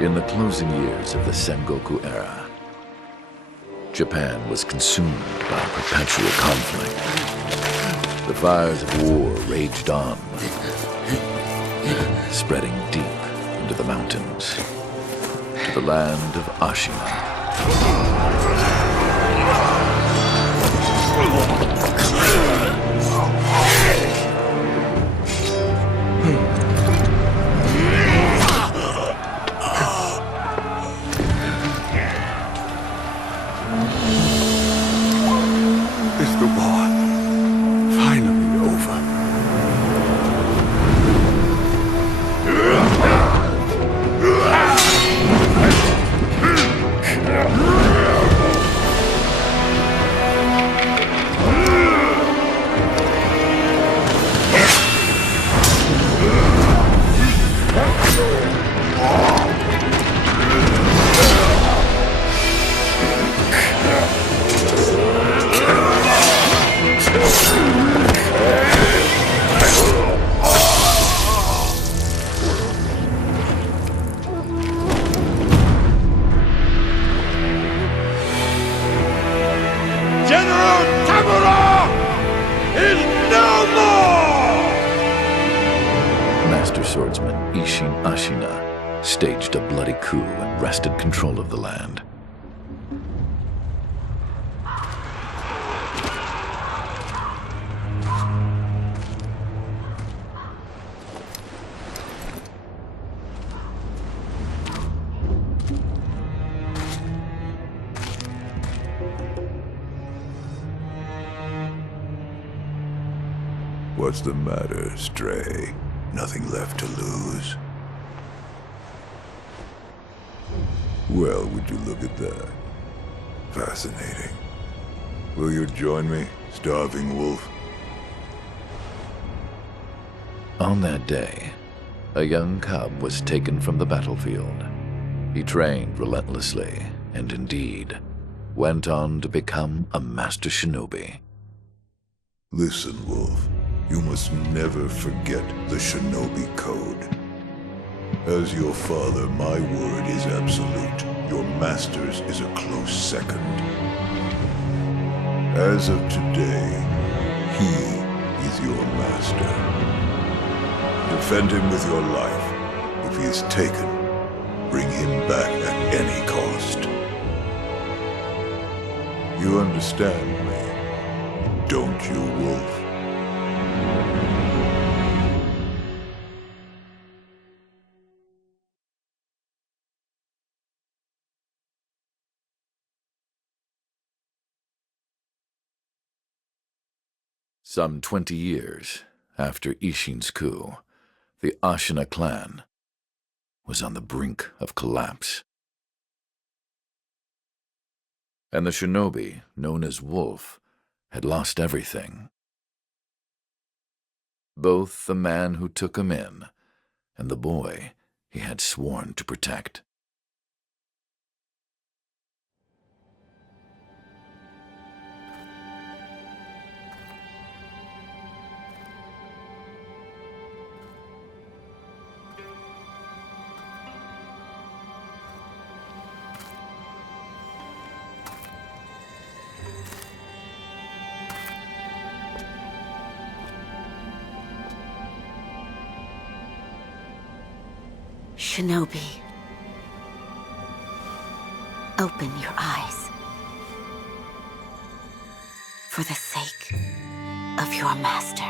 In the closing years of the Sengoku era, Japan was consumed by perpetual conflict. The fires of war raged on, spreading deep into the mountains, to the land of Ashina. Is the war finally over? Master swordsman Ashina staged a bloody coup and wrested control of the land. What's the matter, Stray? Nothing left to lose? Well, would you look at that? Fascinating. Will you join me, starving wolf? On that day, a young cub was taken from the battlefield. He trained relentlessly, and indeed, went on to become a master shinobi. Listen, Wolf. You must never forget the shinobi code. As your father, my word is absolute. Your master's is a close second. As of today, he is your master. Defend him with your life. If he is taken, bring him back at any cost. You understand me, don't you, Wolf? Some 20 years after Isshin's coup, the Ashina clan was on the brink of collapse. And the shinobi, known as Wolf, had lost everything. Both the man who took him in and the boy he had sworn to protect. Shinobi, open your eyes. For the sake of your master.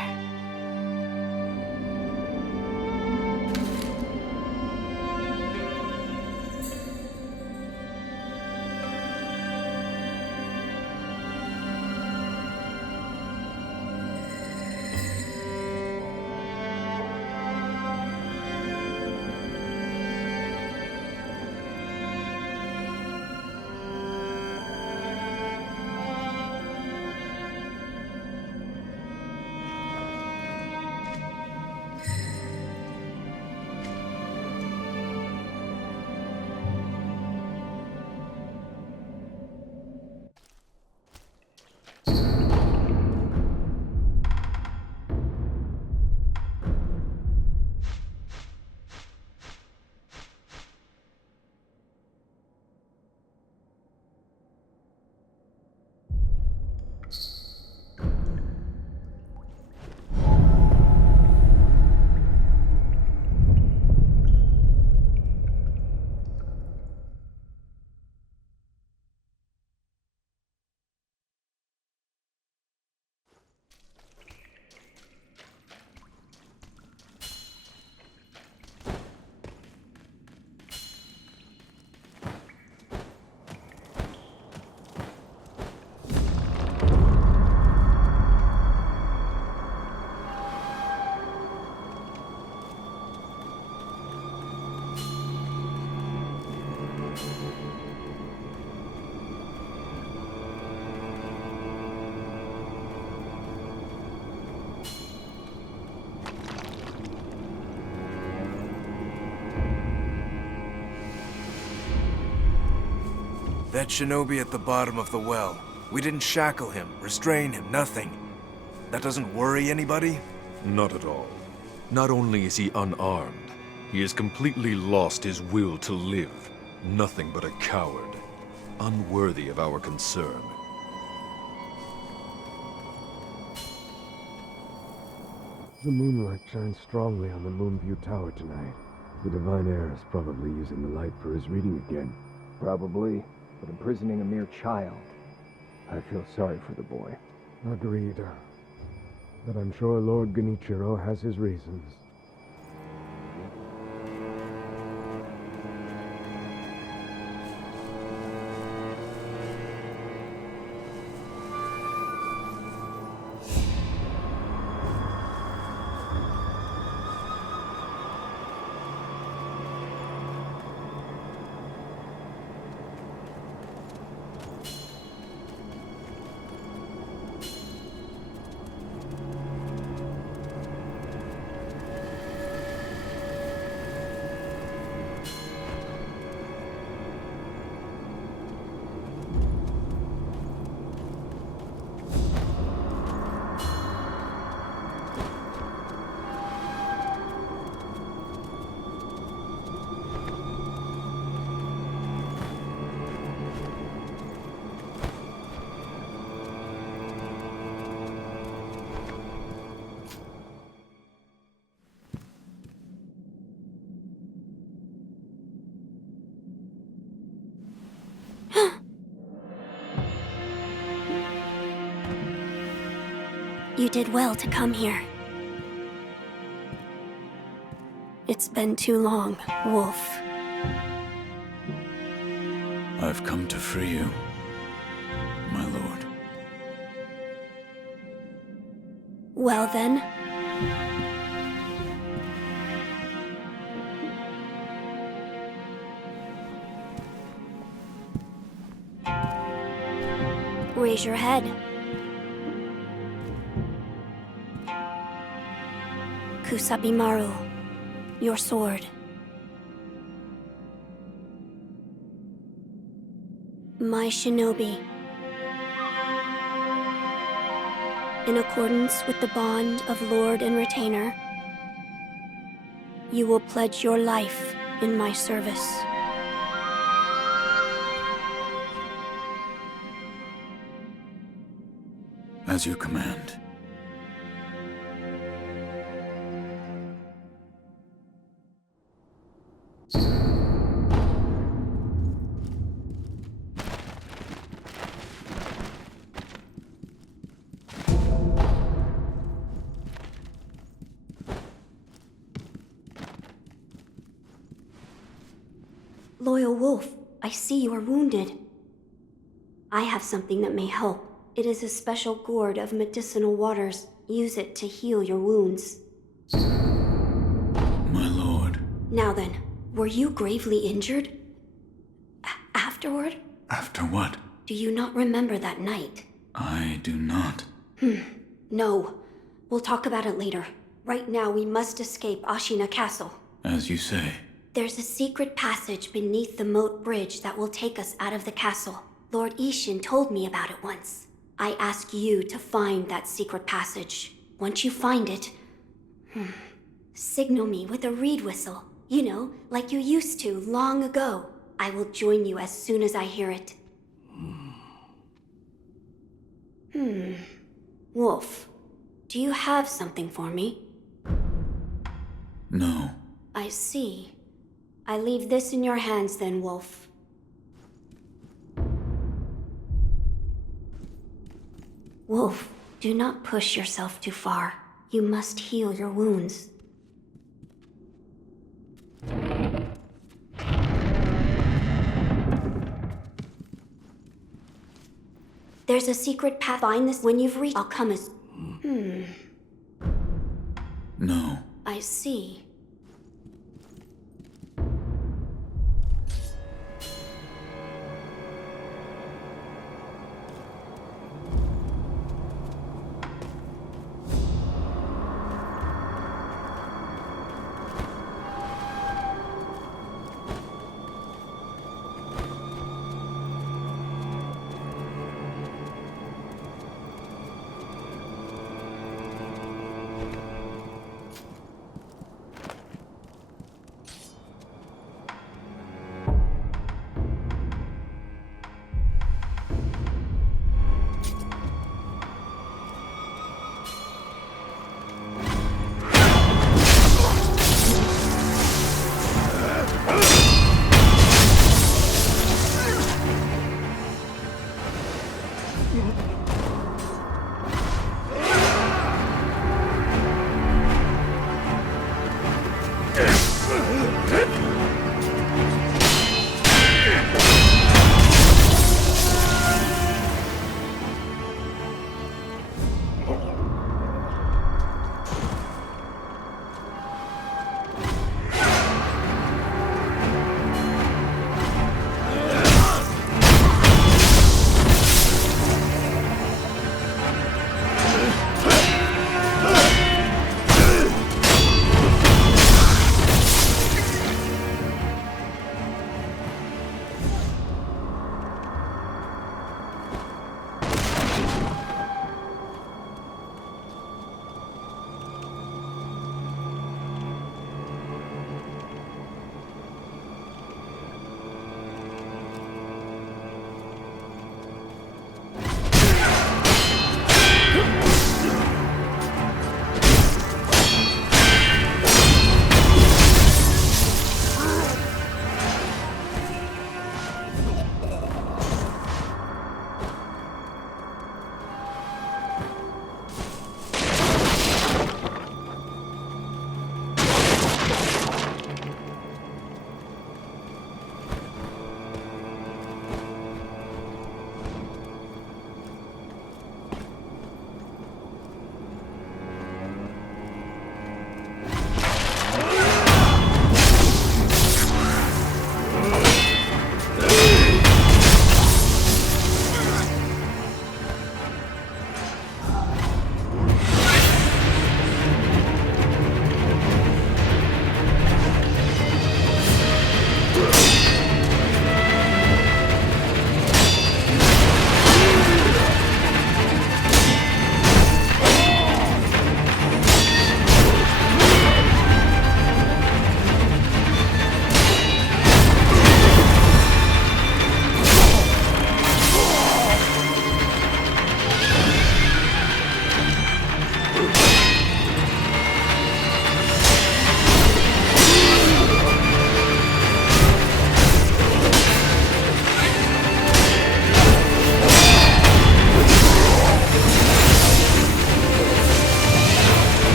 That shinobi at the bottom of the well. We didn't shackle him, restrain him, nothing. That doesn't worry anybody? Not at all. Not only is he unarmed, he has completely lost his will to live. Nothing but a coward. Unworthy of our concern. The moonlight shines strongly on the Moonview Tower tonight. The Divine Heir is probably using the light for his reading again. Probably, but imprisoning a mere child. I feel sorry for the boy. Agreed. But I'm sure Lord Genichiro has his reasons. You did well to come here. It's been too long, Wolf. I've come to free you, my lord. Well then. Raise your head. Kusabimaru, your sword. My shinobi. In accordance with the bond of lord and retainer, you will pledge your life in my service. As you command. Loyal Wolf, I see you are wounded. I have something that may help. It is a special gourd of medicinal waters. Use it to heal your wounds. My lord. Now then, were you gravely injured? Afterward? After what? Do you not remember that night? I do not. No. We'll talk about it later. Right now, we must escape Ashina Castle. As you say. There's a secret passage beneath the moat bridge that will take us out of the castle. Lord Enshin told me about it once. I ask you to find that secret passage. Once you find it, signal me with a reed whistle. You know, like you used to long ago. I will join you as soon as I hear it. Wolf, do you have something for me? No. I see. I leave this in your hands then, Wolf. Wolf, do not push yourself too far. You must heal your wounds. There's a secret path. Find this when you've reached. I'll come as... No. I see.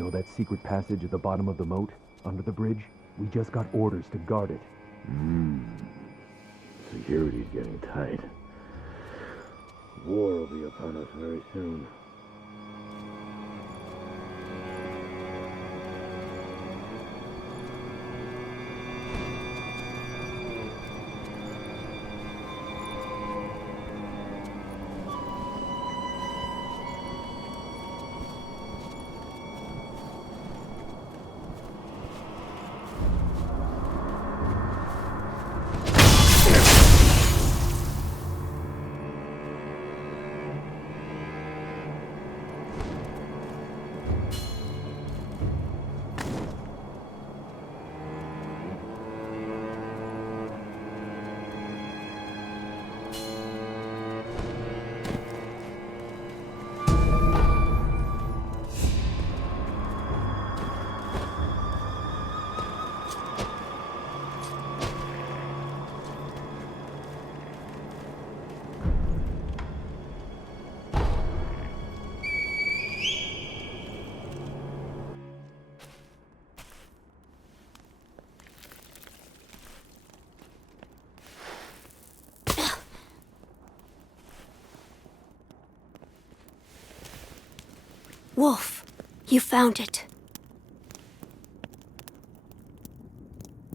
know that secret passage at the bottom of the moat, under the bridge? We just got orders to guard it. Security's getting tight. War will be upon us very soon. Wolf, you found it.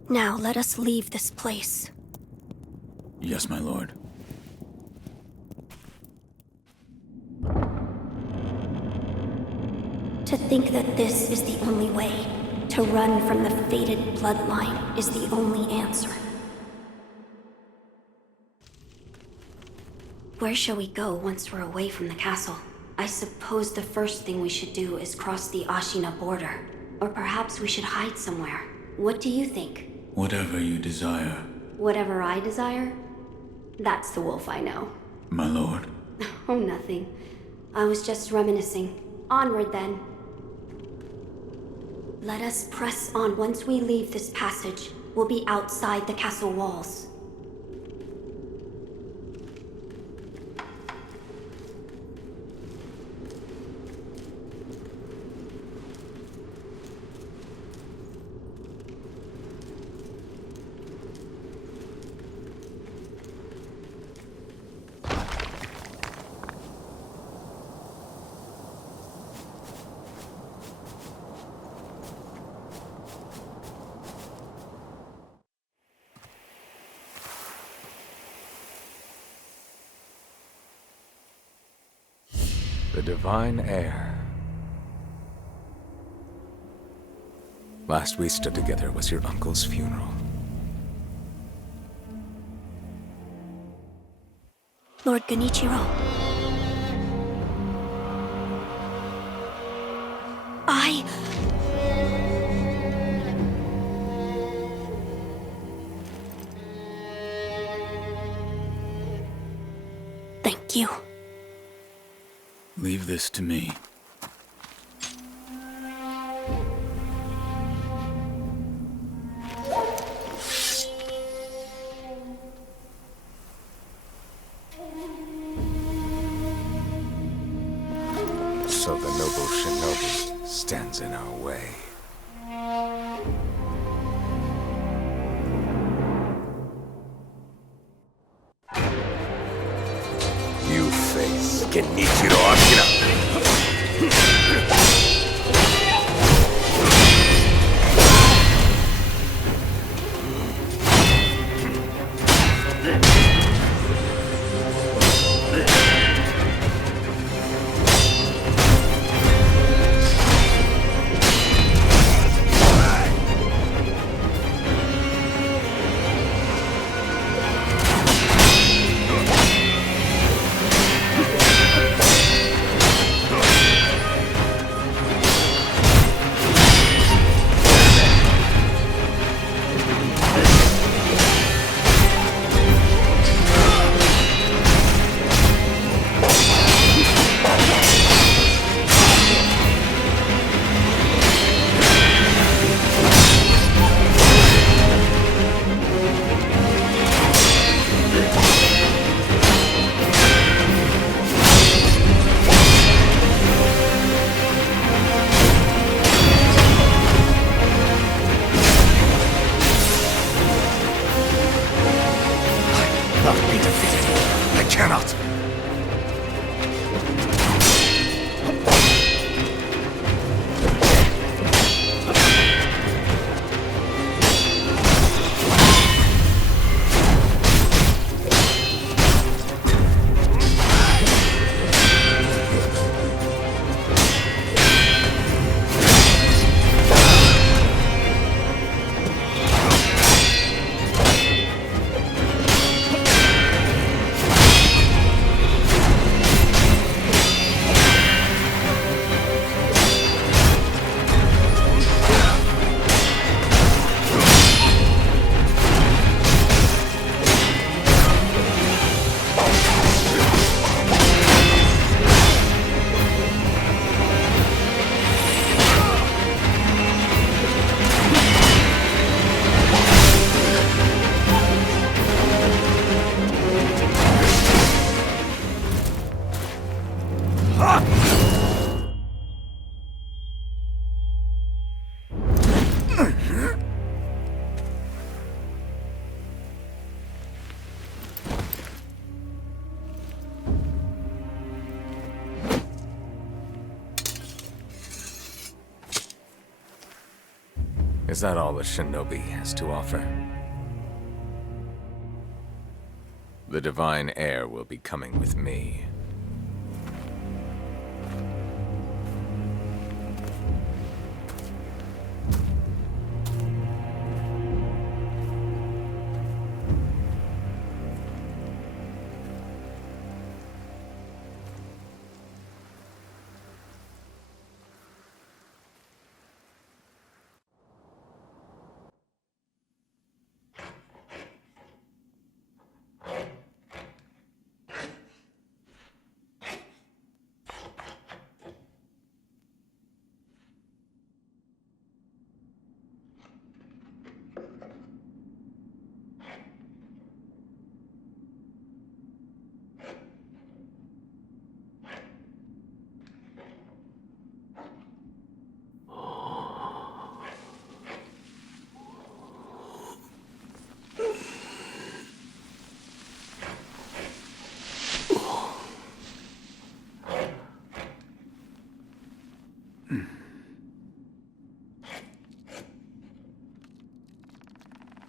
Now let us leave this place. Yes, my lord. To think that this is the only way, to run from the fated bloodline, is the only answer. Where shall we go once we're away from the castle? I suppose the first thing we should do is cross the Ashina border. Or perhaps we should hide somewhere. What do you think? Whatever you desire. Whatever I desire? That's the wolf I know. My lord. Oh, nothing. I was just reminiscing. Onward, then. Let us press on. Once we leave this passage, we'll be outside the castle walls. The divine heir. Last we stood together was your uncle's funeral. Lord Genichiro. Thank you. Leave this to me. So the noble shinobi stands in our way. You face Genichiro Ashina. out! Is that all the shinobi has to offer? The divine heir will be coming with me.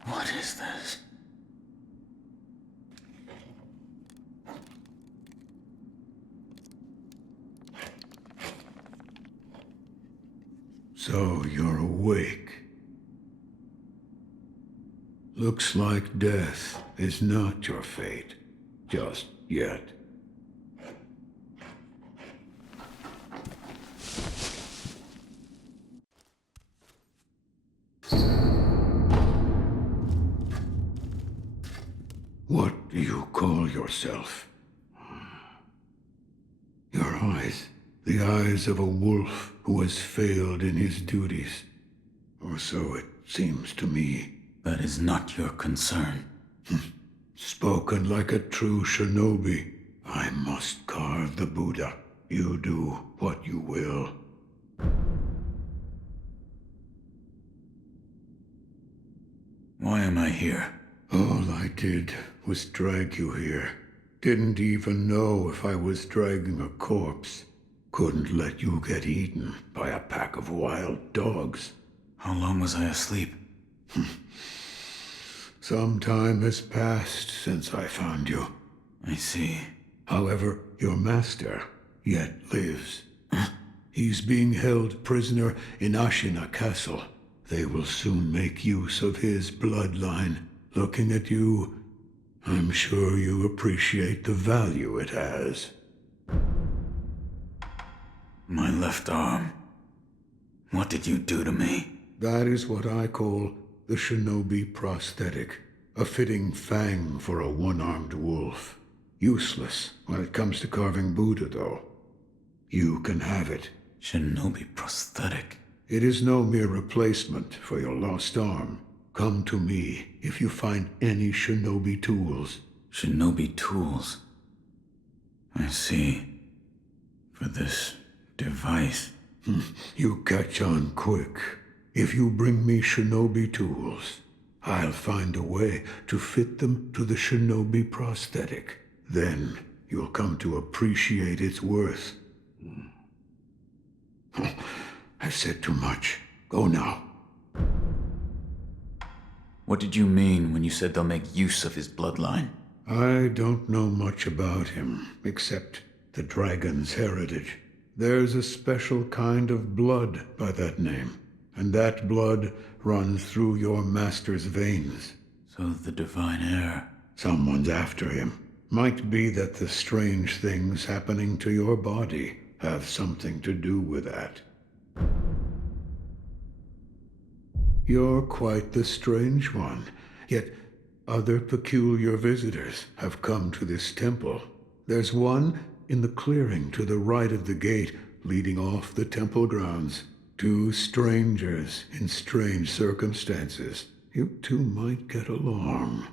What is this? So you're awake. Looks like death is not your fate, just yet. What do you call yourself? Your eyes. The eyes of a wolf who has failed in his duties. Or so it seems to me. That is not your concern. Spoken like a true shinobi. I must carve the Buddha. You do what you will. Why am I here? All I did was drag you here. Didn't even know if I was dragging a corpse. Couldn't let you get eaten by a pack of wild dogs. How long was I asleep? Some time has passed since I found you. I see. However, your master yet lives. He's being held prisoner in Ashina Castle. They will soon make use of his bloodline. Looking at you, I'm sure you appreciate the value it has. My left arm. What did you do to me? That is what I call the shinobi prosthetic. A fitting fang for a one-armed wolf. Useless when it comes to carving Buddha, though. You can have it. Shinobi prosthetic? It is no mere replacement for your lost arm. Come to me if you find any shinobi tools. Shinobi tools? I see. For this device. You catch on quick. If you bring me shinobi tools, I'll find a way to fit them to the shinobi prosthetic. Then you'll come to appreciate its worth. I've said too much. Go now. What did you mean when you said they'll make use of his bloodline? I don't know much about him, except the dragon's heritage. There's a special kind of blood by that name, and that blood runs through your master's veins. So the divine heir... Someone's after him. Might be that the strange things happening to your body have something to do with that. You're quite the strange one, yet other peculiar visitors have come to this temple. There's one in the clearing to the right of the gate leading off the temple grounds. 2 strangers in strange circumstances. You two might get along.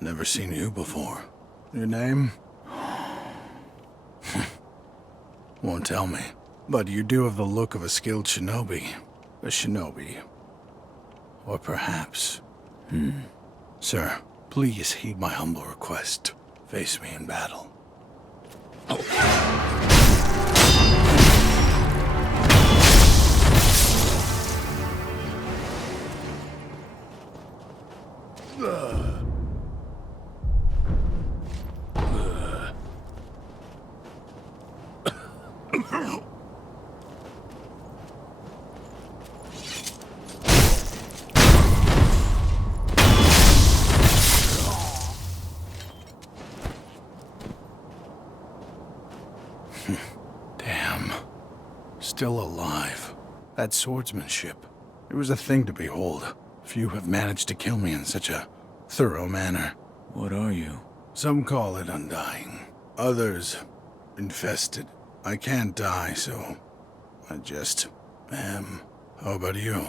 Never seen you before. Your name? Won't tell me. But you do have the look of a skilled shinobi. A shinobi. Or perhaps... Sir, please heed my humble request. Face me in battle. Damn. Still alive. That swordsmanship. It was a thing to behold. Few have managed to kill me in such a thorough manner. What are you? Some call it undying. Others, infested. I can't die, so I just am. How about you?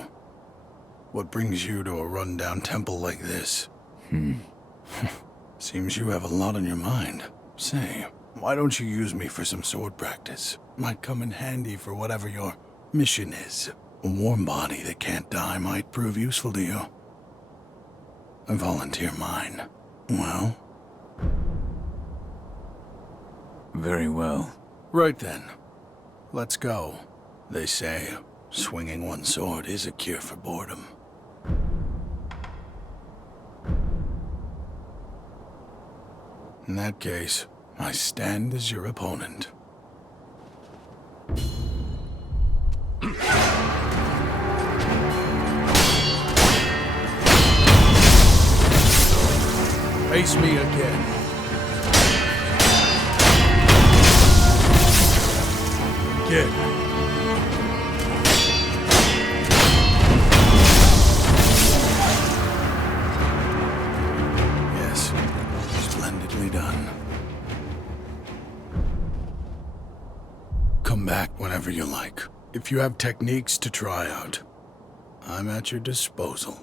What brings you to a rundown temple like this? Seems you have a lot on your mind. Say, why don't you use me for some sword practice? Might come in handy for whatever your mission is. A warm body that can't die might prove useful to you. I volunteer mine. Well? Very well. Right then. Let's go. They say swinging one sword is a cure for boredom. In that case, I stand as your opponent. Face me again. Again. Yes, splendidly done. Come back whenever you like. If you have techniques to try out, I'm at your disposal.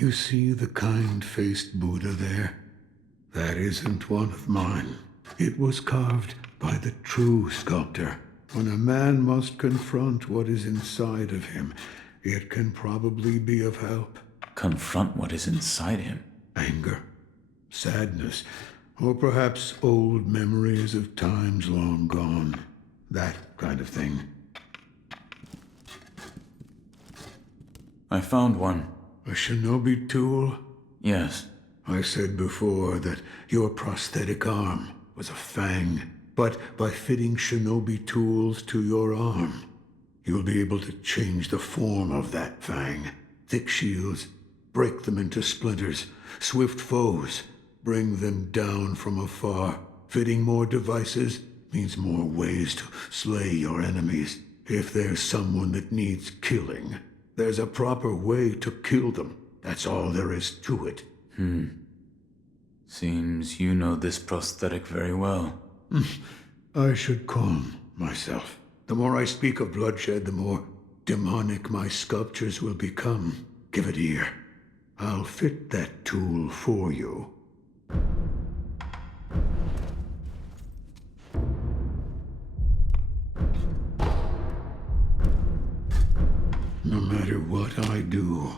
You see the kind-faced Buddha there? That isn't one of mine. It was carved by the true sculptor. When a man must confront what is inside of him, it can probably be of help. Confront what is inside him. Anger, sadness, or perhaps old memories of times long gone. That kind of thing. I found one. A shinobi tool? Yes. I said before that your prosthetic arm was a fang. But by fitting shinobi tools to your arm, you'll be able to change the form of that fang. Thick shields, break them into splinters. Swift foes, bring them down from afar. Fitting more devices means more ways to slay your enemies. If there's someone that needs killing, there's a proper way to kill them. That's all there is to it. Seems you know this prosthetic very well. I should calm myself. The more I speak of bloodshed, the more demonic my sculptures will become. Give it ear. I'll fit that tool for you. No matter what I do,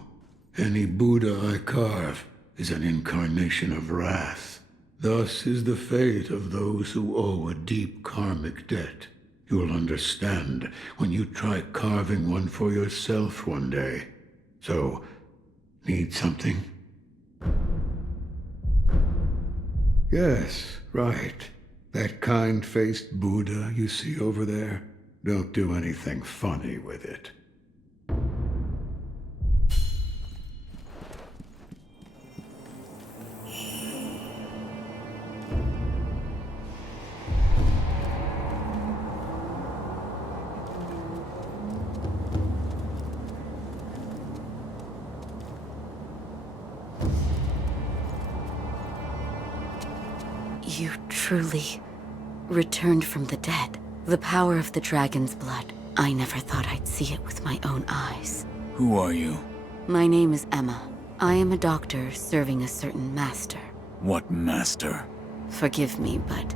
any Buddha I carve is an incarnation of wrath. Thus is the fate of those who owe a deep karmic debt. You'll understand when you try carving one for yourself one day. So, need something? Yes, right. That kind-faced Buddha you see over there. Don't do anything funny with it. You truly returned from the dead. The power of the dragon's blood. I never thought I'd see it with my own eyes. Who are you? My name is Emma. I am a doctor serving a certain master. What master? Forgive me, but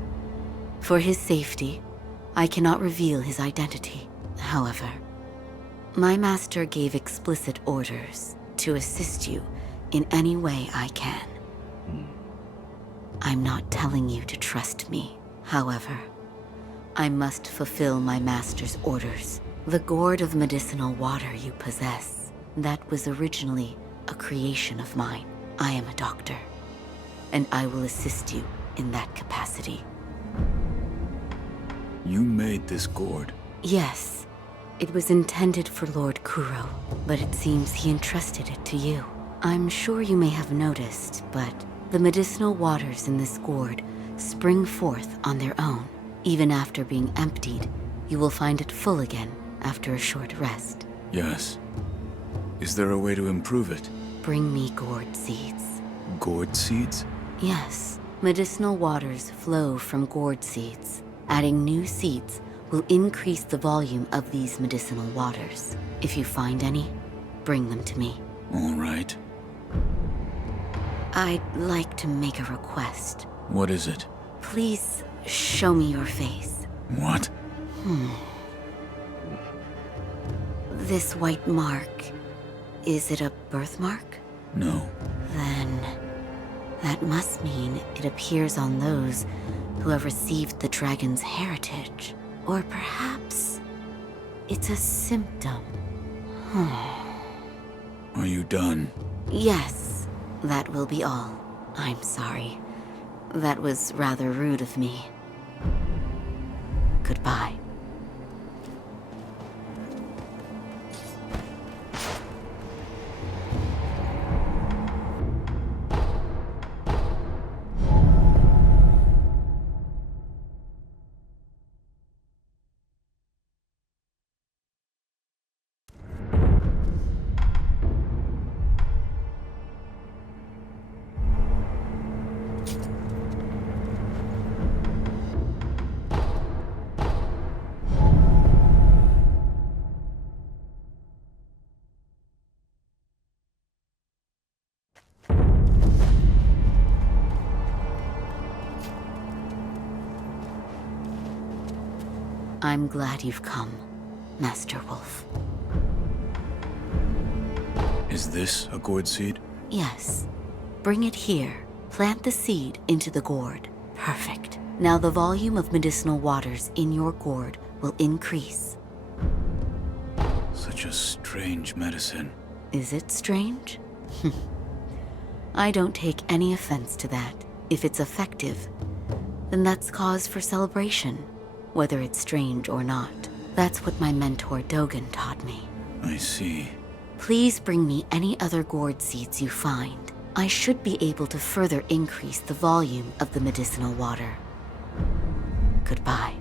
for his safety, I cannot reveal his identity. However, my master gave explicit orders to assist you in any way I can. I'm not telling you to trust me. However, I must fulfill my master's orders. The gourd of medicinal water you possess, that was originally a creation of mine. I am a doctor, and I will assist you in that capacity. You made this gourd? Yes. It was intended for Lord Kuro, but it seems he entrusted it to you. I'm sure you may have noticed, but the medicinal waters in this gourd spring forth on their own. Even after being emptied, you will find it full again after a short rest. Yes. Is there a way to improve it? Bring me gourd seeds. Gourd seeds? Yes. Medicinal waters flow from gourd seeds. Adding new seeds will increase the volume of these medicinal waters. If you find any, bring them to me. All right. I'd like to make a request. What is it? Please show me your face. What? This white mark, is it a birthmark? No. Then that must mean it appears on those who have received the dragon's heritage. Or perhaps it's a symptom. Are you done? Yes, that will be all. I'm sorry. That was rather rude of me. Goodbye. I'm glad you've come, Master Wolf. Is this a gourd seed? Yes. Bring it here. Plant the seed into the gourd. Perfect. Now the volume of medicinal waters in your gourd will increase. Such a strange medicine. Is it strange? I don't take any offense to that. If it's effective, then that's cause for celebration, whether it's strange or not. That's what my mentor Dogen taught me. I see. Please bring me any other gourd seeds you find. I should be able to further increase the volume of the medicinal water. Goodbye.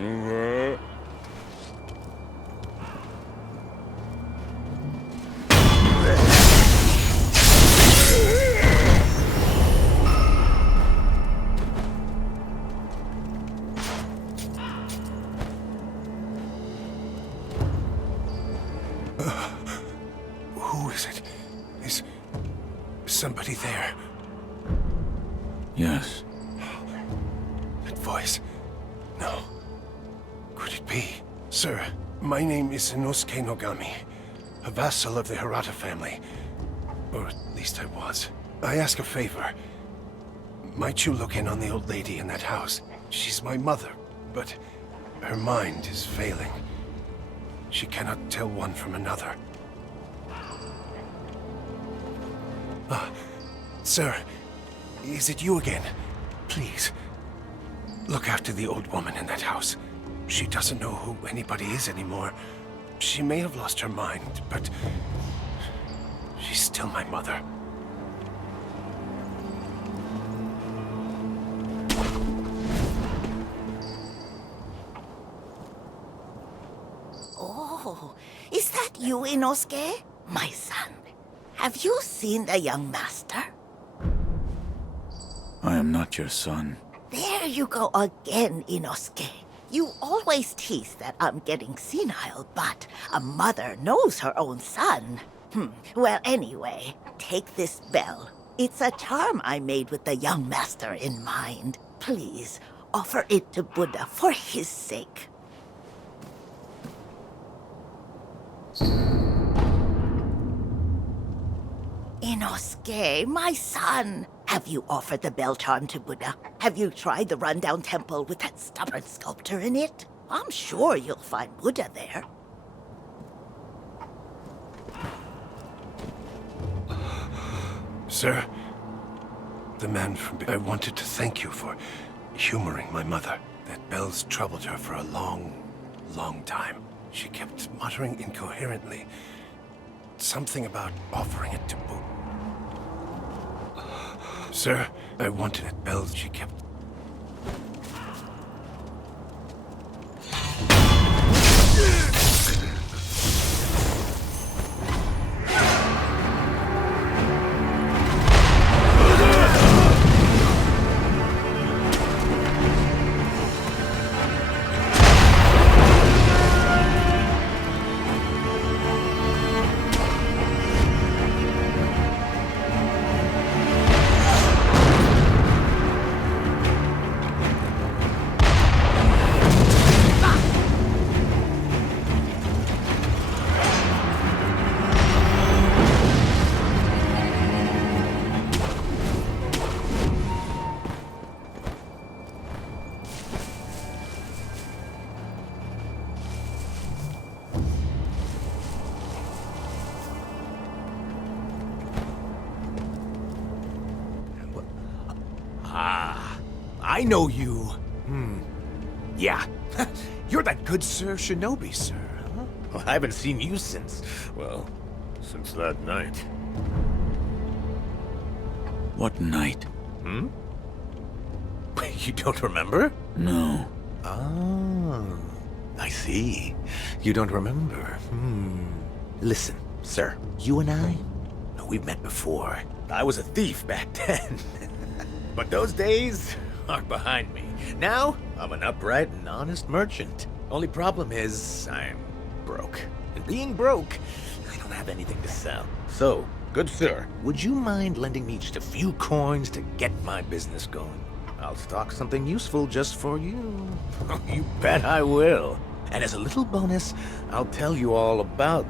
Who is it? Is somebody there? Yes. That voice. No. Could it be? Sir, my name is Inosuke Nogami, a vassal of the Hirata family. Or at least I was. I ask a favor. Might you look in on the old lady in that house? She's my mother, but her mind is failing. She cannot tell one from another. Sir, is it you again? Please, look after the old woman in that house. She doesn't know who anybody is anymore. She may have lost her mind, but she's still my mother. Oh, is that you, Inosuke? My son, have you seen the young master? I am not your son. There you go again, Inosuke. You always tease that I'm getting senile, but a mother knows her own son. Well, anyway, take this bell. It's a charm I made with the young master in mind. Please, offer it to Buddha for his sake. Inosuke, my son, have you offered the bell charm to Buddha? Have you tried the rundown temple with that stubborn sculpture in it? I'm sure you'll find Buddha there. Sir, the man from... I wanted to thank you for humoring my mother. That bell's troubled her for a long, long time. She kept muttering incoherently. Something about offering it to Buddha. Sir, I wanted that bell. She kept... I know you. Yeah. You're that good Sir Shinobi, sir, huh? Well, I haven't seen you since, well, since that night. What night? You don't remember? No. Ah, I see. You don't remember. Listen, sir, you and I, we've met before. I was a thief back then. But those days are behind me. Now, I'm an upright and honest merchant. Only problem is, I'm broke. And being broke, I don't have anything to sell. So, good sir, would you mind lending me just a few coins to get my business going? I'll stock something useful just for you. You bet I will. And as a little bonus, I'll tell you all about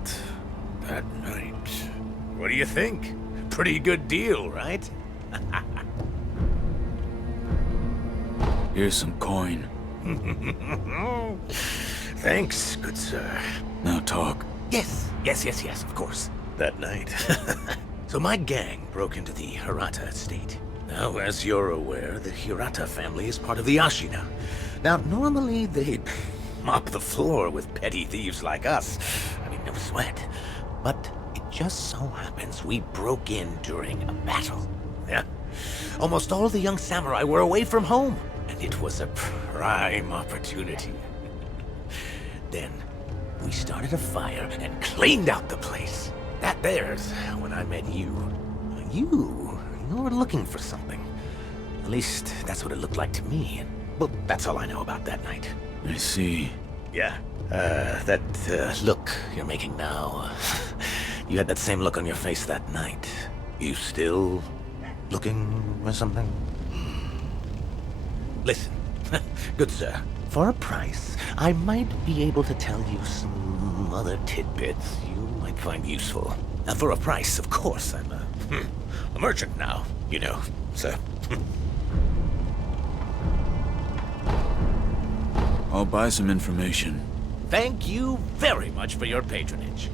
that night. What do you think? Pretty good deal, right? Here's some coin. Thanks, good sir. Now talk. Yes, of course. That night. So my gang broke into the Hirata estate. Now, as you're aware, the Hirata family is part of the ashina. Now, normally they'd mop the floor with petty thieves like us. I mean, no sweat. But it just so happens we broke in during a battle. Yeah. Almost all the young samurai were away from home, and it was a prime opportunity. Then, we started a fire and cleaned out the place. That there's when I met you. You were looking for something. At least, that's what it looked like to me. Well, that's all I know about that night. I see. Yeah, that look you're making now. You had that same look on your face that night. You still looking for something? Listen, good sir. For a price, I might be able to tell you some other tidbits you might find useful. For a price, of course. I'm a merchant now, you know, sir. I'll buy some information. Thank you very much for your patronage.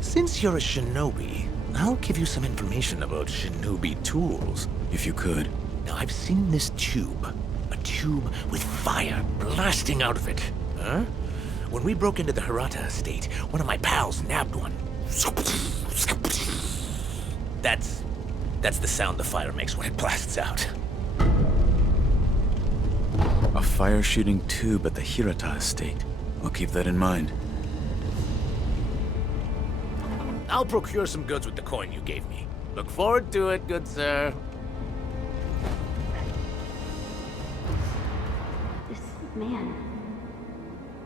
Since you're a shinobi, I'll give you some information about shinobi tools. If you could. Now, I've seen this tube. A tube with fire blasting out of it. Huh? When we broke into the Hirata estate, one of my pals nabbed one. That's the sound the fire makes when it blasts out. A fire-shooting tube at the Hirata estate. I'll keep that in mind. I'll procure some goods with the coin you gave me. Look forward to it, good sir. This man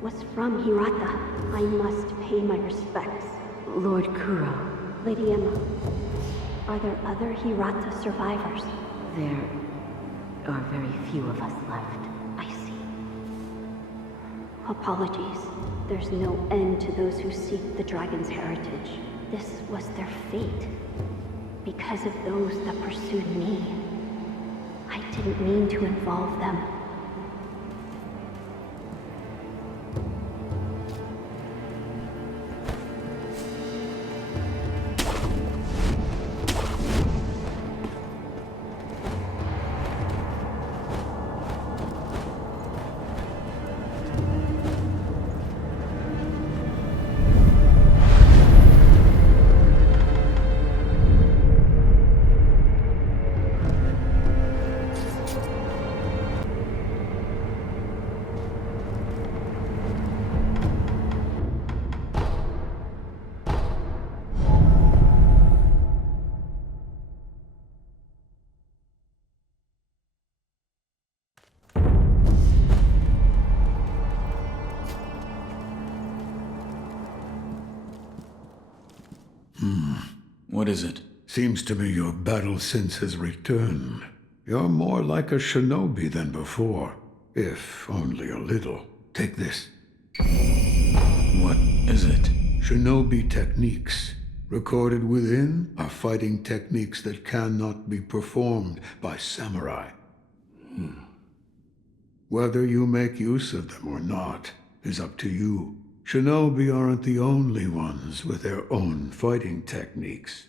was from Hirata. I must pay my respects. Lord Kuro, Lady Emma, are there other Hirata survivors? there are very few of us left. I see. Apologies. There's no end to those who seek the dragon's heritage. This was their fate. Because of those that pursued me. I didn't mean to involve them. What is it? Seems to me your battle sense has returned. You're more like a shinobi than before, if only a little. Take this. What is it? Shinobi techniques. Recorded within are fighting techniques that cannot be performed by samurai. Whether you make use of them or not is up to you. Shinobi aren't the only ones with their own fighting techniques.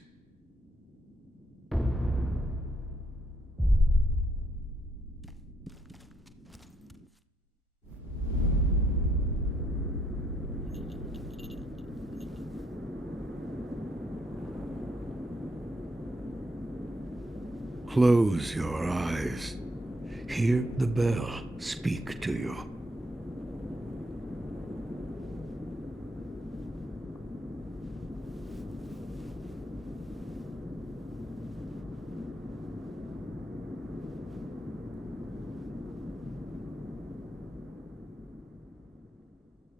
Close your eyes. Hear the bell speak to you.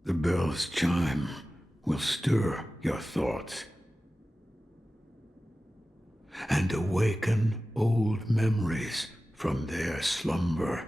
The bell's chime will stir your thoughts and awaken old memories from their slumber.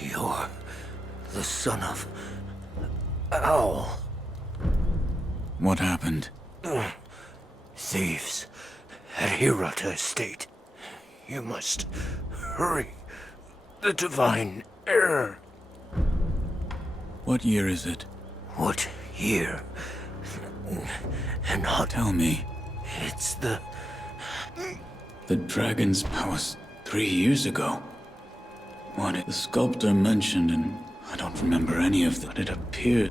You're the son of... Ow. What happened? Thieves at Hirata Estate. You must hurry. The divine error. What year is it? What year? Not... Tell me. It's the... The dragon's powers 3 years ago. What the sculptor mentioned, and I don't remember any of that. It appeared...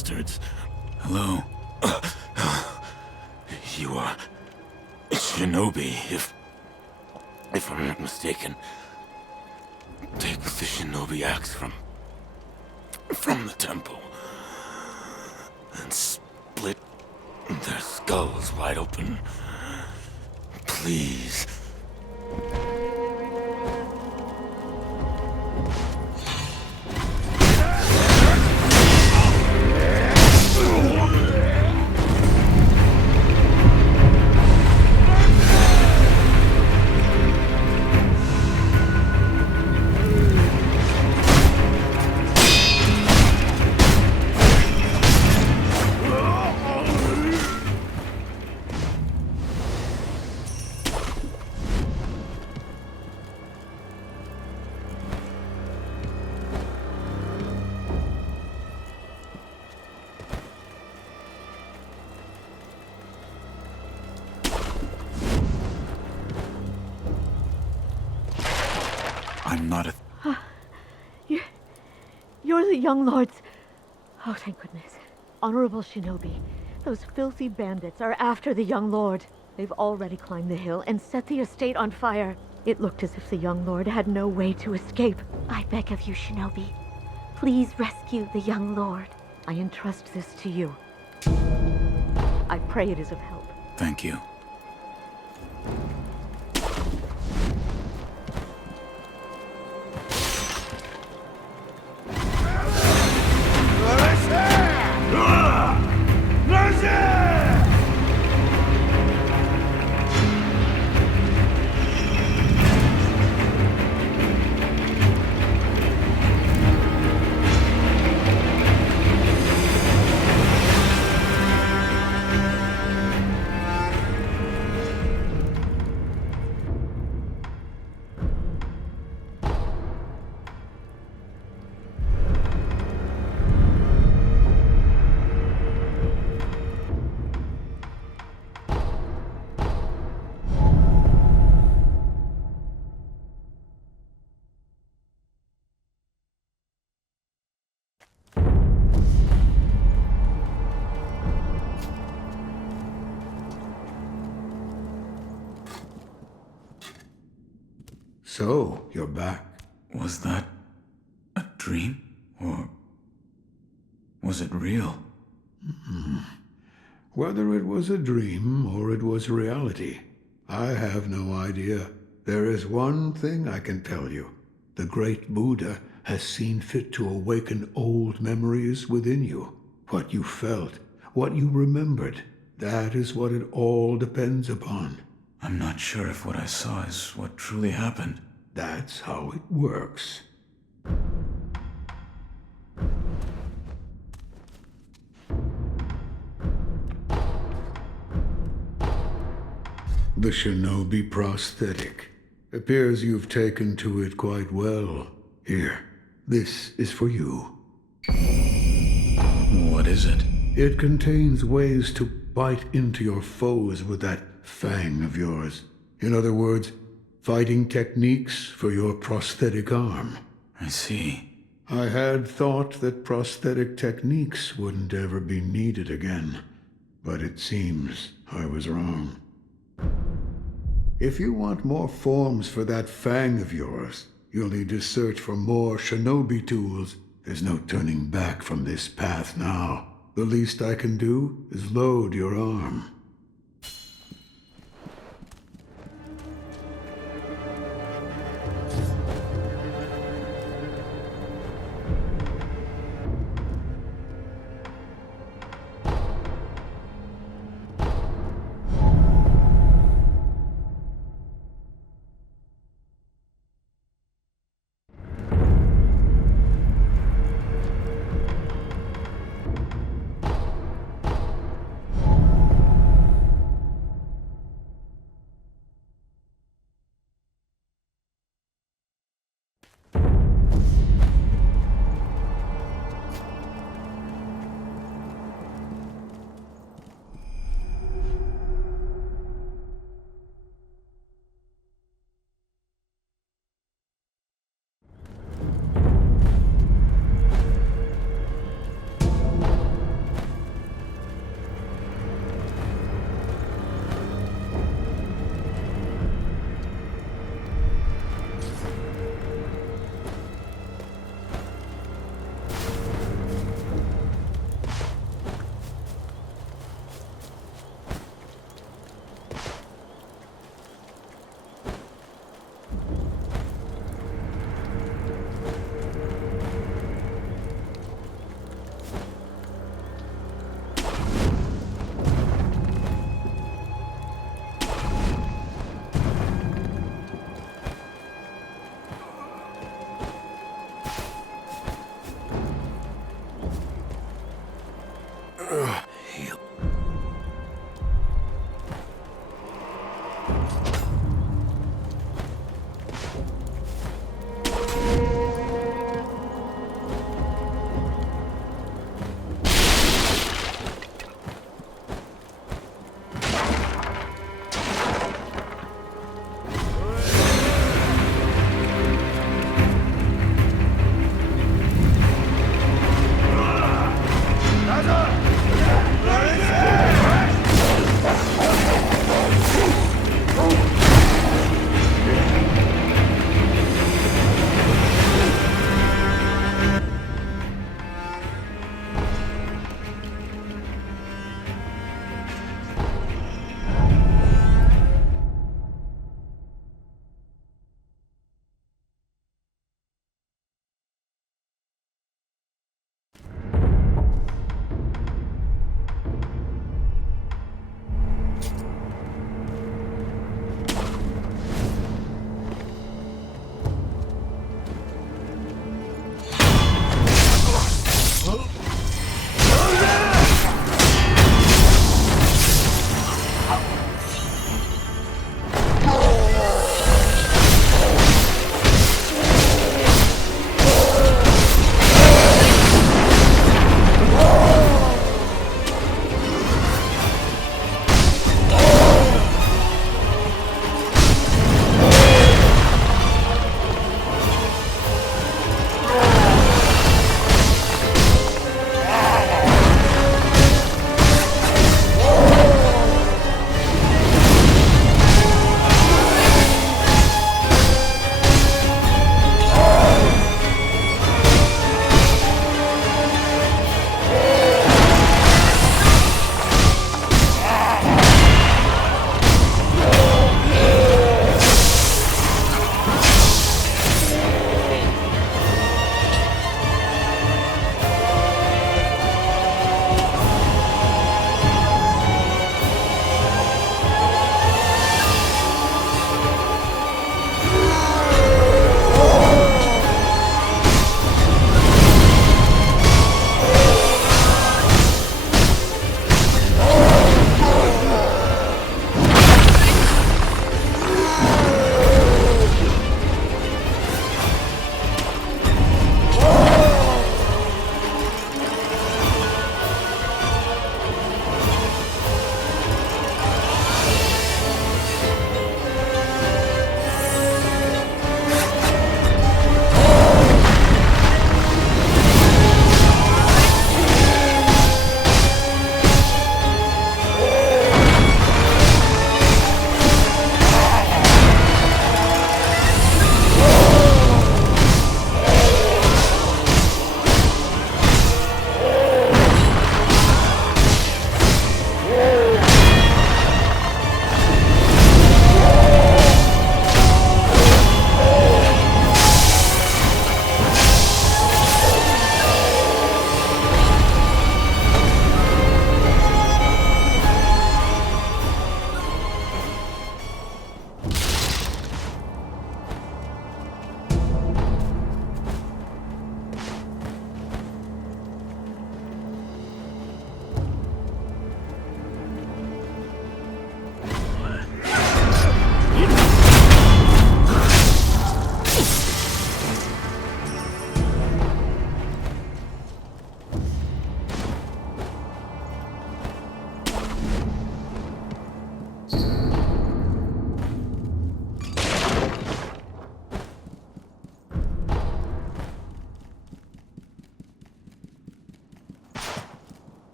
bastards. Hello. You are a shinobi, if I'm not mistaken. Take the shinobi axe from the temple and split their skulls wide open. Please. I'm not a... You're the young lords. Oh, thank goodness. Honorable shinobi, those filthy bandits are after the young lord. They've already climbed the hill and set the estate on fire. It looked as if the young lord had no way to escape. I beg of you, shinobi. Please rescue the young lord. I entrust this to you. I pray it is of help. Thank you. So, you're back. Was that a dream? Or was it real? Whether it was a dream or it was reality, I have no idea. There is one thing I can tell you. The great Buddha has seen fit to awaken old memories within you. What you felt, what you remembered, that is what it all depends upon. I'm not sure if what I saw is what truly happened. That's how it works. The shinobi prosthetic. Appears you've taken to it quite well. Here, this is for you. What is it? It contains ways to bite into your foes with that fang of yours. In other words, fighting techniques for your prosthetic arm. I see. I had thought that prosthetic techniques wouldn't ever be needed again, but it seems I was wrong. If you want more forms for that fang of yours, you'll need to search for more shinobi tools. There's no turning back from this path now. The least I can do is load your arm.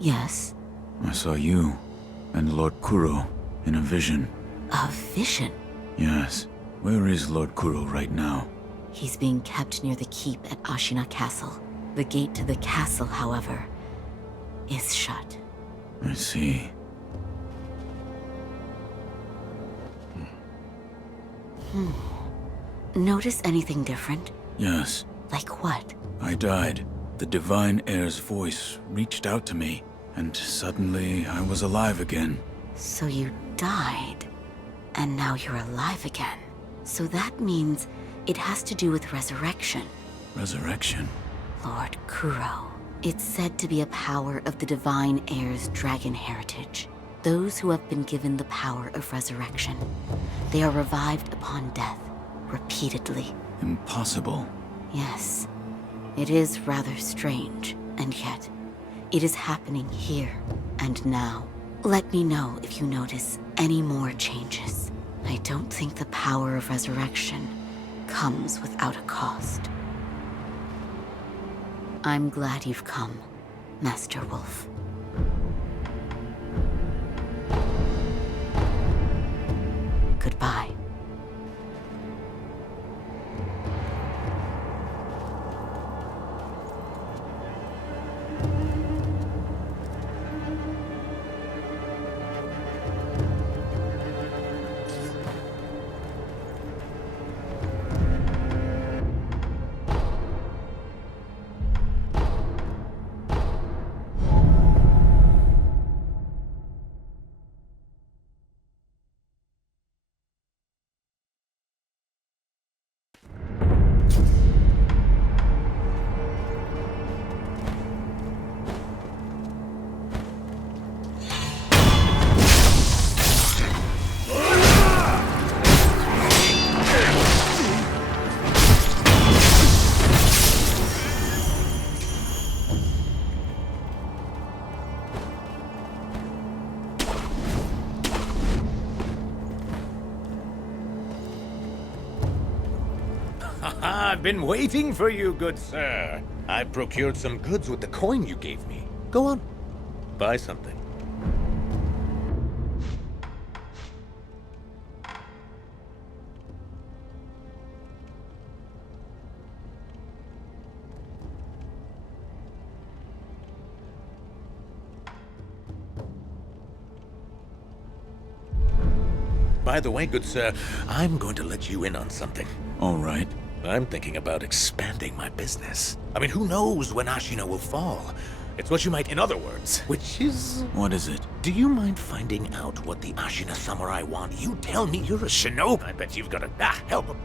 Yes? I saw you and Lord Kuro in a vision. A vision? Yes. Where is Lord Kuro right now? He's being kept near the keep at Ashina Castle. The gate to the castle, however, is shut. I see. Notice anything different? Yes. Like what? I died. The divine heir's voice reached out to me, and suddenly I was alive again. So you died, and now you're alive again. So that means it has to do with resurrection. Resurrection? Lord Kuro. It's said to be a power of the divine heir's dragon heritage. Those who have been given the power of resurrection. They are revived upon death, repeatedly. Impossible. Yes. It is rather strange, and yet, it is happening here and now. Let me know if you notice any more changes. I don't think the power of resurrection comes without a cost. I'm glad you've come, Master Wolf. Goodbye. I've been waiting for you, good sir. I procured some goods with the coin you gave me. Go on, buy something. By the way, good sir, I'm going to let you in on something. All right. I'm thinking about expanding my business. I mean, who knows when Ashina will fall? It's what you might, in other words, which is... What is it? Do you mind finding out what the Ashina samurai want? You tell me you're a shinobi. I bet you've got a... help him.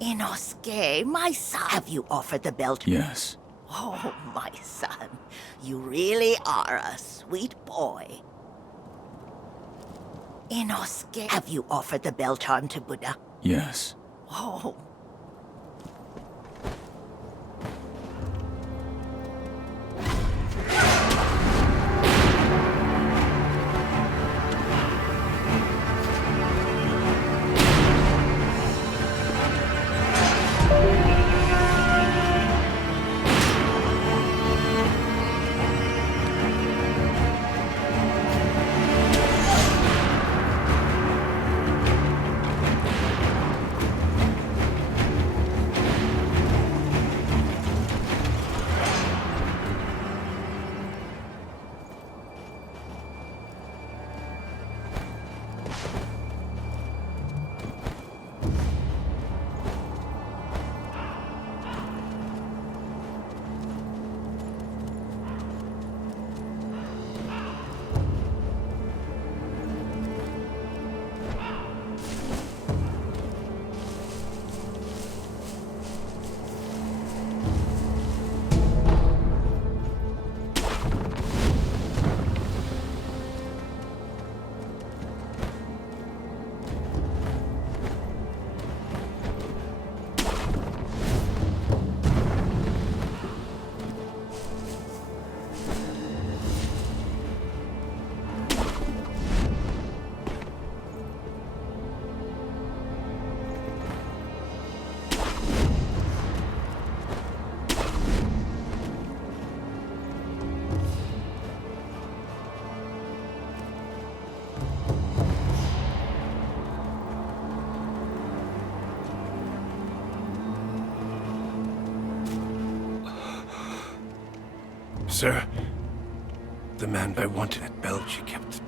Inosuke, my son. Have you offered the belt? Yes. Oh, my son. You really are a sweet boy. Inosuke, have you offered the belt on to Buddha? Yes. Oh. Sir, the man I wanted at Belch kept.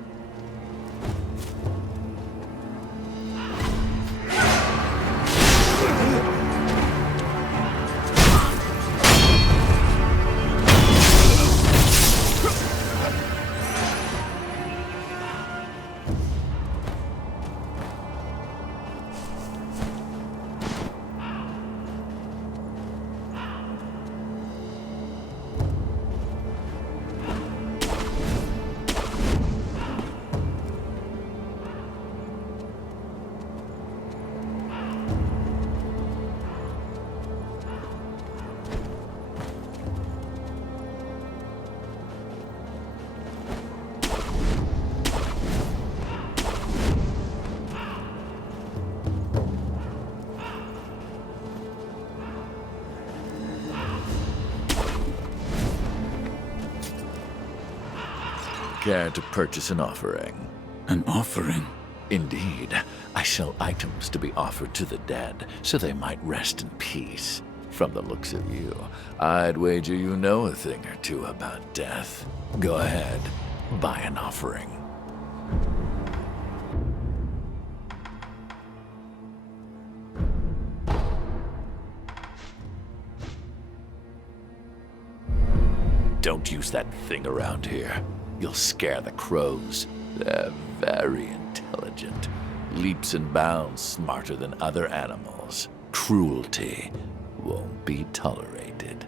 Care to purchase an offering? An offering? Indeed. I sell items to be offered to the dead, so they might rest in peace. From the looks of you, I'd wager you know a thing or two about death. Go ahead, buy an offering. Don't use that thing around here. You'll scare the crows. They're very intelligent. Leaps and bounds smarter than other animals. Cruelty won't be tolerated.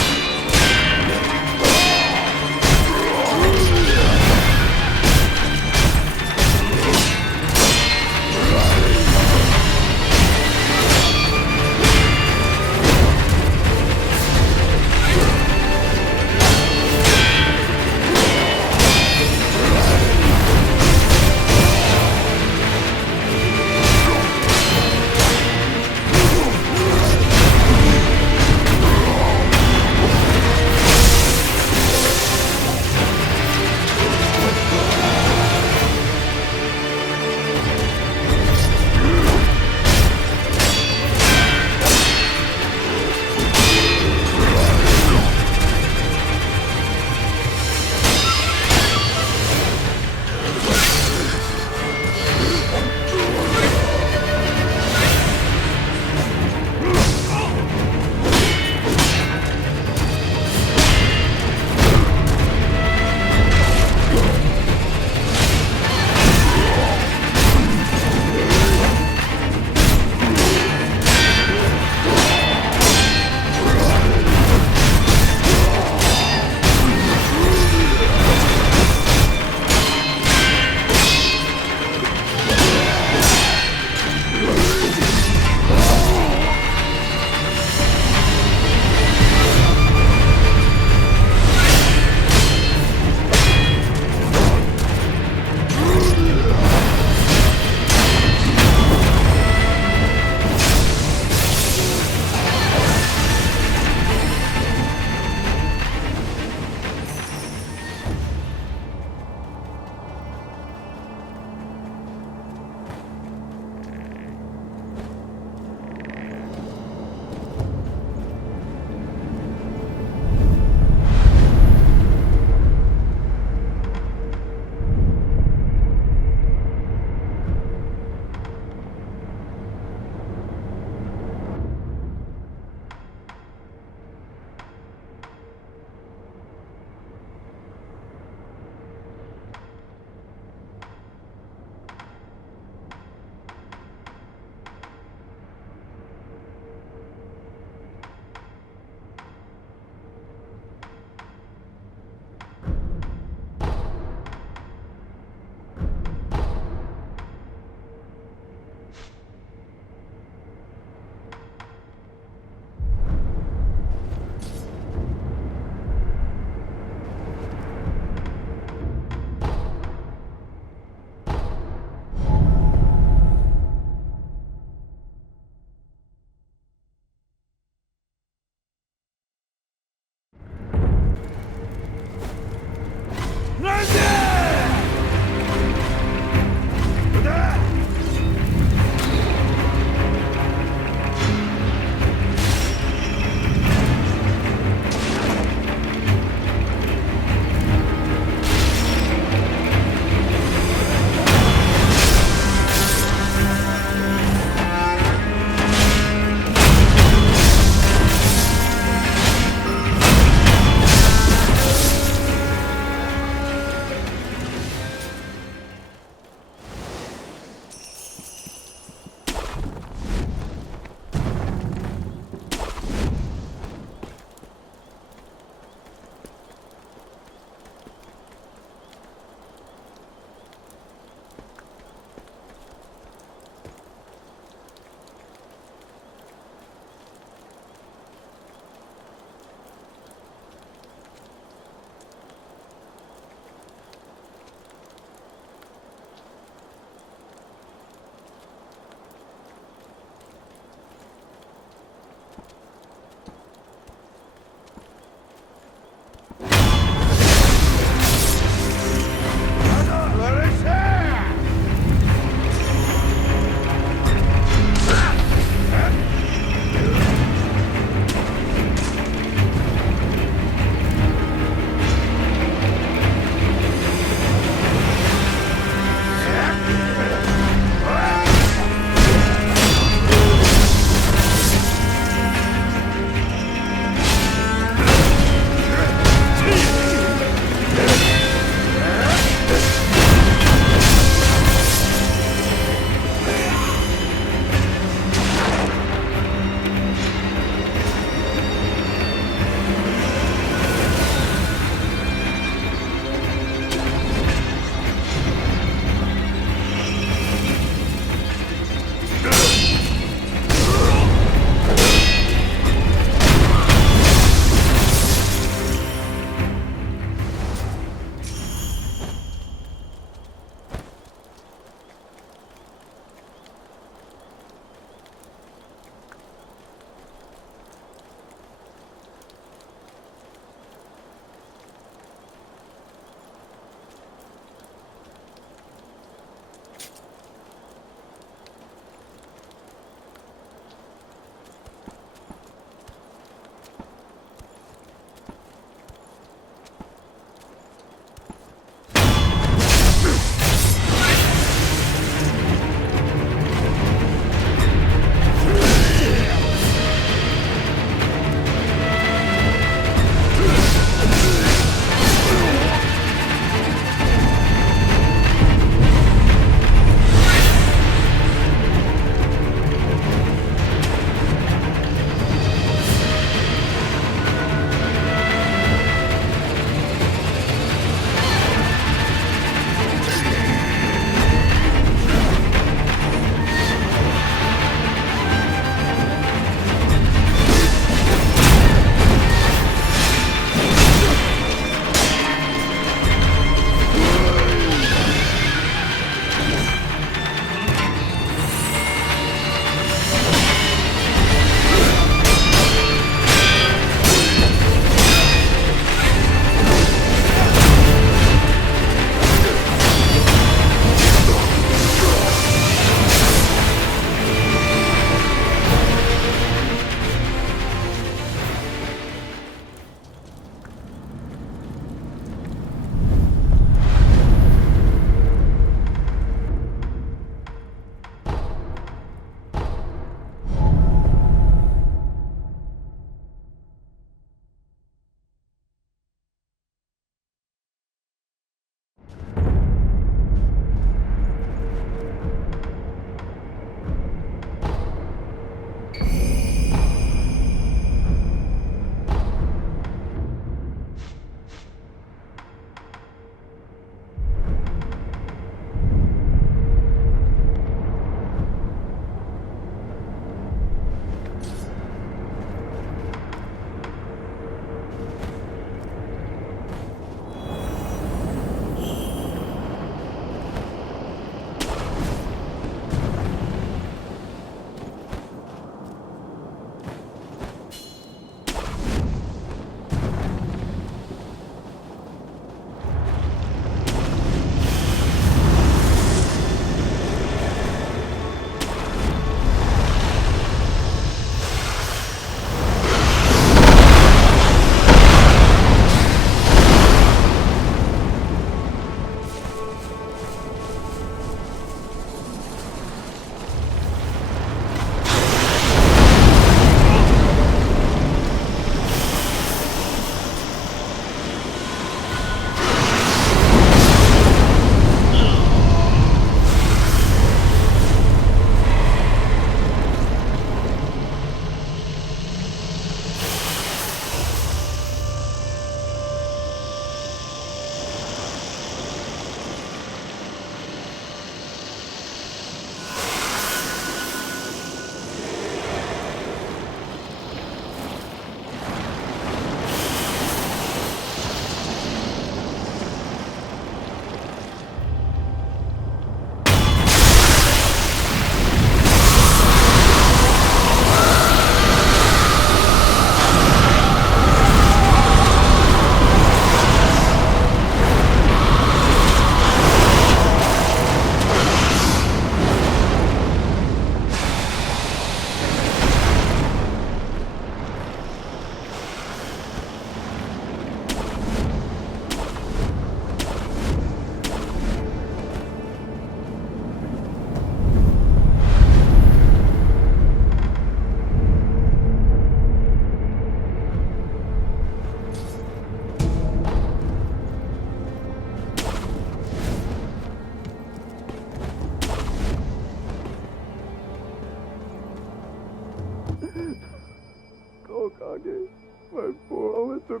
shirahagi. My poor little...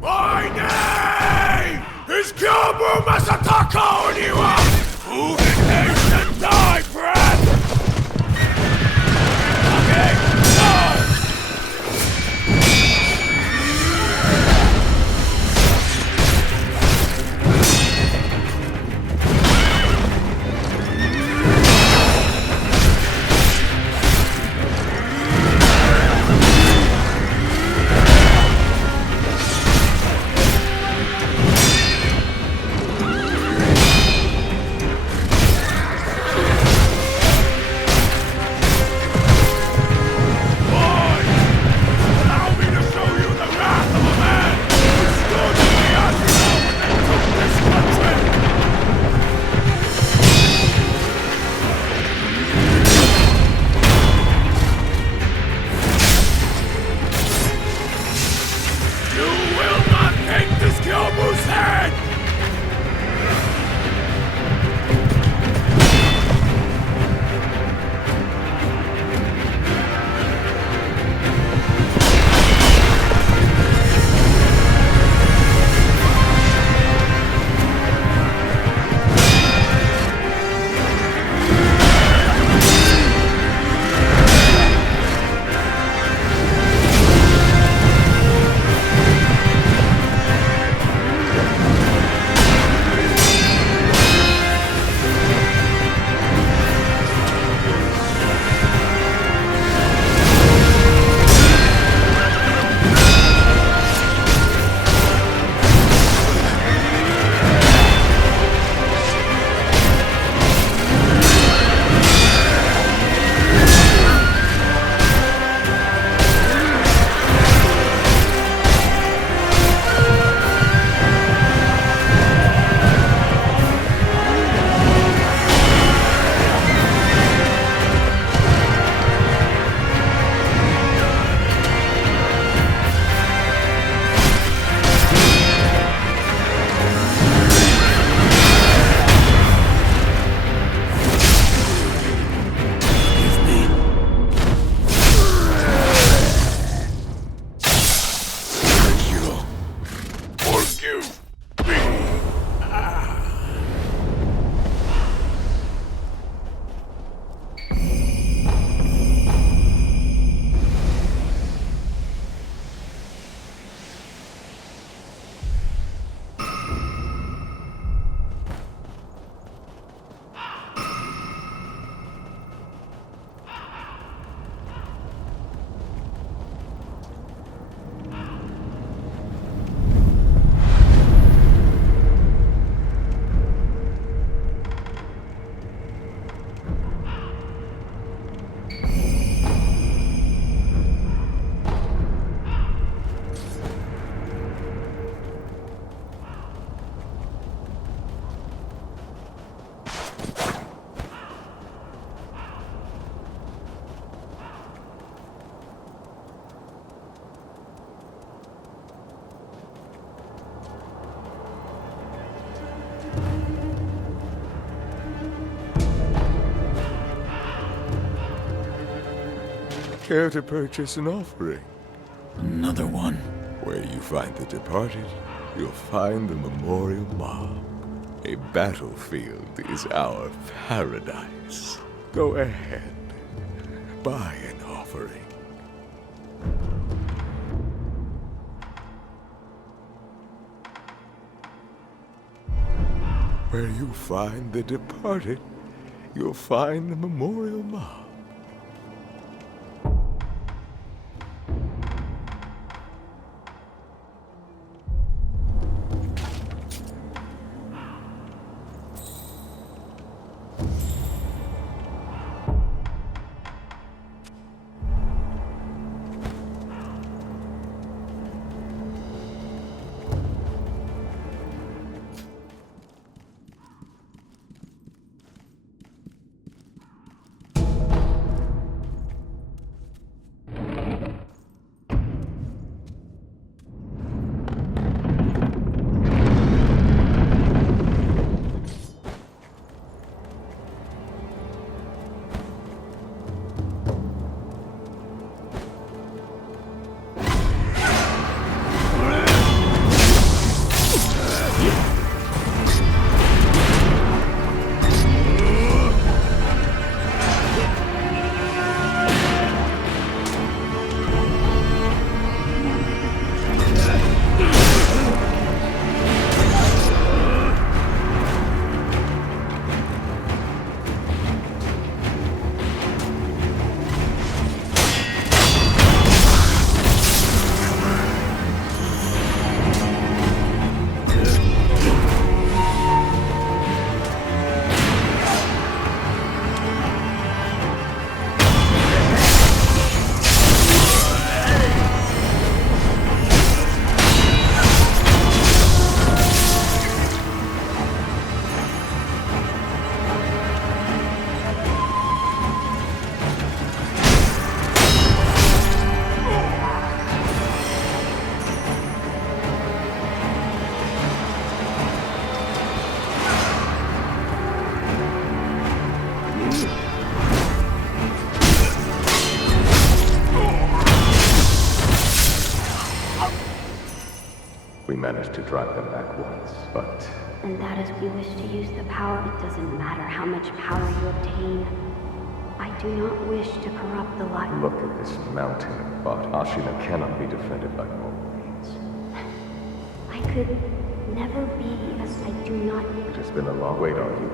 My name is Gyoubu Masataka Oniwa! Who can taste and die, brat? Okay, go! Care to purchase an offering? Another one. Where you find the departed, you'll find the memorial mob. A battlefield is our paradise. Go ahead, buy an offering. Where you find the departed, you'll find the memorial mob. We managed to drive them back once, but... And that as we wish to use the power, it doesn't matter how much power you obtain. I do not wish to corrupt the light. Look at this mountain, but Ashina cannot be defended by normal means. I could never be as I do not... It has been a long wait on you.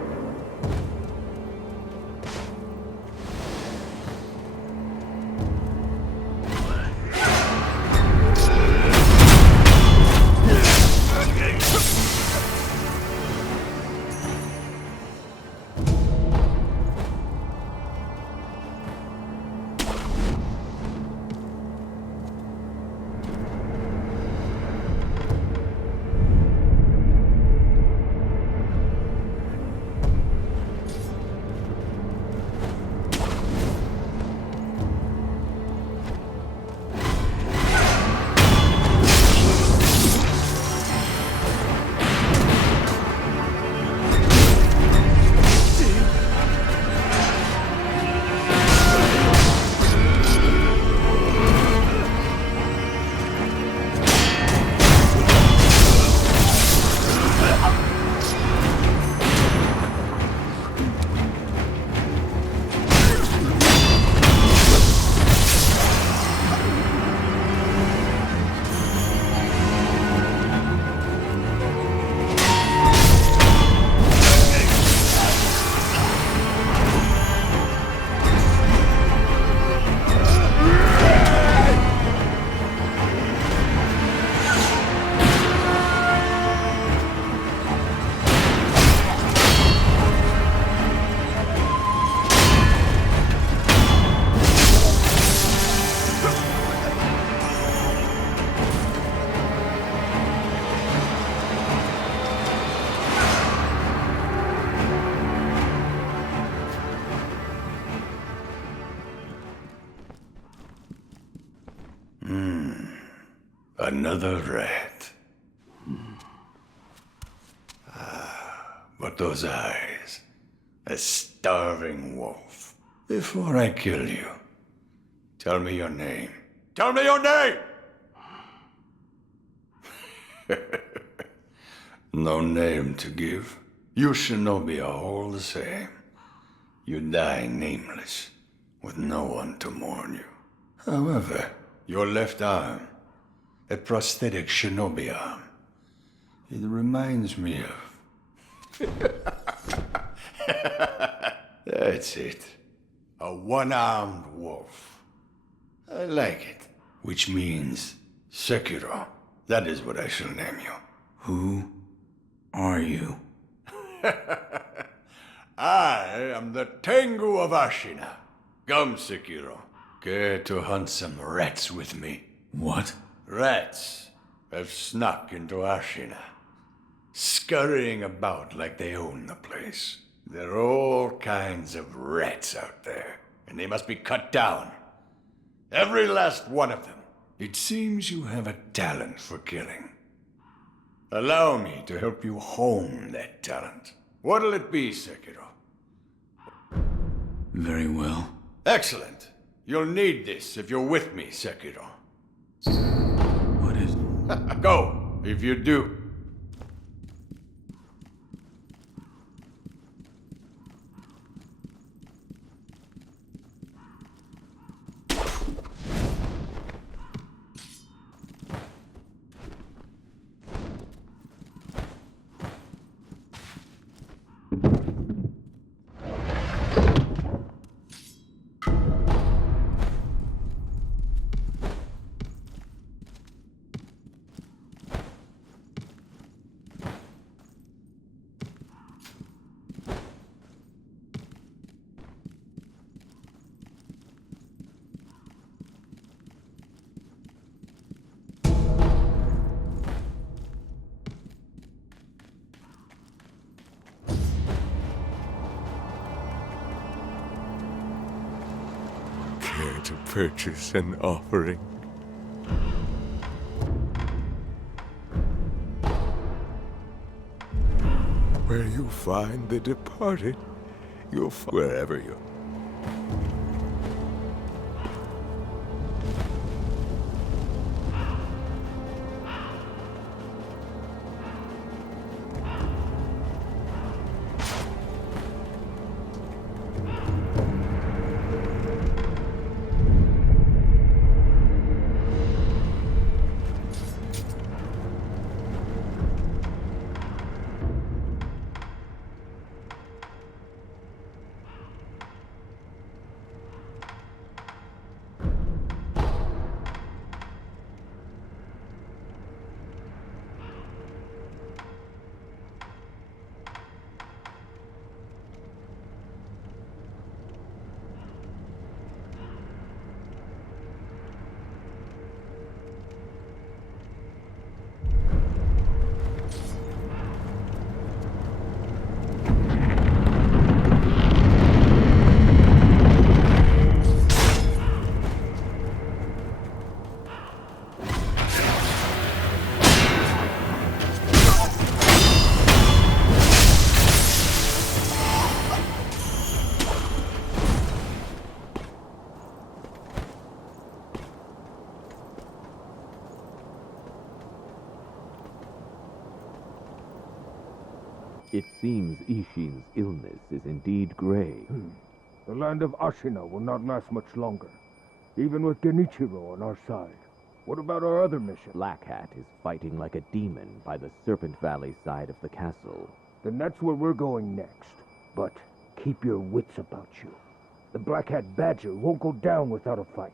Another rat. But those eyes. A starving wolf. Before I kill you, tell me your name. Tell me your name! No name to give. You shinobi are all the same. You die nameless, with no one to mourn you. However, your left arm, a prosthetic shinobi arm, it reminds me of... That's it. A one-armed wolf. I like it. Which means Sekiro. That is what I shall name you. Who are you? I am the Tengu of Ashina. Come, Sekiro. Care to hunt some rats with me? What? Rats have snuck into Ashina, scurrying about like they own the place. There are all kinds of rats out there, and they must be cut down. Every last one of them. It seems you have a talent for killing. Allow me to help you hone that talent. What'll it be, Sekiro? Very well. Excellent. You'll need this if you're with me, Sekiro. What is... Go, if you do. To purchase an offering. Where you find the departed, you'll find wherever you. It seems Ishin's illness is indeed grave. The land of Ashina will not last much longer, even with Genichiro on our side. What about our other mission? Black Hat is fighting like a demon by the Serpent Valley side of the castle. Then that's where we're going next. But keep your wits about you. The Black Hat Badger won't go down without a fight.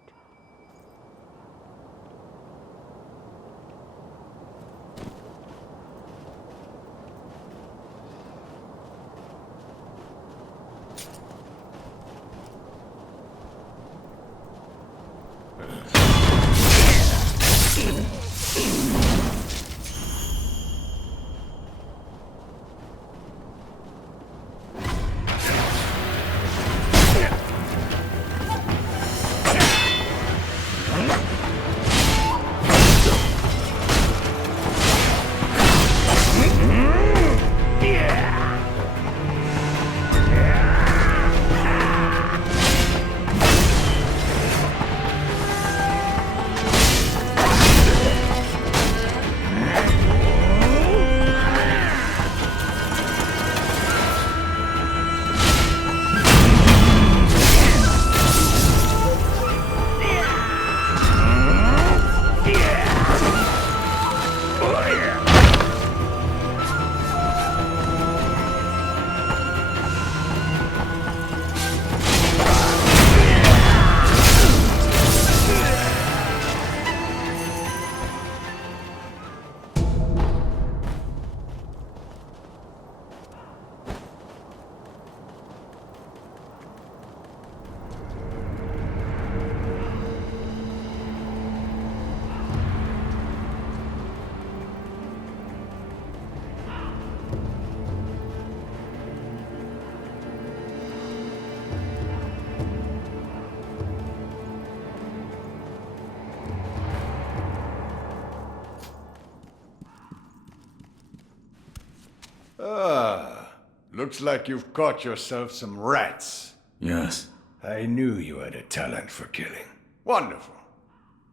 Looks like you've caught yourself some rats. Yes. I knew you had a talent for killing. Wonderful.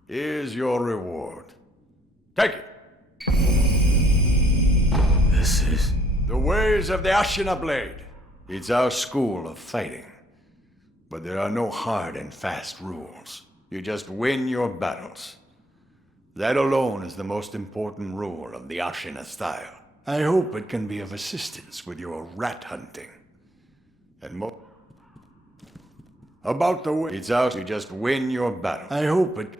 Here's your reward. Take it. This is... The ways of the Ashina Blade. It's our school of fighting. But there are no hard and fast rules. You just win your battles. That alone is the most important rule of the Ashina style. I hope it can be of assistance with your rat hunting. And about the way it's out, you just win your battle. I hope it...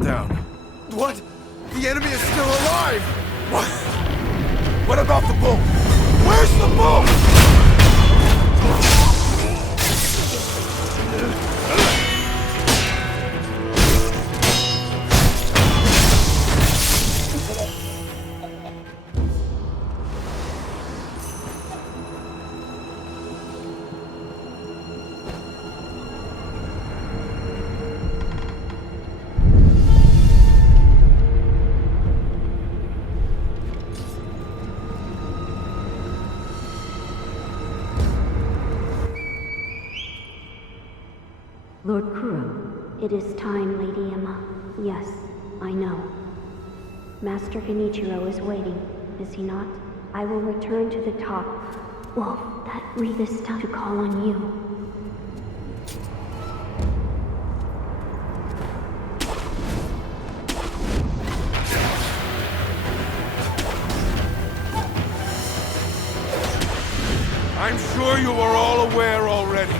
calm down. What? The enemy is still alive! What? What about the bull? Where's the bull? Lord Kuro. It is time, Lady Emma. Yes, I know. Master Genichiro is waiting, is he not? I will return to the top. Well, that read this time to call on you. I'm sure you are all aware already.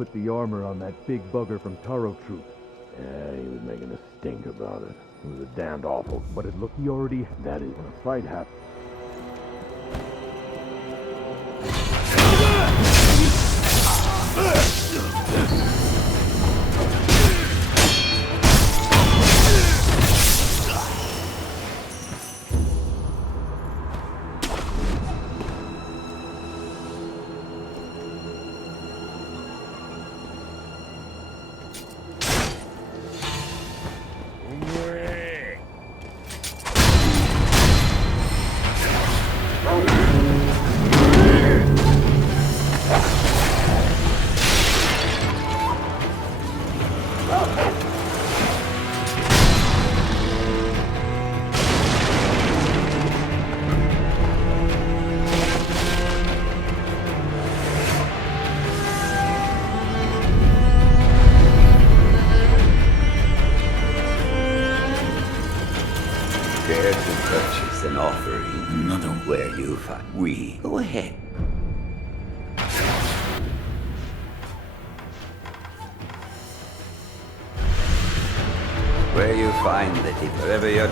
put the armor on that big bugger from Taro Troop. Yeah, he was making a stink about it. It was a damned awful, but it looked he already... That is, when a fight happened. Care to purchase an offering? Another where you find we. Go ahead. Where you find the tip, wherever you're...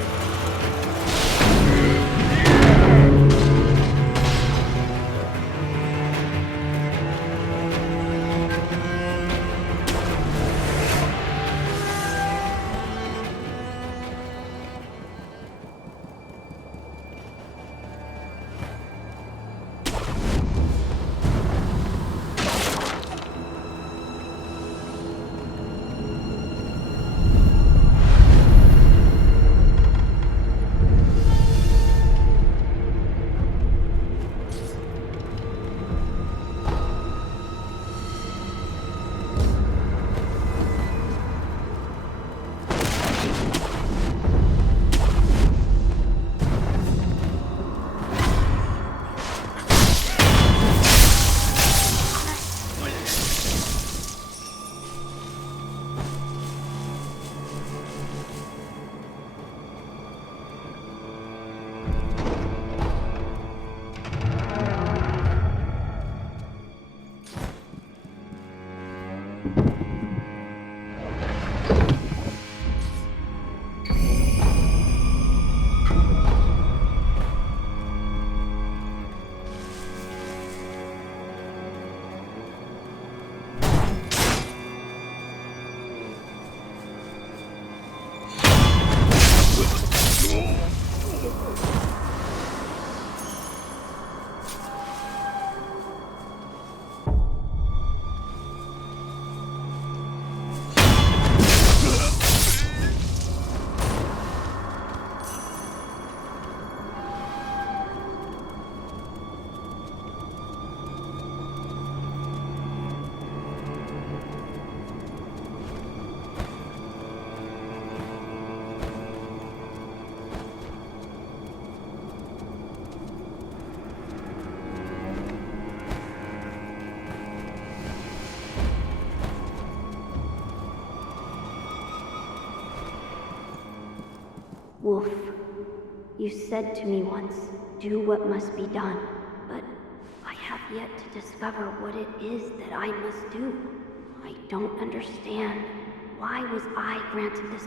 Wolf, you said to me once, do what must be done, but I have yet to discover what it is that I must do. I don't understand. Why was I granted this?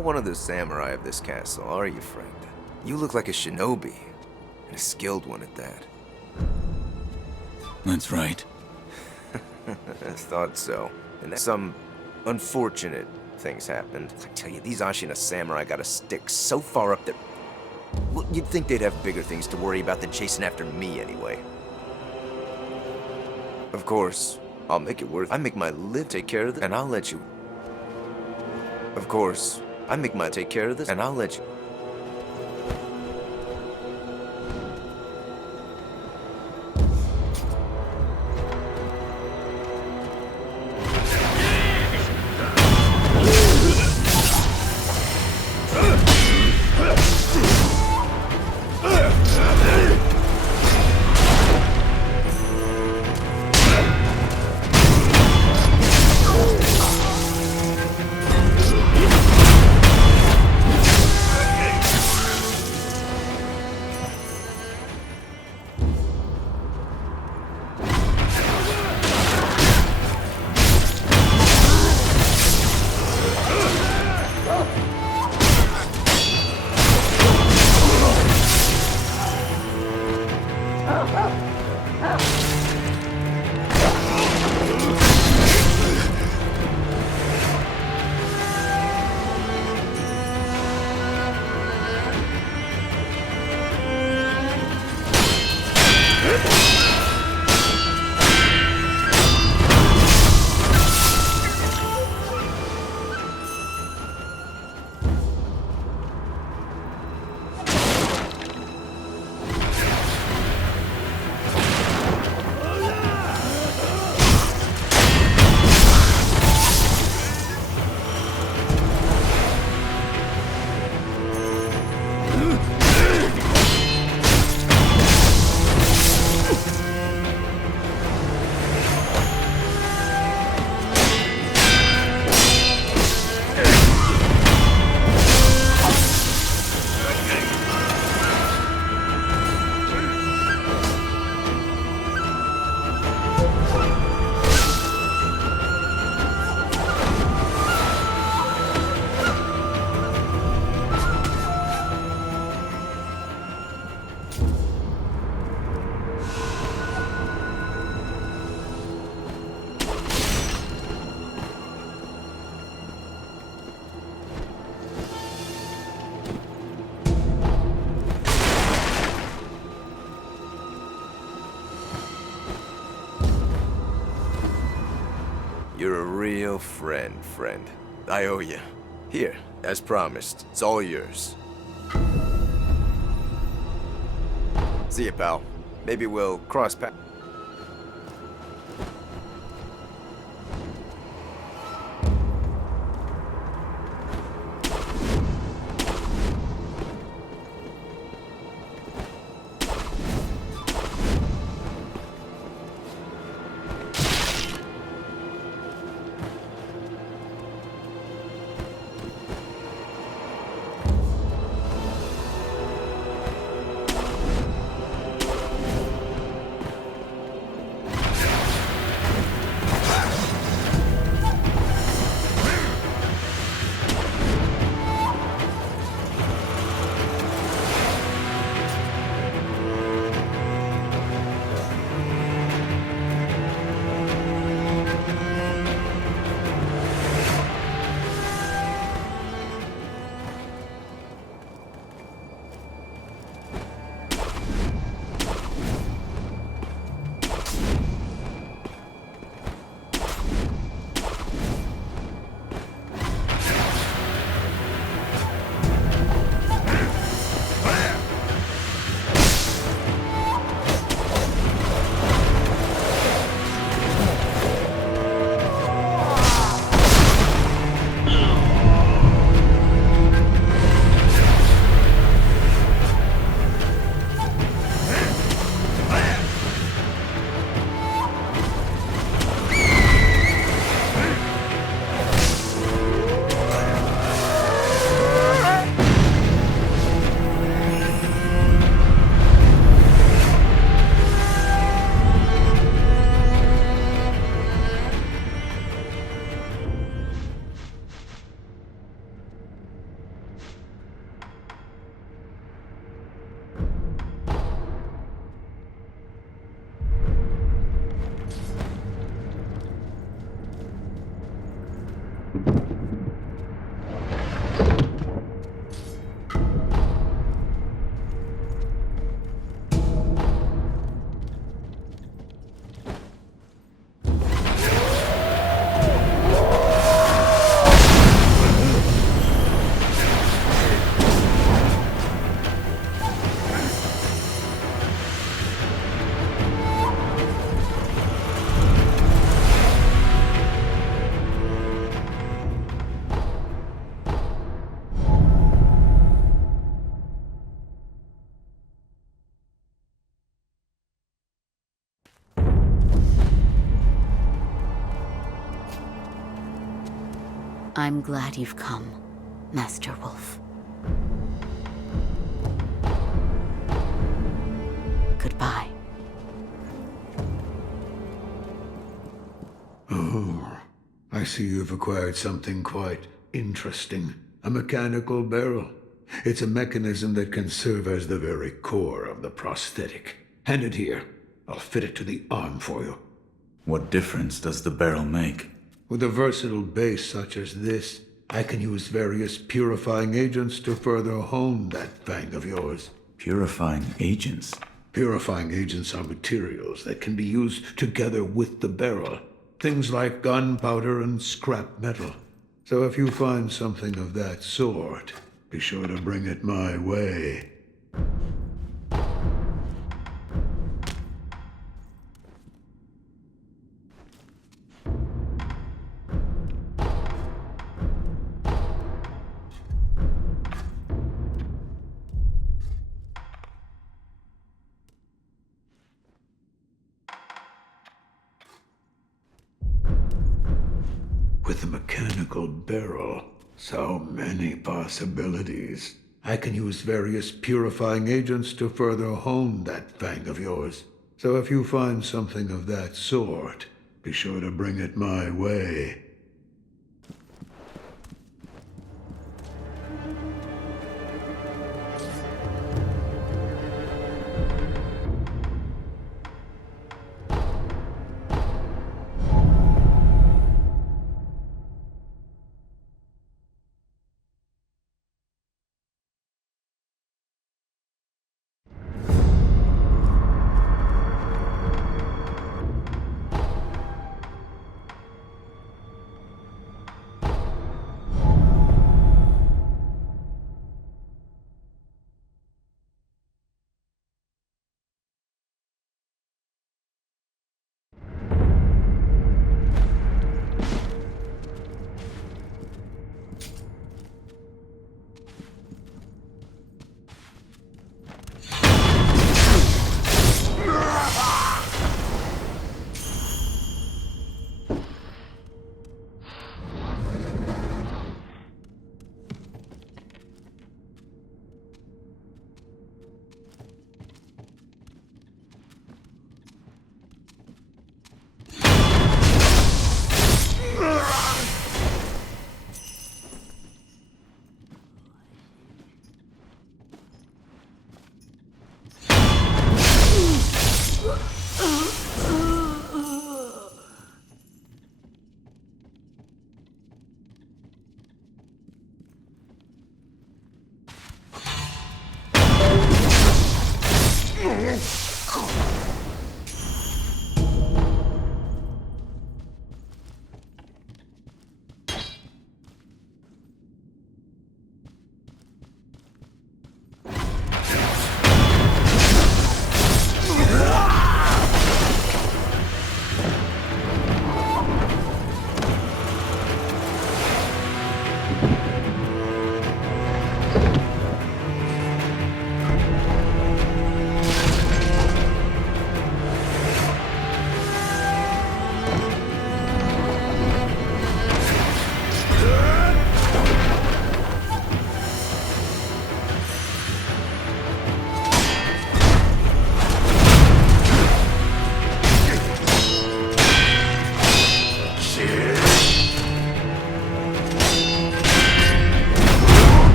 not one of the samurai of this castle, are you, friend? You look like a shinobi, and a skilled one at that. That's right. I thought so. And then some unfortunate things happened. I tell you, these ashina samurai got a stick so far up their... Well, you'd think they'd have bigger things to worry about than chasing after me anyway. Of course, I'll make it worth... I make my live take care of this, and I'll let you... Of course, I make my take care of this, and I'll let you... You're a real friend. I owe you. Here, as promised, it's all yours. See ya, pal. Maybe we'll cross paths. I'm glad you've come, Master Wolf. Goodbye. Oh, I see you've acquired something quite interesting. A mechanical barrel. It's a mechanism that can serve as the very core of the prosthetic. Hand it here. I'll fit it to the arm for you. What difference does the barrel make? With a versatile base such as this, I can use various purifying agents to further hone that fang of yours. Purifying agents? Purifying agents are materials that can be used together with the barrel. Things like gunpowder and scrap metal. So if you find something of that sort, be sure to bring it my way. With a mechanical barrel, so many possibilities. I can use various purifying agents to further hone that fang of yours. So if you find something of that sort, be sure to bring it my way.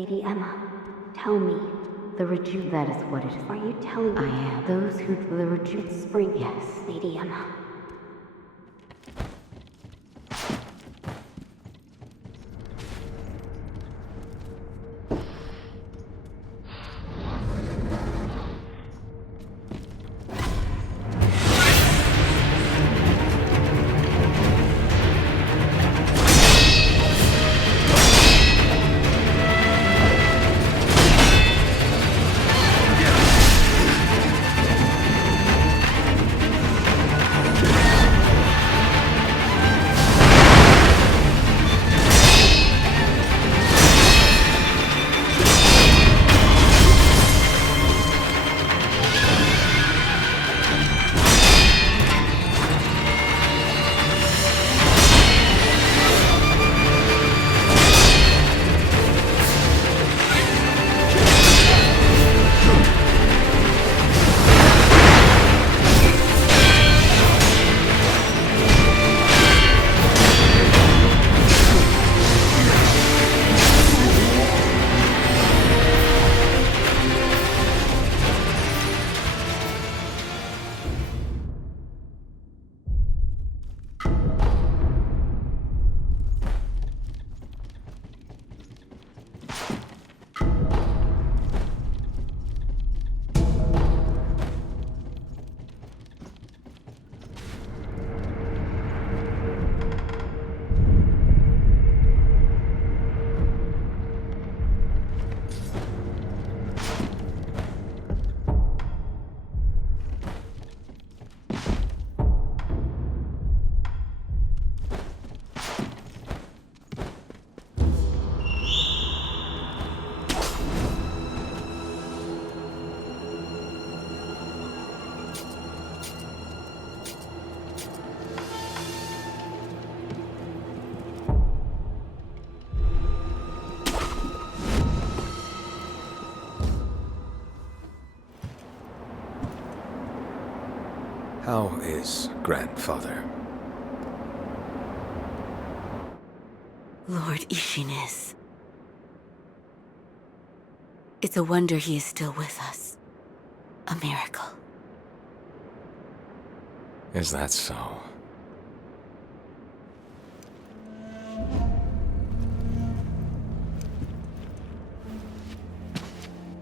Lady Emma, tell me. The reju, that is what it is. Are you telling me? I am. Those who, the reju. It's spring. Yes. Lady Emma. How is grandfather? Lord Isshin is. It's a wonder he is still with us. A miracle. Is that so?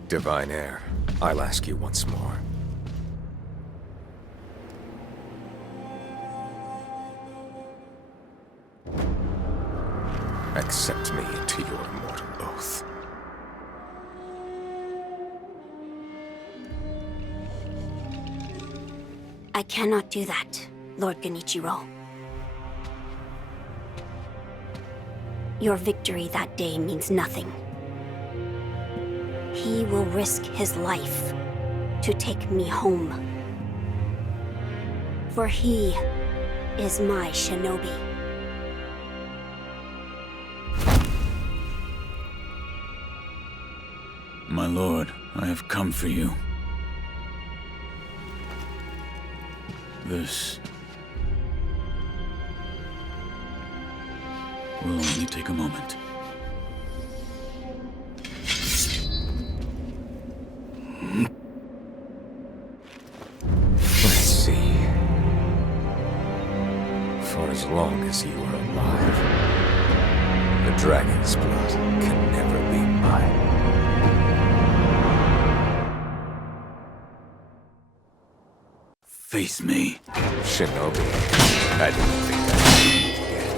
Divine Heir, I'll ask you once more. Accept me into your immortal oath. I cannot do that, Lord Genichiro. Your victory that day means nothing. He will risk his life to take me home. For he is my shinobi. My lord, I have come for you. This will only take a moment. Let's see. For as long as you are alive, the dragon's blood can never be mine. Face me. Shinobi, I didn't think I'd see you again.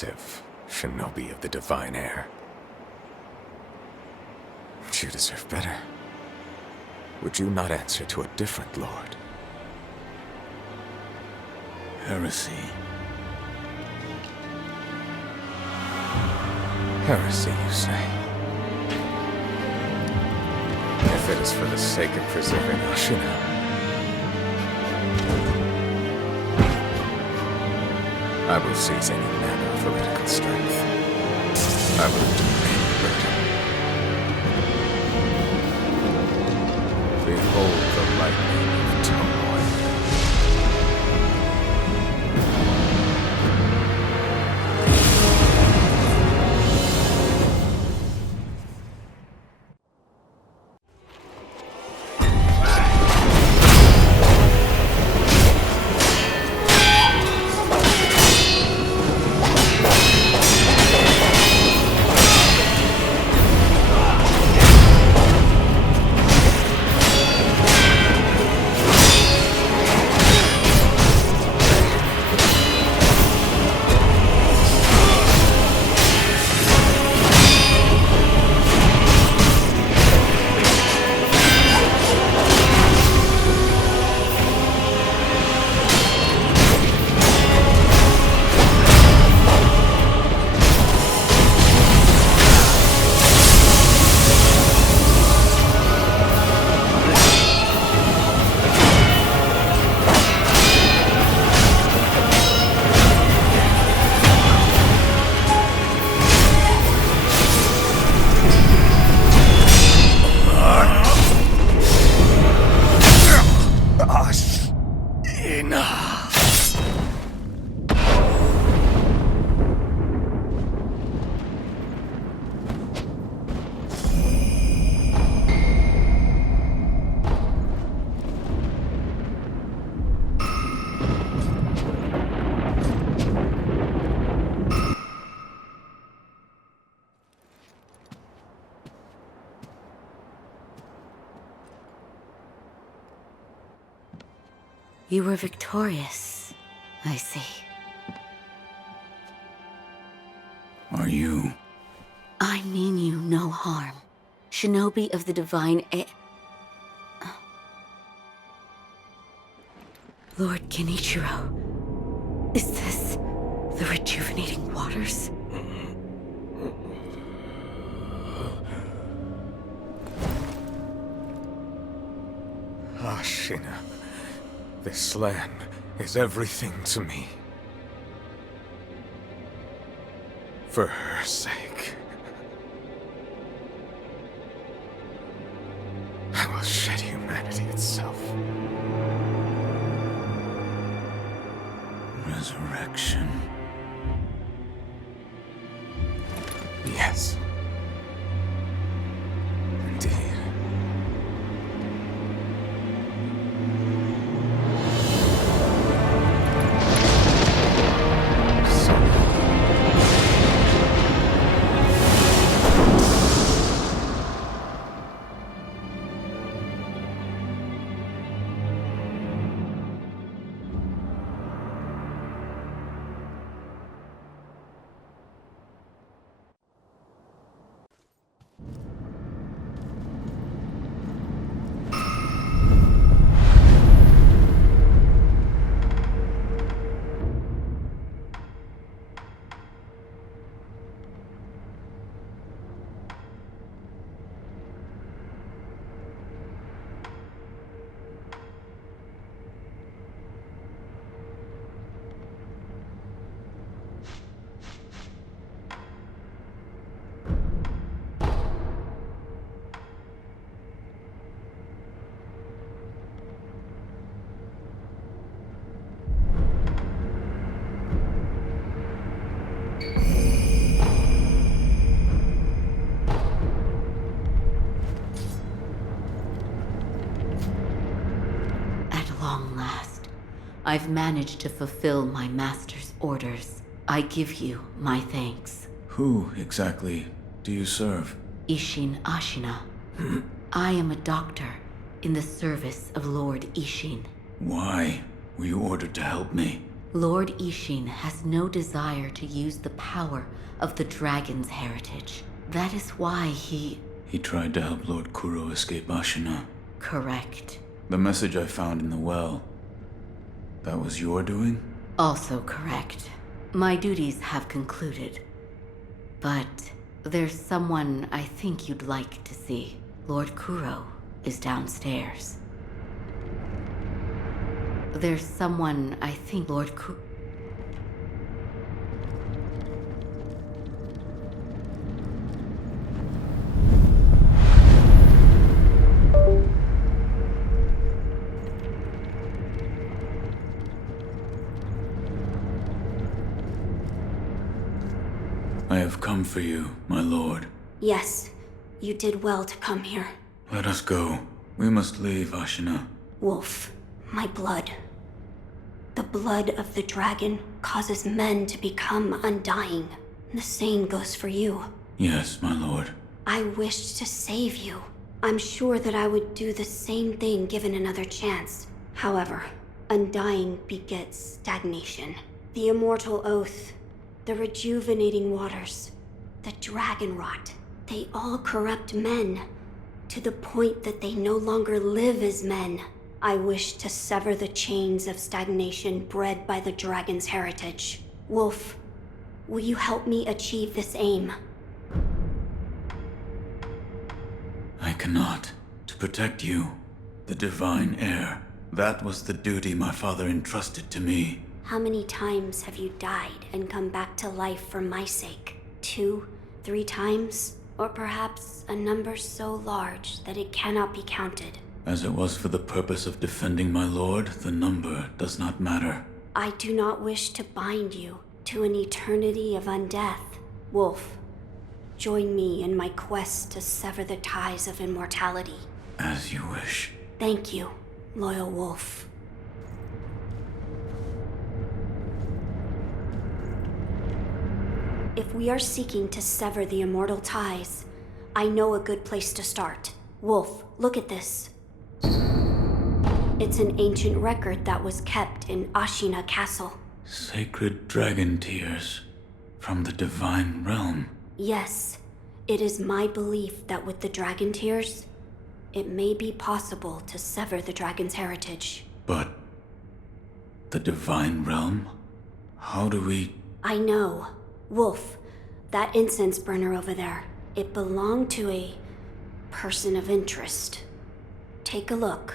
Impressive, shinobi of the divine air. But you deserve better. Would you not answer to a different lord? Heresy. Heresy, you say? If it is for the sake of preserving Ashina, I will seize any manner of heretical strength. I will endure any burden. Behold the lightning of turmoil. You were victorious, I see. Are you? I mean you no harm. Shinobi of the divine Lord Genichiro, is this the rejuvenating waters? Ashina, this land is everything to me. For her sake, I will shed humanity itself. Resurrection. Yes. Indeed. I've managed to fulfill my master's orders. I give you my thanks. Who exactly do you serve? Isshin Ashina. I am a doctor in the service of Lord Isshin. Why were you ordered to help me? Lord Isshin has no desire to use the power of the dragon's heritage. That is why he tried to help Lord Kuro escape Ashina. Correct. The message I found in the well, that was your doing? Also correct. My duties have concluded. But there's someone I think you'd like to see. Lord Kuro is downstairs. There's someone I think Lord Kuro... I have come for you, my lord. Yes, you did well to come here. Let us go. We must leave Ashina. Wolf, my blood. The blood of the dragon causes men to become undying. The same goes for you. Yes, my lord. I wished to save you. I'm sure that I would do the same thing given another chance. However, undying begets stagnation. The immortal oath, the rejuvenating waters, the dragon rot, they all corrupt men to the point that they no longer live as men. I wish to sever the chains of stagnation bred by the dragon's heritage. Wolf, will you help me achieve this aim? I cannot. To protect you, the divine heir. That was the duty my father entrusted to me. How many times have you died and come back to life for my sake? 2, 3 times? Or perhaps a number so large that it cannot be counted? As it was for the purpose of defending my lord, the number does not matter. I do not wish to bind you to an eternity of undeath. Wolf, join me in my quest to sever the ties of immortality. As you wish. Thank you, loyal wolf. If we are seeking to sever the immortal ties, I know a good place to start. Wolf, look at this. It's an ancient record that was kept in Ashina Castle. Sacred dragon tears from the divine realm. Yes, it is my belief that with the dragon tears, it may be possible to sever the dragon's heritage. But the divine realm? How do we... I know. Wolf, that incense burner over there, it belonged to a person of interest. Take a look.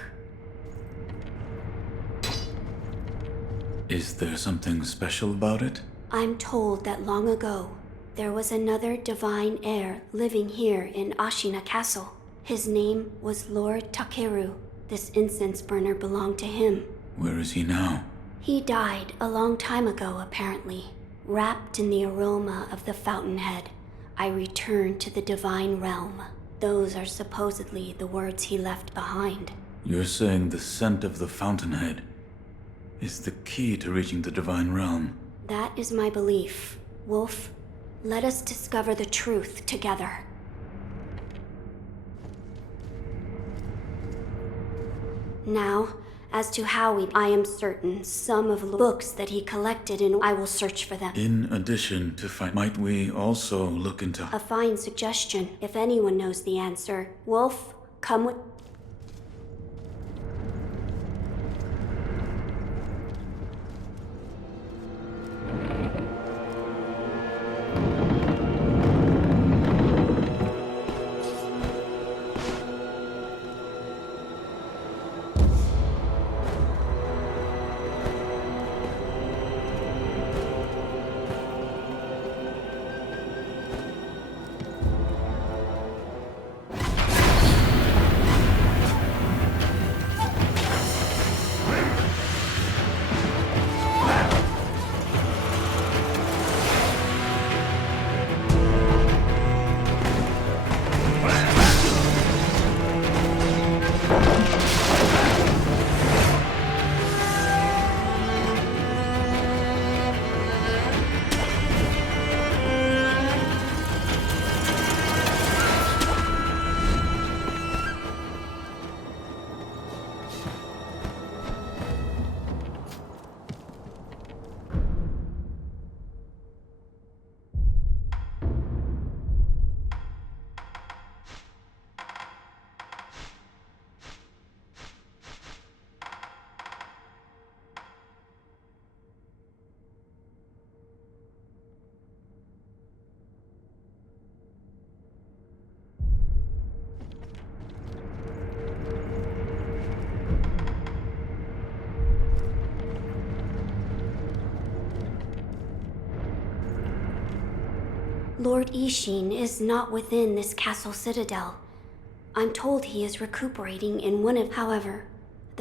Is there something special about it? I'm told that long ago, there was another divine heir living here in Ashina Castle. His name was Lord Takeru. This incense burner belonged to him. Where is he now? He died a long time ago, apparently. Wrapped in the aroma of the fountainhead, I returned to the divine realm. Those are supposedly the words he left behind. You're saying the scent of the fountainhead is the key to reaching the divine realm? That is my belief. Wolf, let us discover the truth together. Now, as to how I am certain some of the books that he collected I will search for them. In addition to might we also look into... A fine suggestion, if anyone knows the answer. Wolf, come with... Lord Isshin is not within this castle citadel. I'm told he is recuperating in one of... However,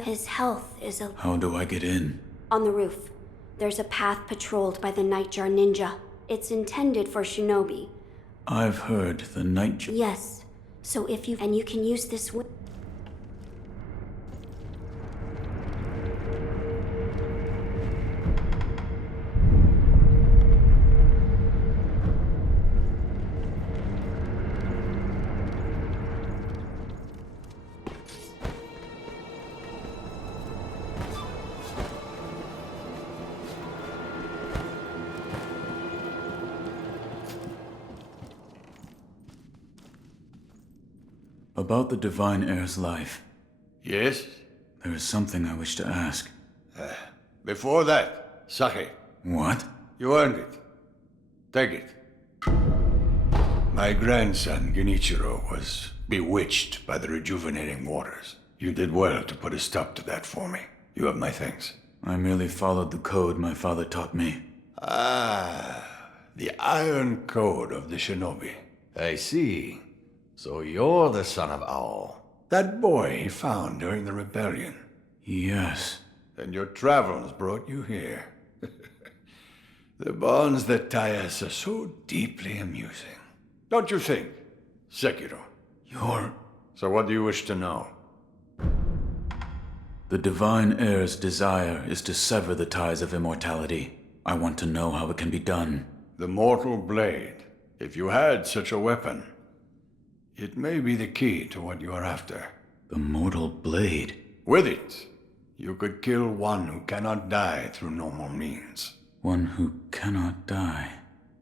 his health is a... How do I get in? On the roof. There's a path patrolled by the Nightjar Ninja. It's intended for shinobi. I've heard the Nightjar... Yes. So if you... And you can use this... About the Divine Heir's life. Yes? There is something I wish to ask. Before that, sake. What? You earned it. Take it. My grandson, Genichiro, was bewitched by the rejuvenating waters. You did well to put a stop to that for me. You have my thanks. I merely followed the code my father taught me. Ah, the Iron Code of the Shinobi. I see. So you're the son of Owl. That boy he found during the rebellion. Yes. And your travels brought you here. The bonds that tie us are so deeply amusing. Don't you think, Sekiro? So what do you wish to know? The Divine Heir's desire is to sever the ties of immortality. I want to know how it can be done. The Mortal Blade. If you had such a weapon, it may be the key to what you are after. The Mortal Blade? With it, you could kill one who cannot die through normal means. One who cannot die?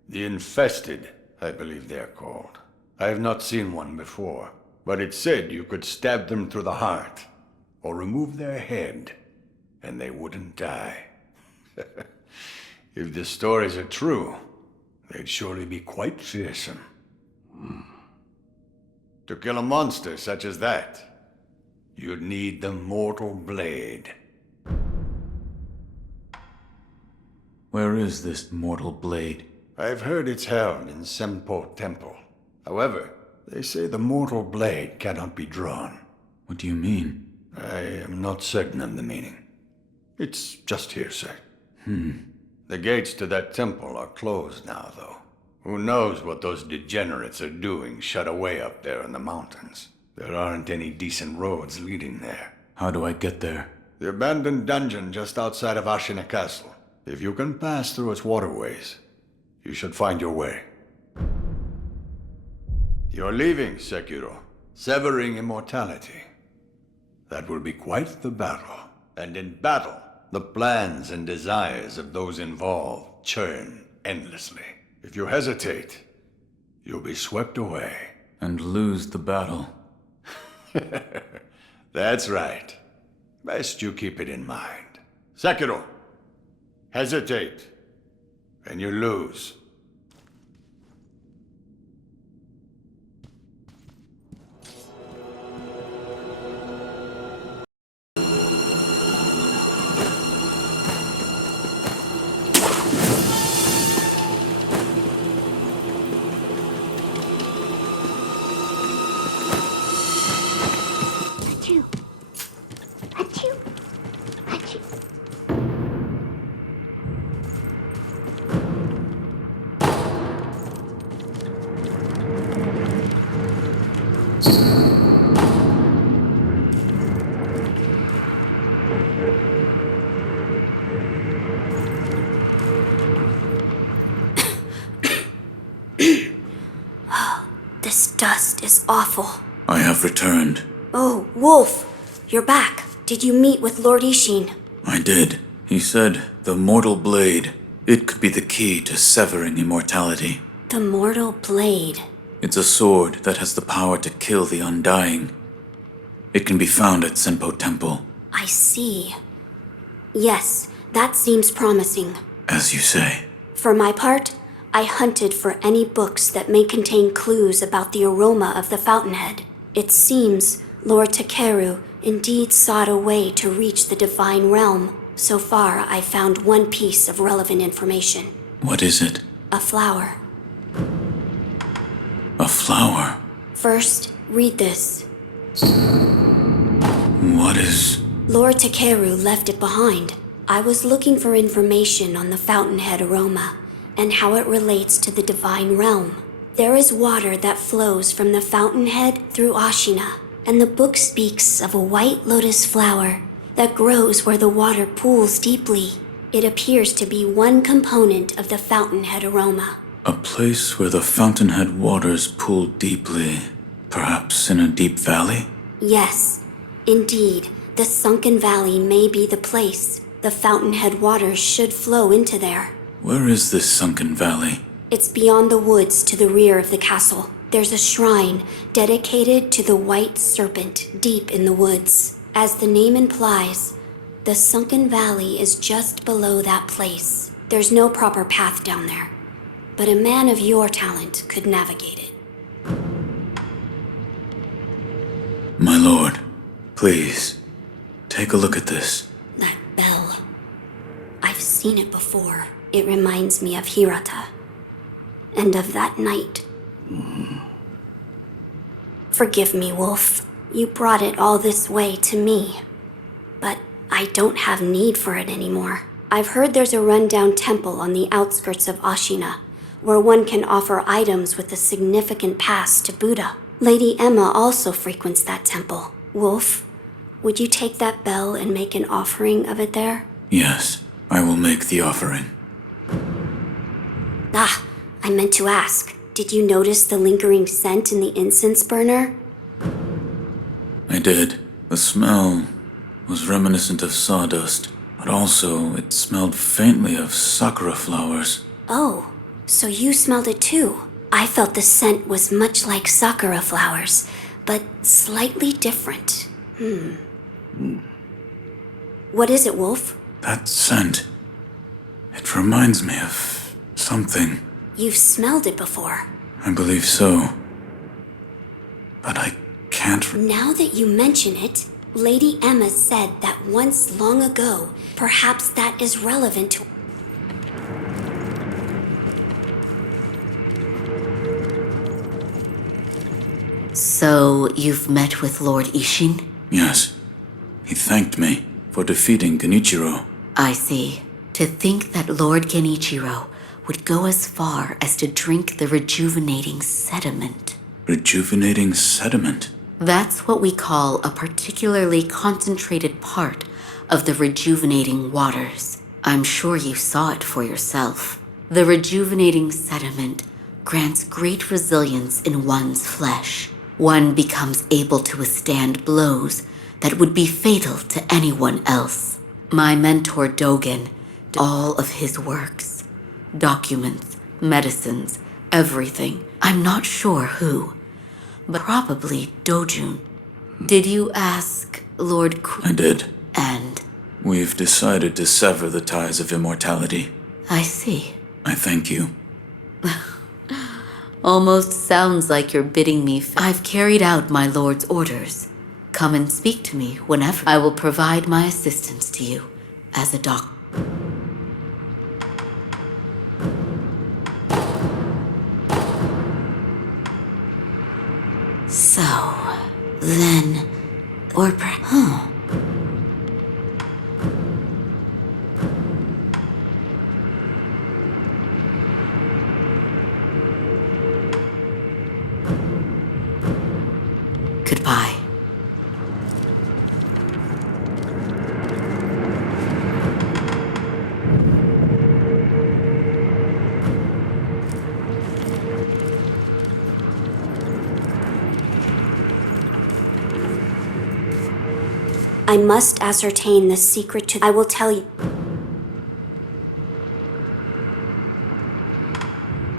The Infested, I believe they are called. I have not seen one before, but it said you could stab them through the heart, or remove their head, and they wouldn't die. If the stories are true, they'd surely be quite fearsome. To kill a monster such as that, you'd need the Mortal Blade. Where is this Mortal Blade? I've heard it's held in Senpo Temple. However, they say the Mortal Blade cannot be drawn. What do you mean? I am not certain of the meaning. It's just hearsay. The gates to that temple are closed now, though. Who knows what those degenerates are doing shut away up there in the mountains. There aren't any decent roads leading there. How do I get there? The abandoned dungeon just outside of Ashina Castle. If you can pass through its waterways, you should find your way. You're leaving, Sekiro. Severing immortality. That will be quite the battle. And in battle, the plans and desires of those involved churn endlessly. If you hesitate, you'll be swept away. And lose the battle. That's right. Best you keep it in mind. Sekiro, hesitate, and you lose. This dust is awful. I have returned. Oh, Wolf! You're back. Did you meet with Lord Isshin? I did. He said the Mortal Blade. It could be the key to severing immortality. The Mortal Blade. It's a sword that has the power to kill the undying. It can be found at Senpo Temple. I see. Yes, that seems promising. As you say. For my part, I hunted for any books that may contain clues about the aroma of the fountainhead. It seems Lord Takeru indeed sought a way to reach the divine realm. So far, I found one piece of relevant information. What is it? A flower. flower. First, read this. What is... Lord Takeru left it behind. I was looking for information on the fountainhead aroma and how it relates to the divine realm. There is water that flows from the fountainhead through Ashina, and the book speaks of a white lotus flower that grows where the water pools deeply. It appears to be one component of the fountainhead aroma. A place where the fountainhead waters pool deeply, perhaps in a deep valley? Yes, indeed, the sunken valley may be the place. The fountainhead waters should flow into there. Where is this sunken valley? It's beyond the woods to the rear of the castle. There's a shrine dedicated to the white serpent deep in the woods. As the name implies, the sunken valley is just below that place. There's no proper path down there, but a man of your talent could navigate it. My lord, please, take a look at this. That bell. I've seen it before. It reminds me of Hirata. And of that night. Forgive me, Wolf. You brought it all this way to me. But I don't have need for it anymore. I've heard there's a rundown temple on the outskirts of Ashina, where one can offer items with a significant past to Buddha. Lady Emma also frequents that temple. Wolf, would you take that bell and make an offering of it there? Yes, I will make the offering. Ah, I meant to ask. Did you notice the lingering scent in the incense burner? I did. The smell was reminiscent of sawdust, but also it smelled faintly of sakura flowers. Oh, so you smelled it too. I felt the scent was much like sakura flowers, but slightly different. What is it, Wolf? That scent. It reminds me of something. You've smelled it before. I believe so. But I can't... Now that you mention it, Lady Emma said that once long ago, perhaps that is relevant to... So, you've met with Lord Isshin? Yes. He thanked me for defeating Genichiro. I see. To think that Lord Genichiro would go as far as to drink the rejuvenating sediment. Rejuvenating sediment? That's what we call a particularly concentrated part of the rejuvenating waters. I'm sure you saw it for yourself. The rejuvenating sediment grants great resilience in one's flesh. One becomes able to withstand blows that would be fatal to anyone else. My mentor Dogen did all of his works. Documents, medicines, everything. I'm not sure who, but probably Dojun. Did you ask Lord I did. And? We've decided to sever the ties of immortality. I see. I thank you. Almost sounds like you're bidding me. I've carried out my lord's orders. Come and speak to me whenever. I will provide my assistance to you as a doctor. So, then, or perhaps, Goodbye. I must ascertain the secret to... I will tell you.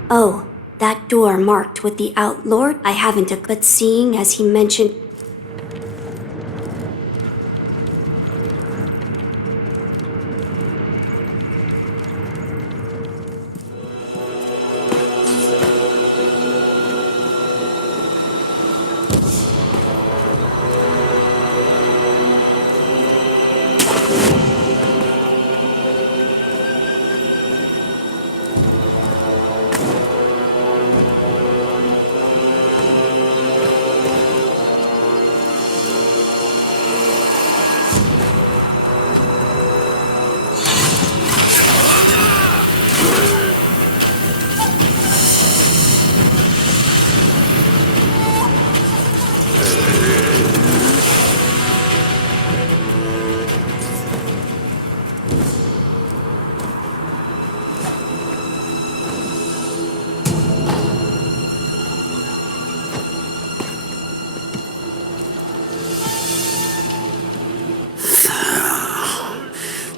Oh, that door marked with the outlord? I haven't but seeing as he mentioned...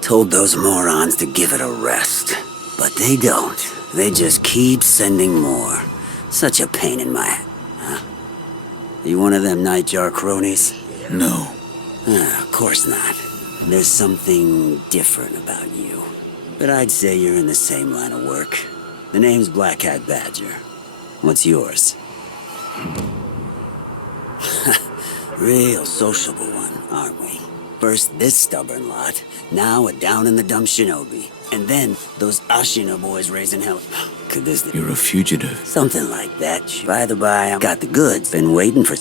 Told those morons to give it a rest. But they don't. They just keep sending more. Such a pain in my... Huh? You one of them nightjar cronies? No. Of course not. There's something different about you. But I'd say you're in the same line of work. The name's Black Hat Badger. What's yours? Real sociable one, aren't we? First this stubborn lot, now a down-in-the-dump shinobi. And then those ashina boys raising hell. Could this... You're a fugitive. Something like that. By the by, I've got the goods. Been waiting for...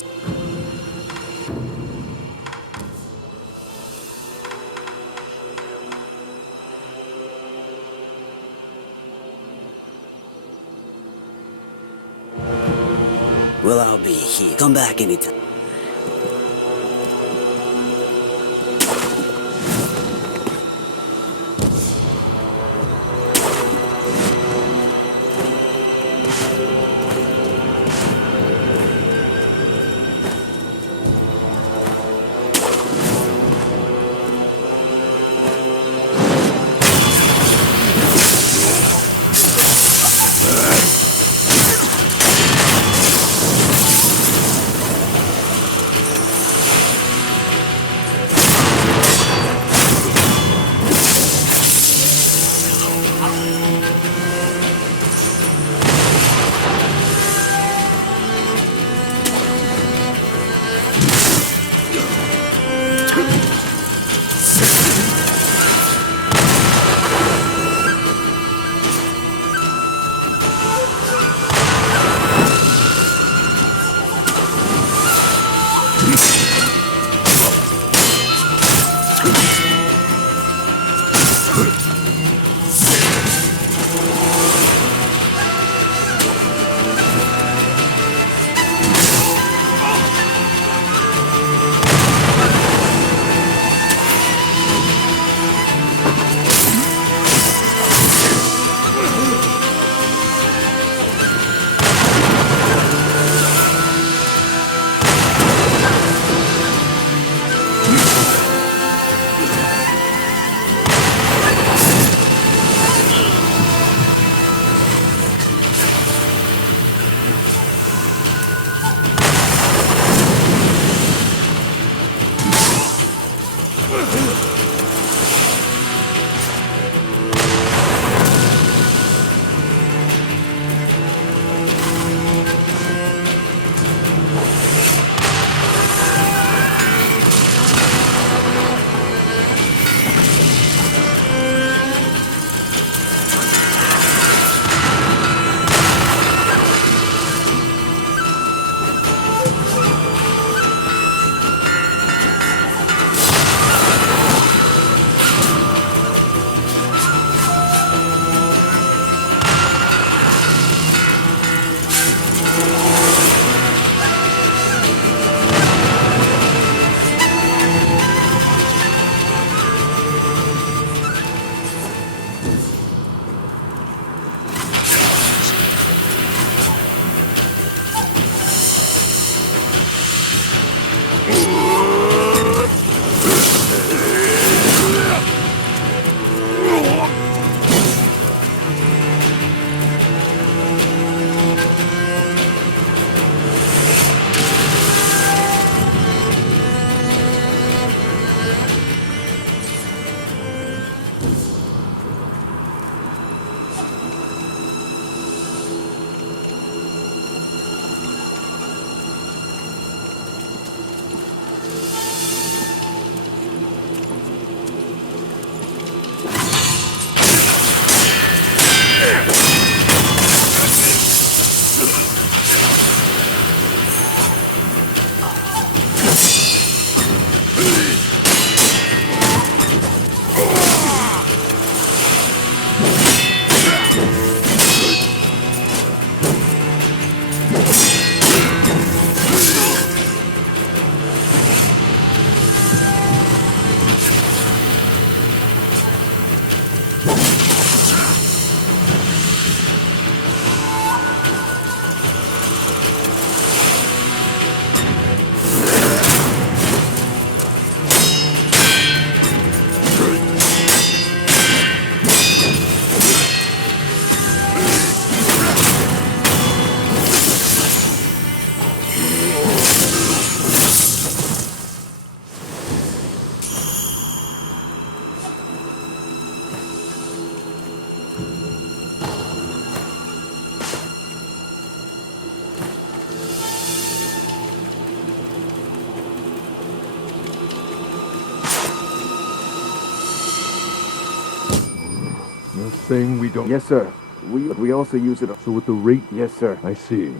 Well, I'll be here. Come back anytime. The thing we don't... Yes, sir. We also use it... So with the rate... Yes, sir. I see.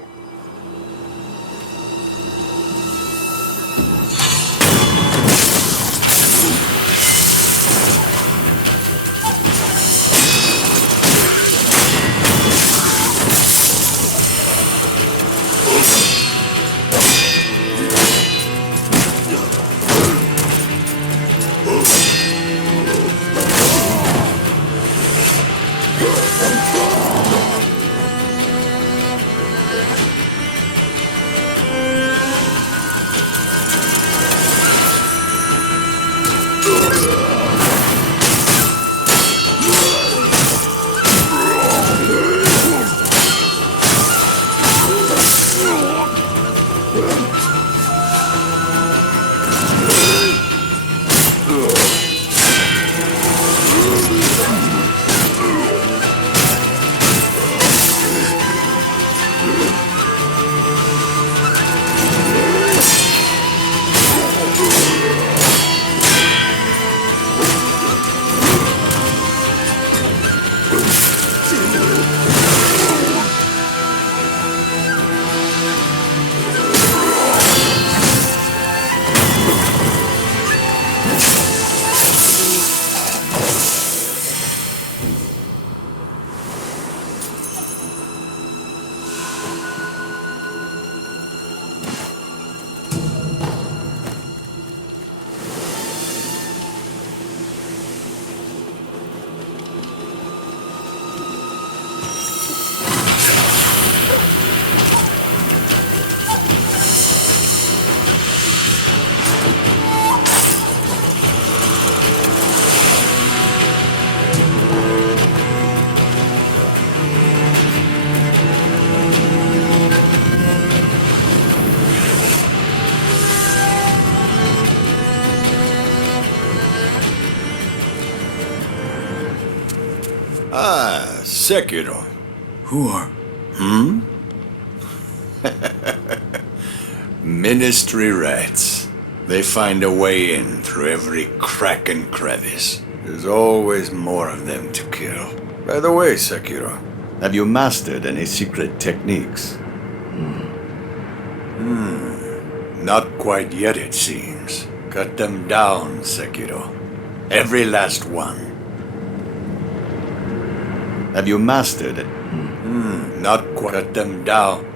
Ah, Sekiro. Who are? Ministry rats. They find a way in through every crack and crevice. There's always more of them to kill. By the way, Sekiro, have you mastered any secret techniques? Not quite yet, it seems. Cut them down, Sekiro. Every last one. Have you mastered it? Not quite. Cut them down.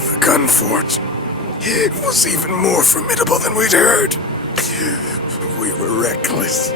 The gun fort. It was even more formidable than we'd heard. We were reckless.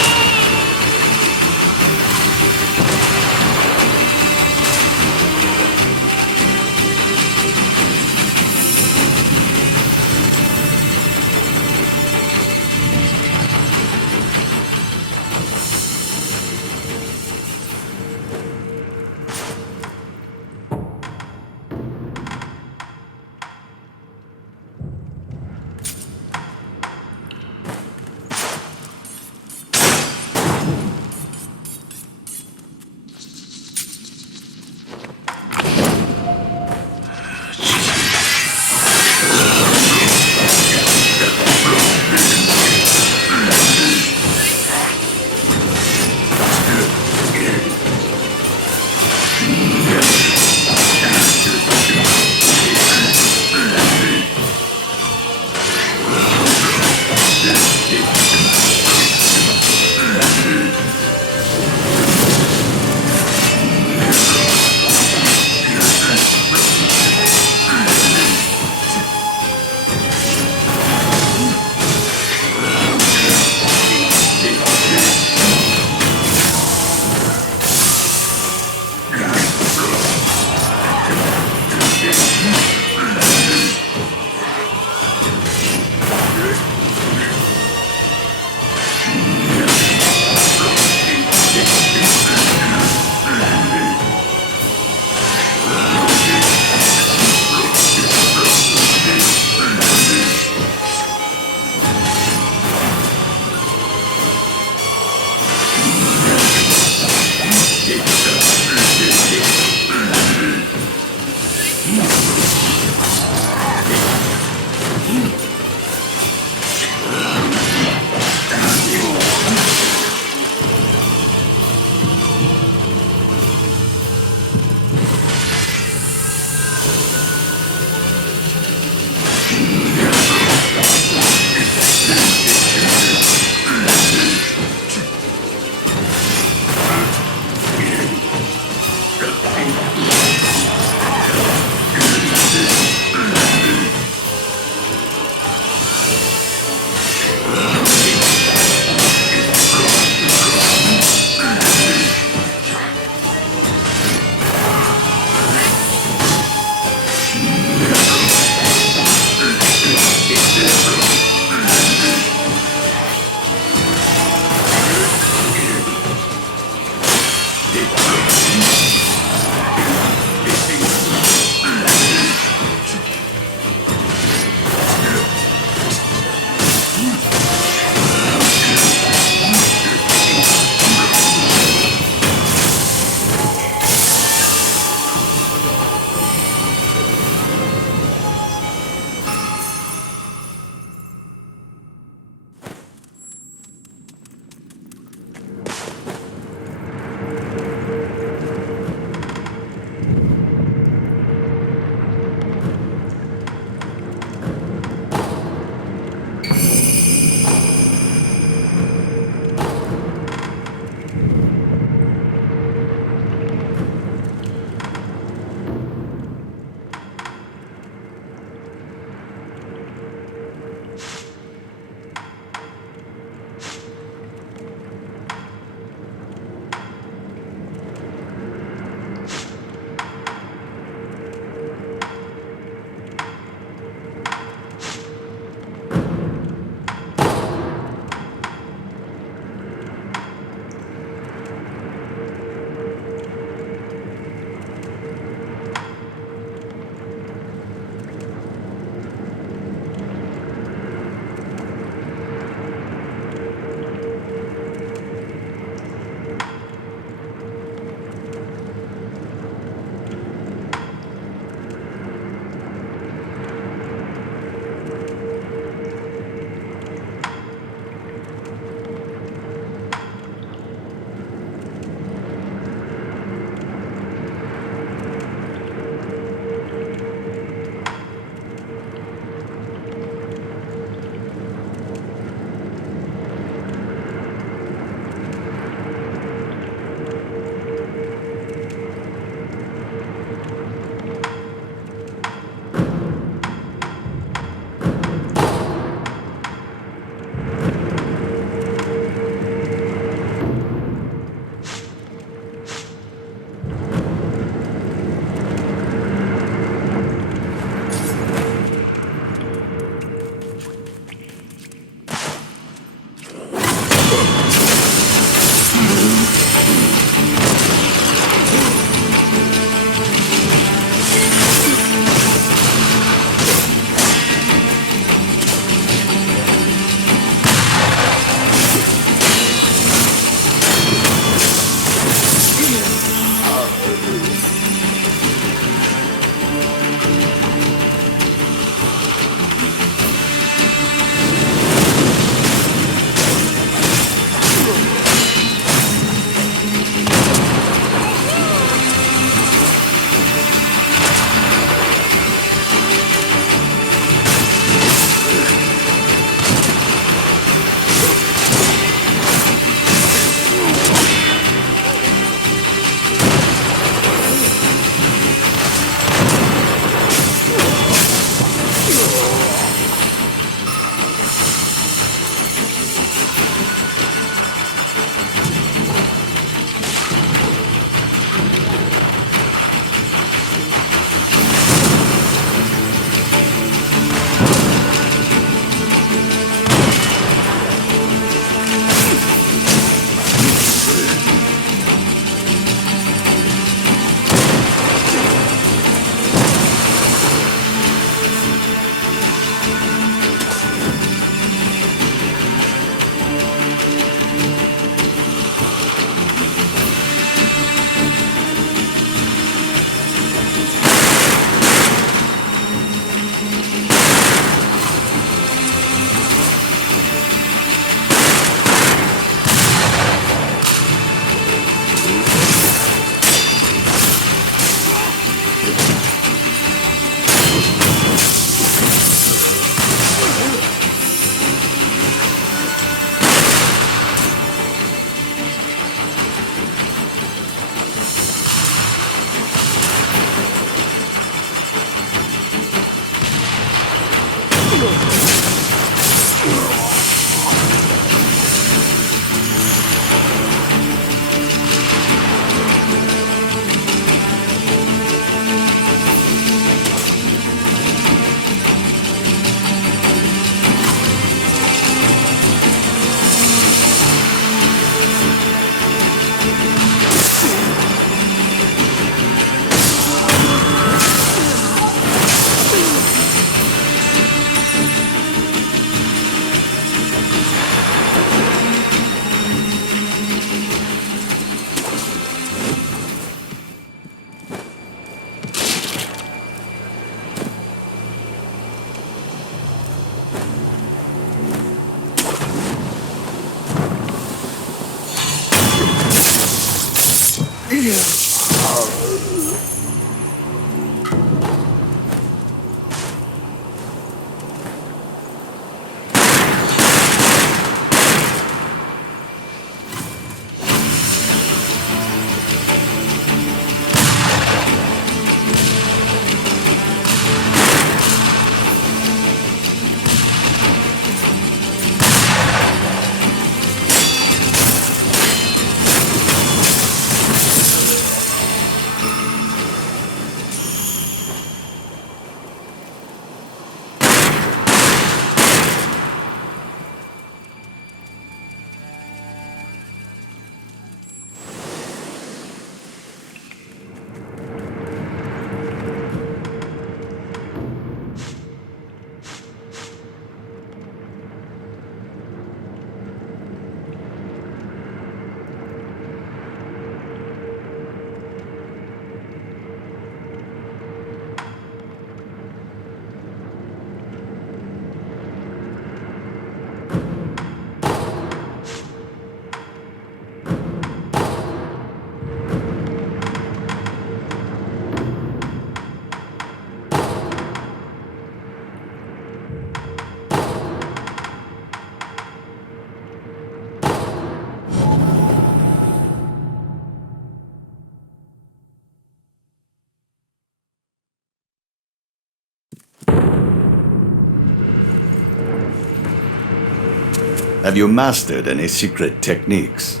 Have you mastered any secret techniques?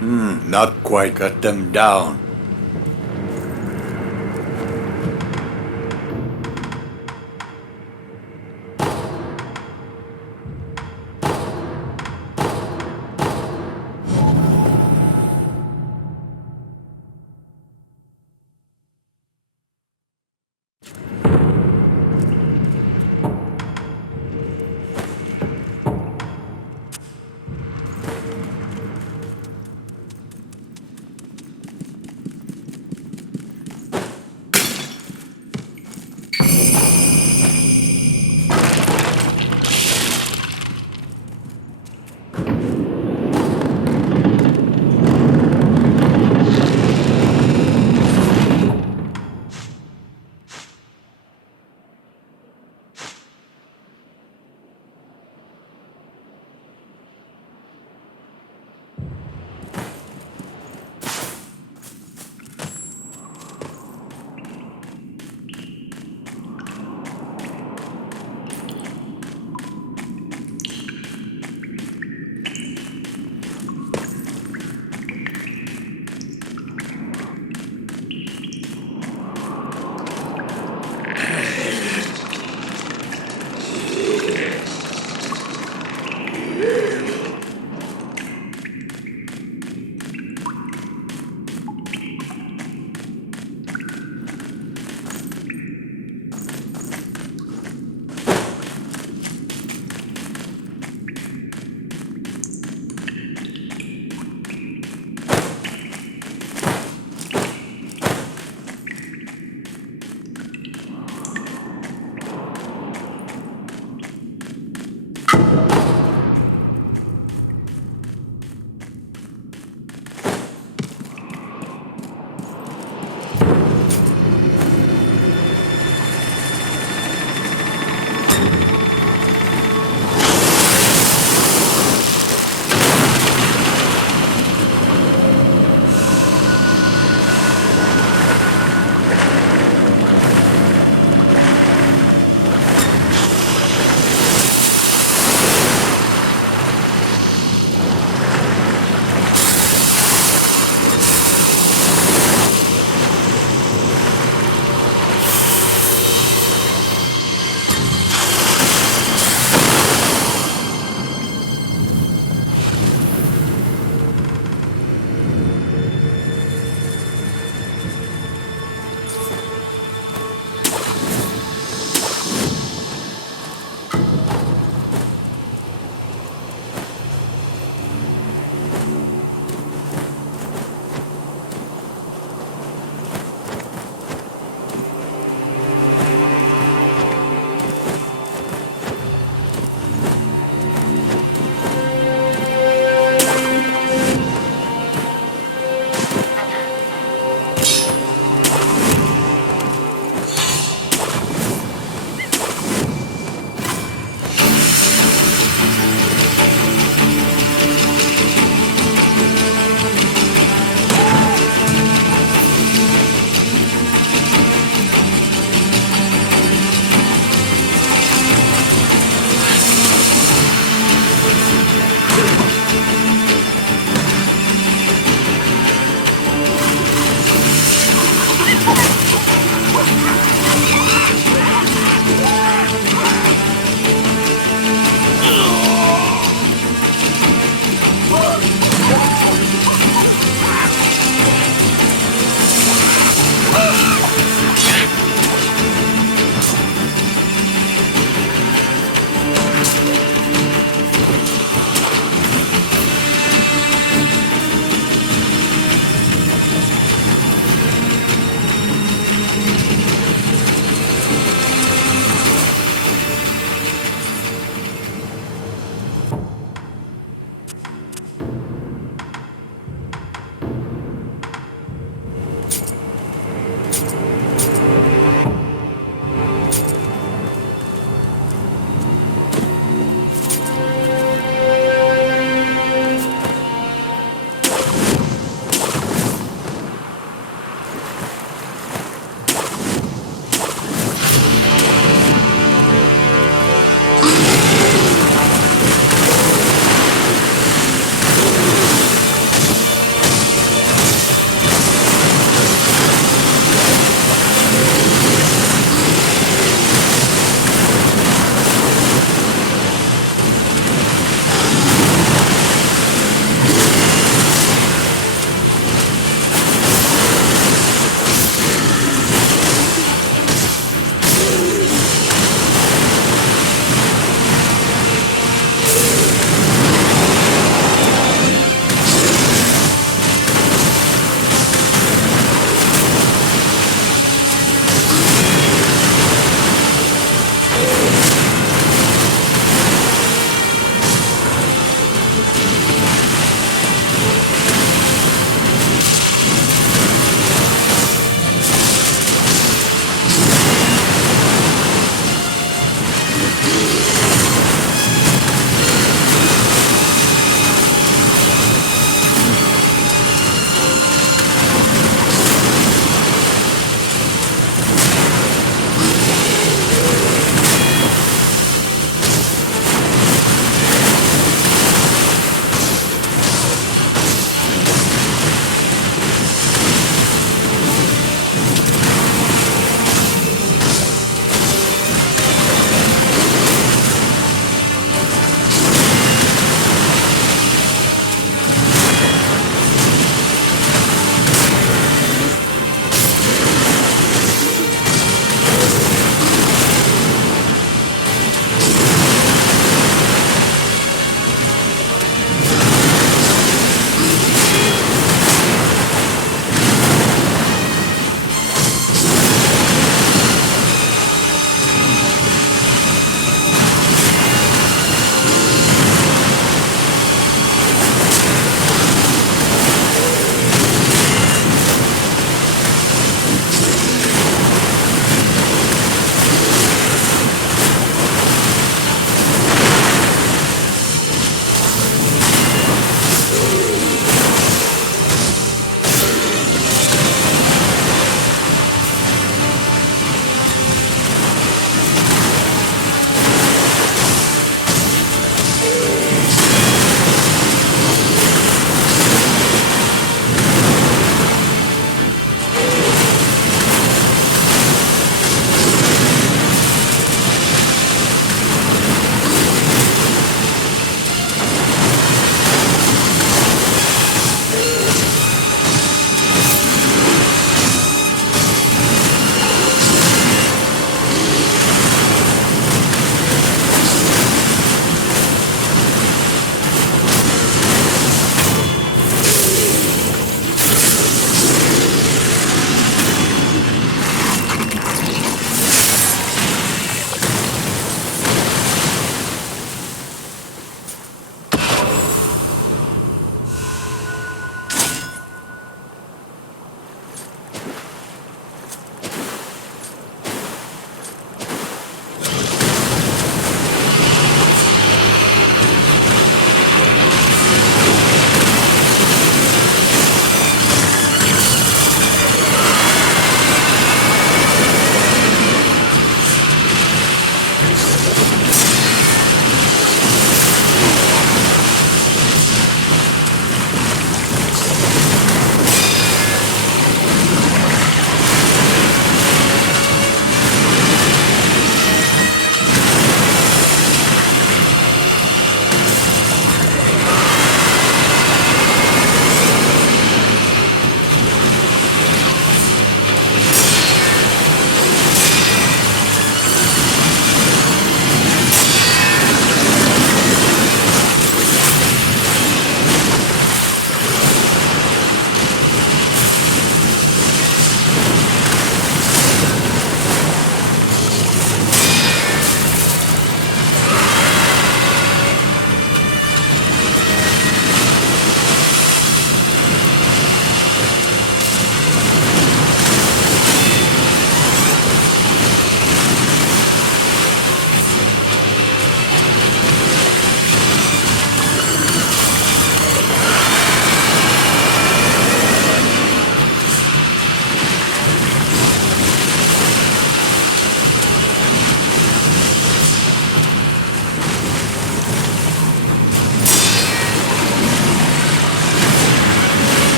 Not quite. Cut them down.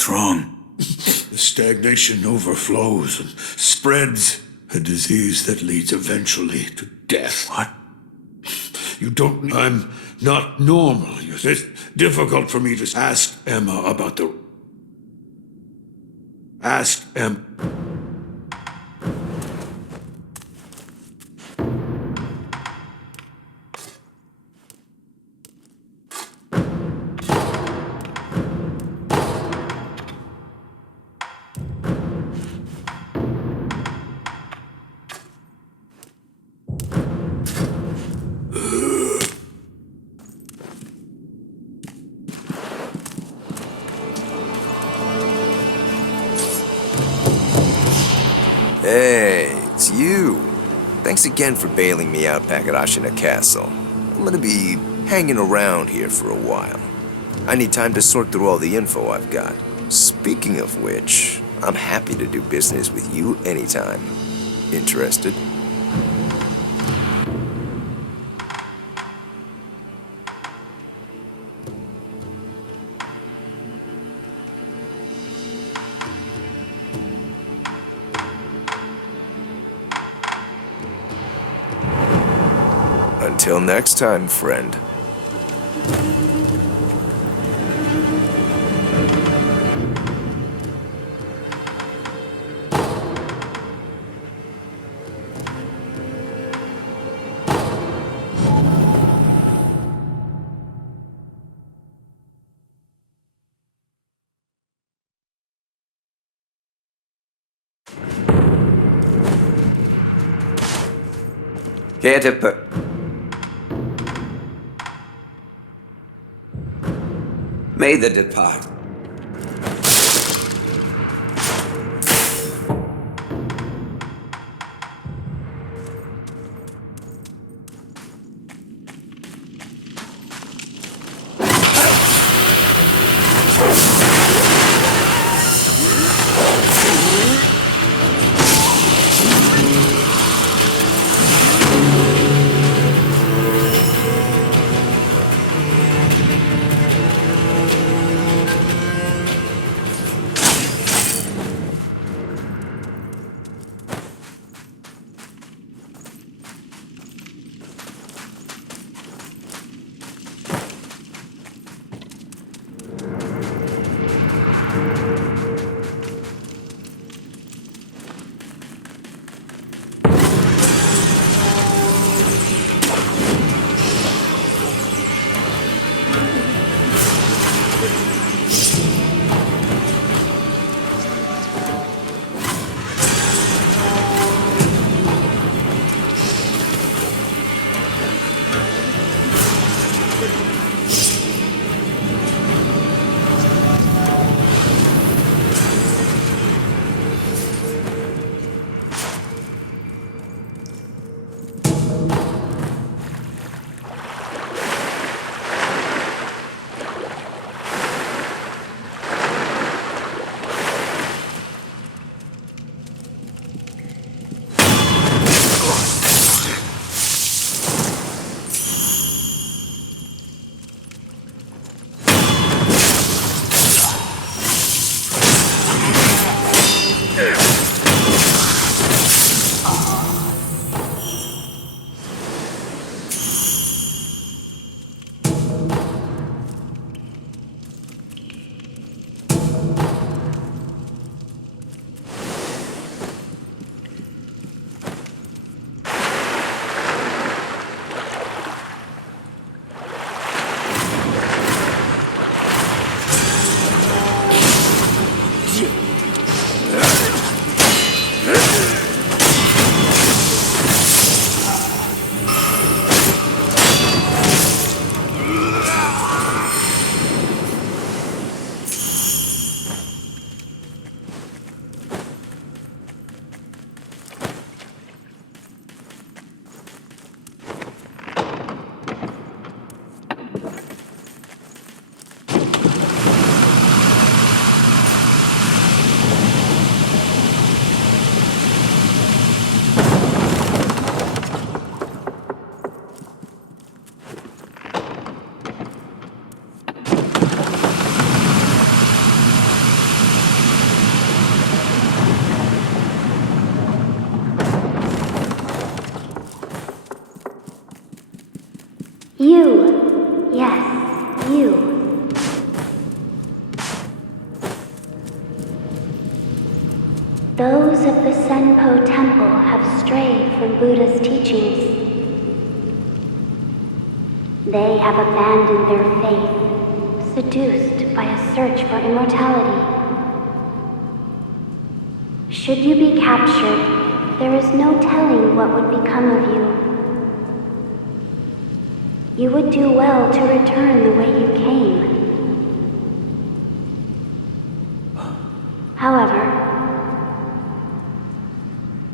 What's wrong? The stagnation overflows and spreads. A disease that leads eventually to death. What? You don't... I'm not normal. It's difficult for me to ask Emma about the... Ask Emma... Hey, it's you. Thanks again for bailing me out back at Ashina Castle. I'm gonna be hanging around here for a while. I need time to sort through all the info I've got. Speaking of which, I'm happy to do business with you anytime. Interested? Until next time, friend. Here to put... May the depart. Those of the Senpo Temple have strayed from Buddha's teachings. They have abandoned their faith, seduced by a search for immortality. Should you be captured, there is no telling what would become of you. You would do well to return the way you came. However,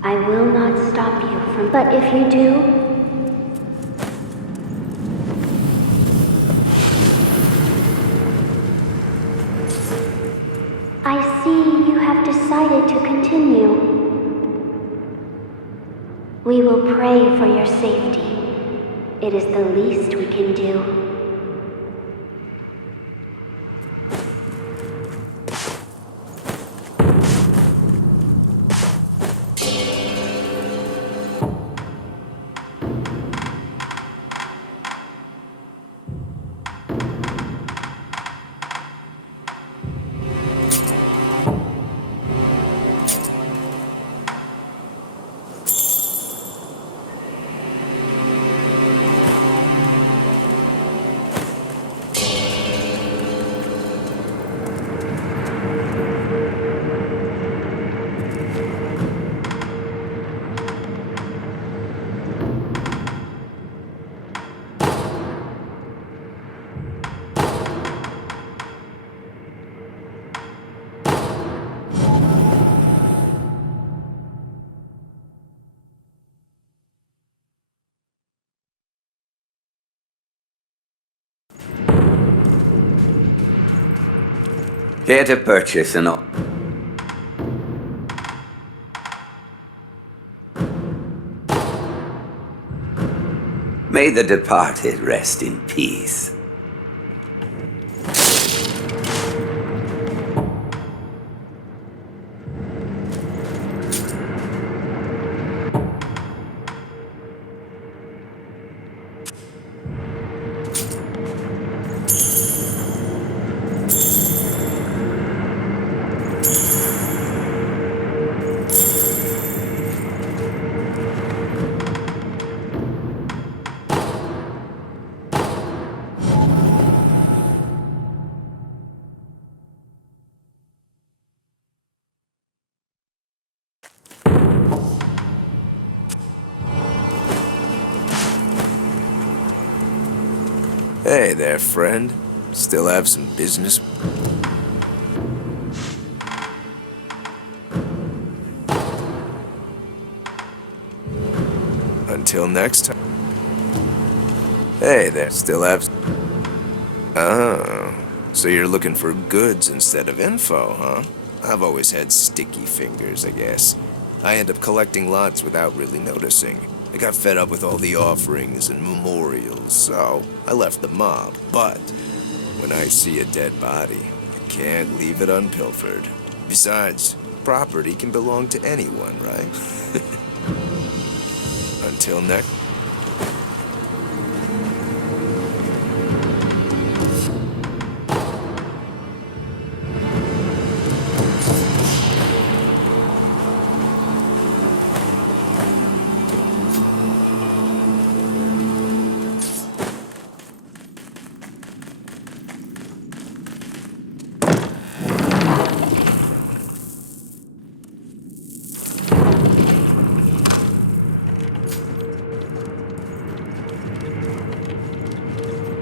I will not stop you from... But if you do, I see you have decided to continue. We will pray for your safety. It is the least we can do. Here to purchase an... May the departed rest in peace. Hey there, friend. Still have some business? Until next time. Hey there, still have... Oh, so you're looking for goods instead of info, huh? I've always had sticky fingers, I guess. I end up collecting lots without really noticing. I got fed up with all the offerings and memorials, so I left the mob. But when I see a dead body, I can't leave it unpilfered. Besides, property can belong to anyone, right? Until next...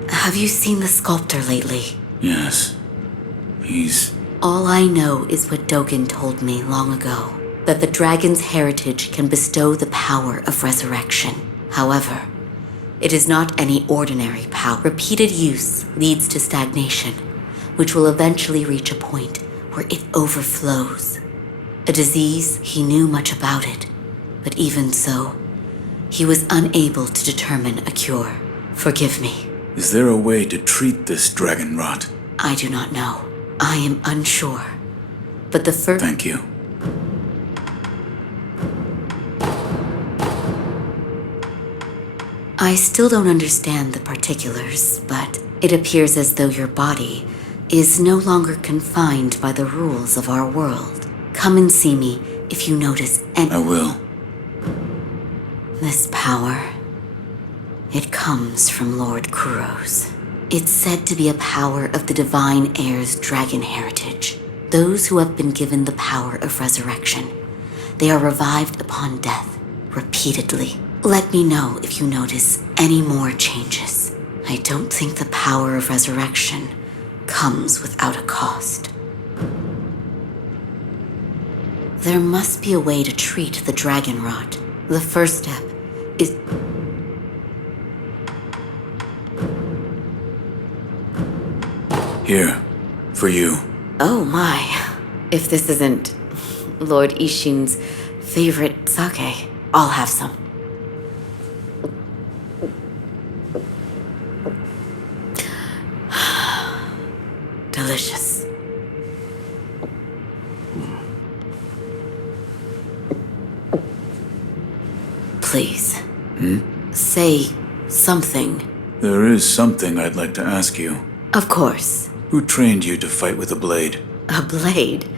Have you seen the sculptor lately? Yes. He's... All I know is what Dogen told me long ago, that the dragon's heritage can bestow the power of resurrection. However, it is not any ordinary power. Repeated use leads to stagnation, which will eventually reach a point where it overflows. A disease, he knew much about it, but even so, he was unable to determine a cure. Forgive me. Is there a way to treat this dragon rot? I do not know. I am unsure. But the first... Thank you. I still don't understand the particulars, but it appears as though your body is no longer confined by the rules of our world. Come and see me if you notice any... I will. This power, it comes from Lord Kuro's. It's said to be a power of the divine heir's dragon heritage. Those who have been given the power of resurrection. They are revived upon death, repeatedly. Let me know if you notice any more changes. I don't think the power of resurrection comes without a cost. There must be a way to treat the dragon rot. The first step is... Here, for you. Oh my. If this isn't Lord Isshin's favorite sake, I'll have some. Delicious. Please. Say something. There is something I'd like to ask you. Of course. Who trained you to fight with a blade? A blade?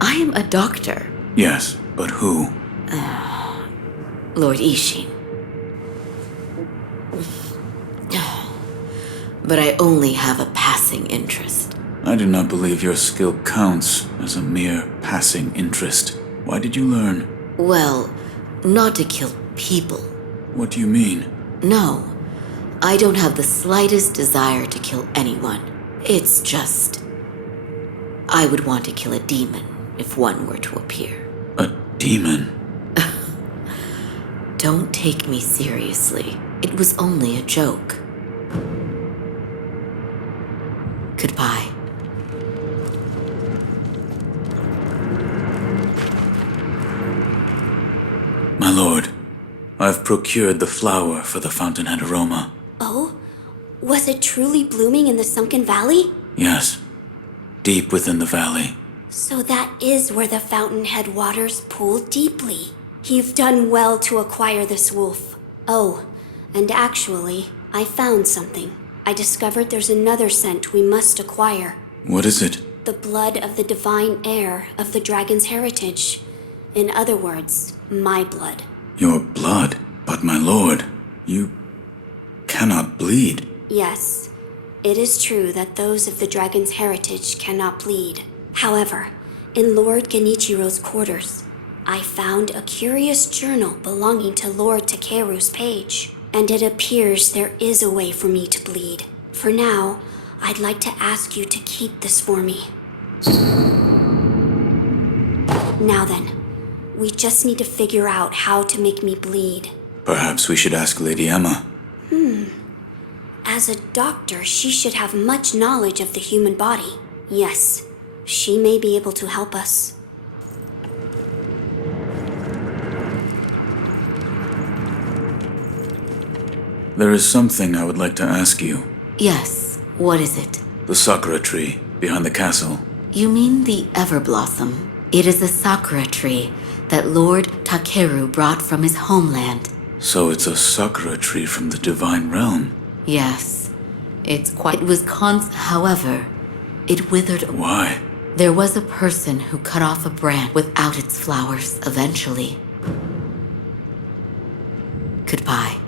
I am a doctor. Yes, but who? Lord Isshin. But I only have a passing interest. I do not believe your skill counts as a mere passing interest. Why did you learn? Well, not to kill people. What do you mean? No, I don't have the slightest desire to kill anyone. It's just... I would want to kill a demon if one were to appear. A demon? Don't take me seriously. It was only a joke. Goodbye. My lord, I've procured the flower for the fountainhead aroma. Oh? Was it truly blooming in the sunken valley? Yes, deep within the valley. So that is where the fountainhead waters pool deeply. You've done well to acquire this wolf. Oh, and actually, I found something. I discovered there's another scent we must acquire. What is it? The blood of the divine heir of the dragon's heritage. In other words, my blood. Your blood? But my lord, you cannot bleed. Yes, it is true that those of the dragon's heritage cannot bleed. However, in Lord Genichiro's quarters, I found a curious journal belonging to Lord Takeru's page, and it appears there is a way for me to bleed. For now, I'd like to ask you to keep this for me. Now then, we just need to figure out how to make me bleed. Perhaps we should ask Lady Emma. As a doctor, she should have much knowledge of the human body. Yes, she may be able to help us. There is something I would like to ask you. Yes, what is it? The sakura tree behind the castle. You mean the Everblossom? It is a sakura tree that Lord Takeru brought from his homeland. So it's a sakura tree from the divine realm. Yes, it was however, it withered. Why? There was a person who cut off a branch without its flowers eventually. Goodbye.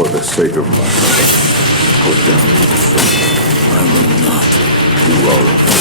For the sake of my son, put down your sword. I will not. You are a fool.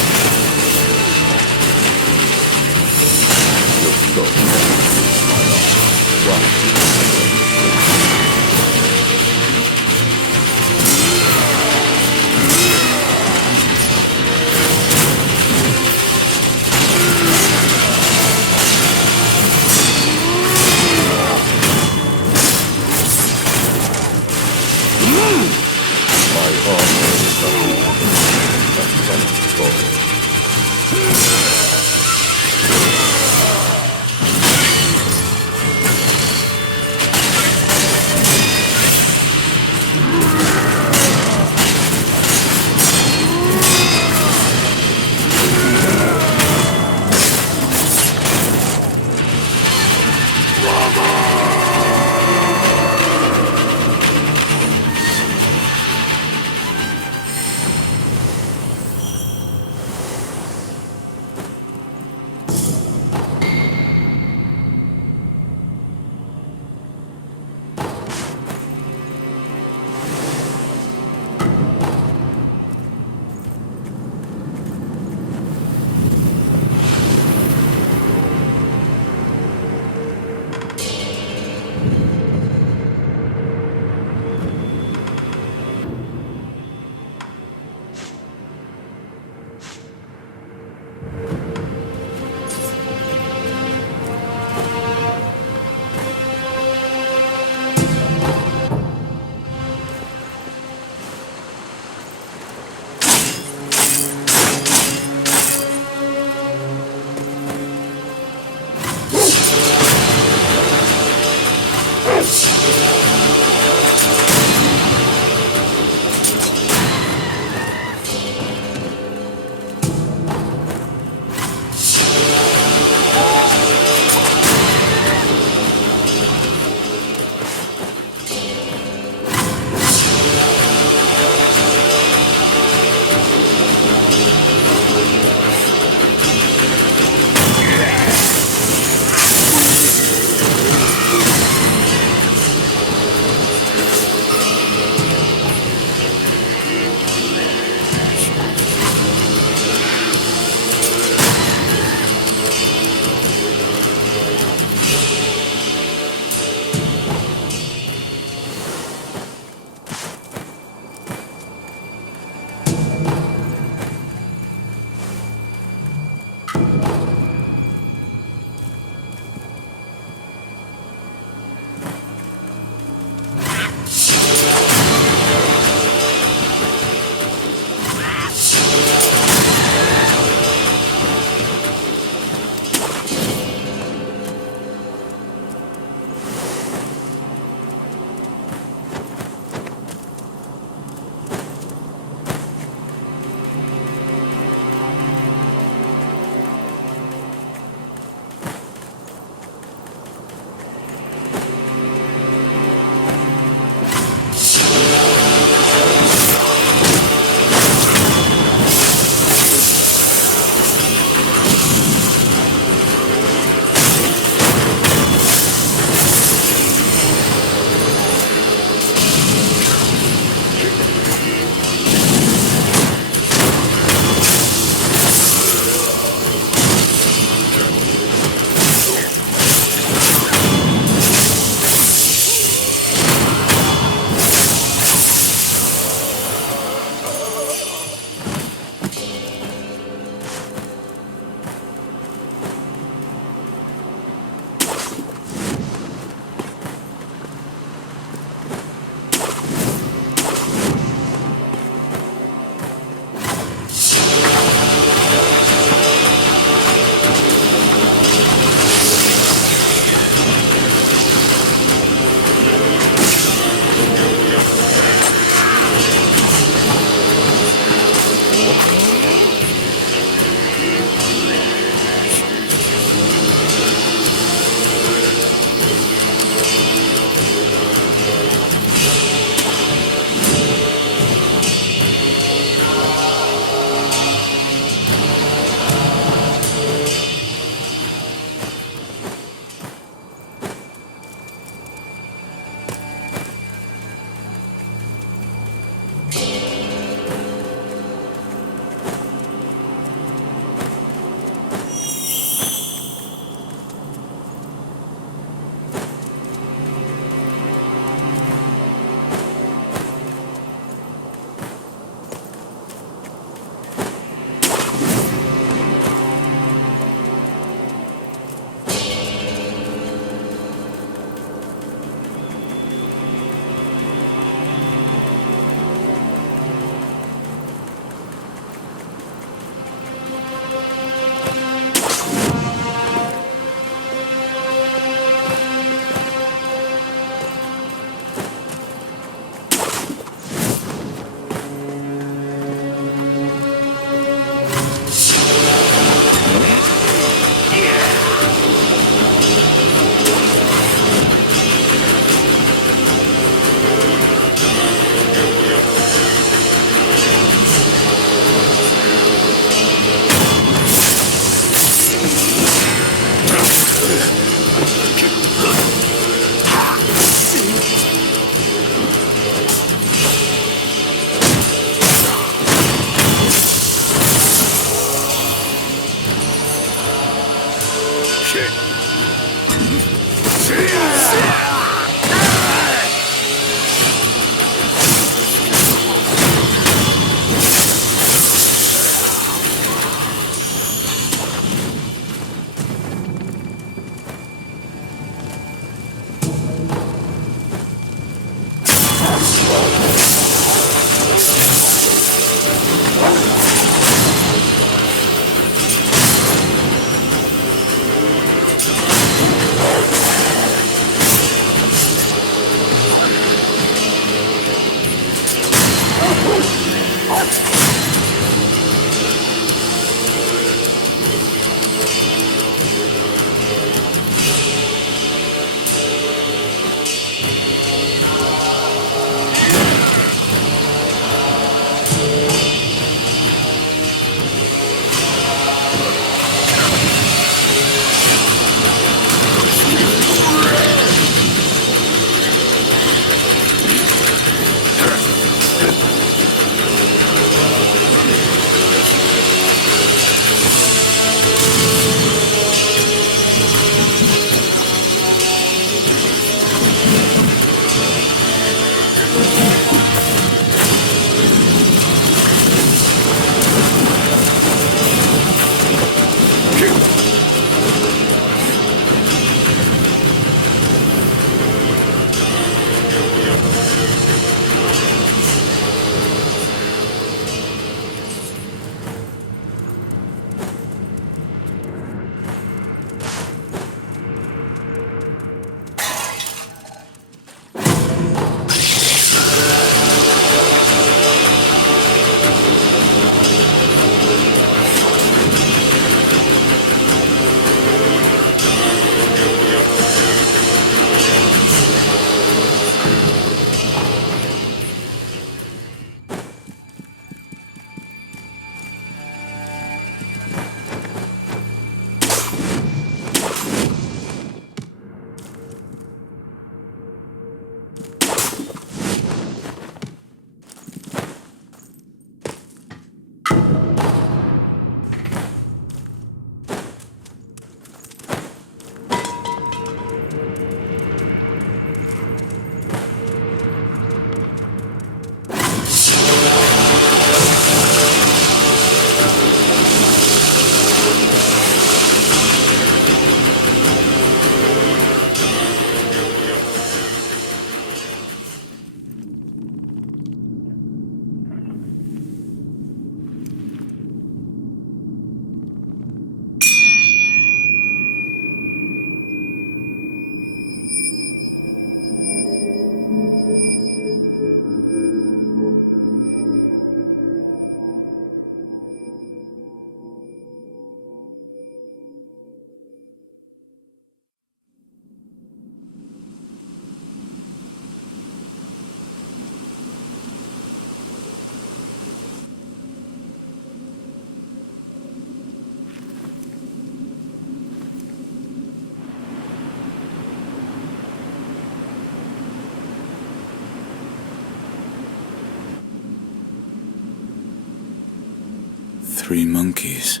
3 monkeys.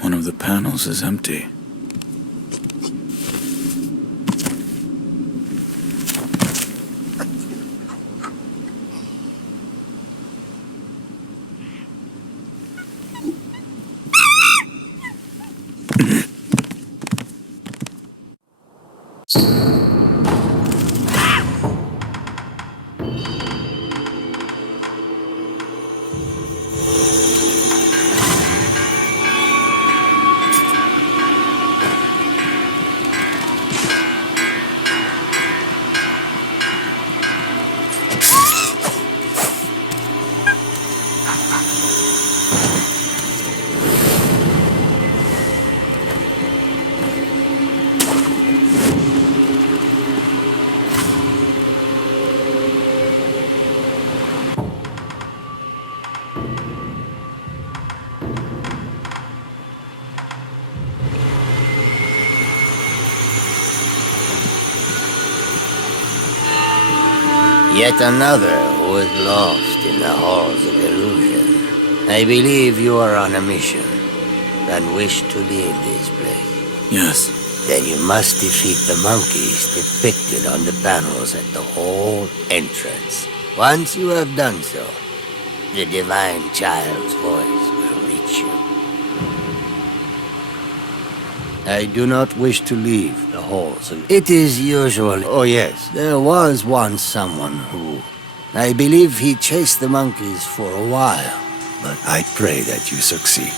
One of the panels is empty. Yet another who is lost in the halls of illusion. I believe you are on a mission and wish to leave this place. Yes. Then you must defeat the monkeys depicted on the panels at the hall entrance. Once you have done so, the divine child's voice will reach you. I do not wish to leave the halls. It is usual. Oh yes, there was once someone who... I believe he chased the monkeys for a while, but I pray that you succeed.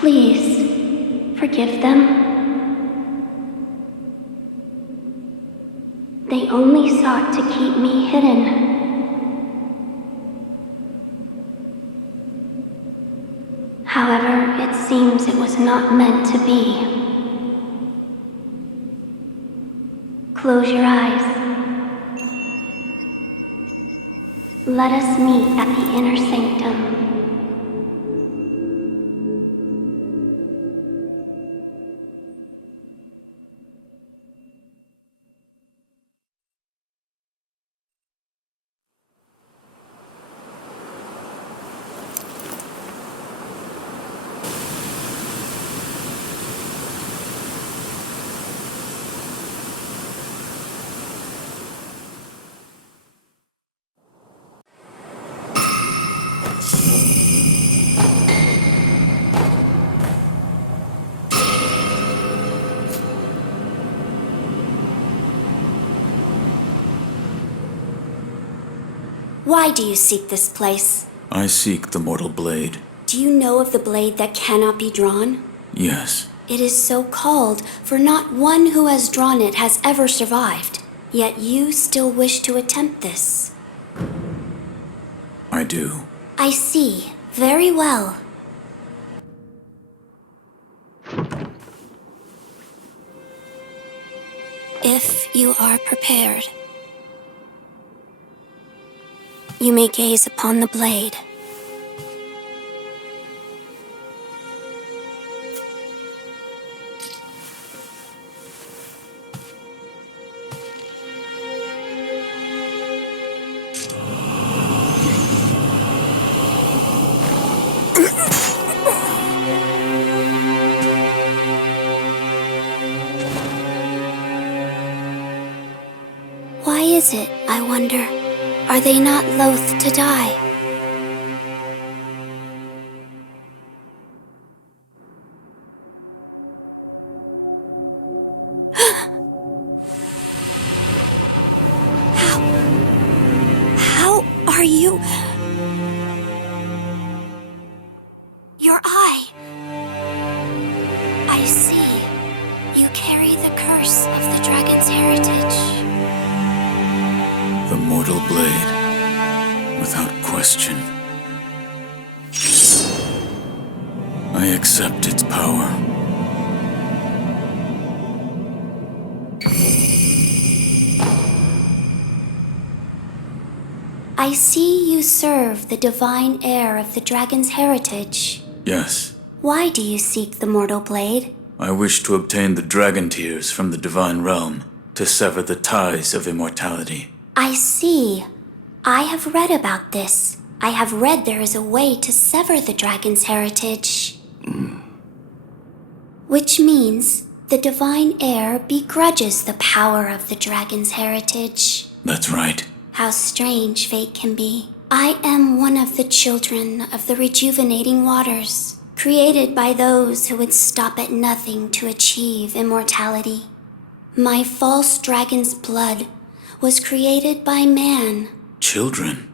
Please, forgive them. They only sought to keep me hidden. However, it seems it was not meant to be. Close your eyes. Let us meet at the inner sanctum. Why do you seek this place? I seek the mortal blade. Do you know of the blade that cannot be drawn? Yes. It is so called, for not one who has drawn it has ever survived. Yet you still wish to attempt this. I do. I see. Very well. If you are prepared, you may gaze upon the blade. Why is it, I wonder? Are they not loath to die? How are you? Your eye. I see. You carry the curse of the dragon's heritage. The mortal blade. Without question. I accept its power. I see you serve the divine heir of the dragon's heritage. Yes. Why do you seek the mortal blade? I wish to obtain the dragon tears from the divine realm to sever the ties of immortality. I see. I have read about this. I have read there is a way to sever the dragon's heritage. Which means the divine heir begrudges the power of the dragon's heritage. That's right. How strange fate can be. I am one of the children of the rejuvenating waters, created by those who would stop at nothing to achieve immortality. My false dragon's blood was created by man. Children?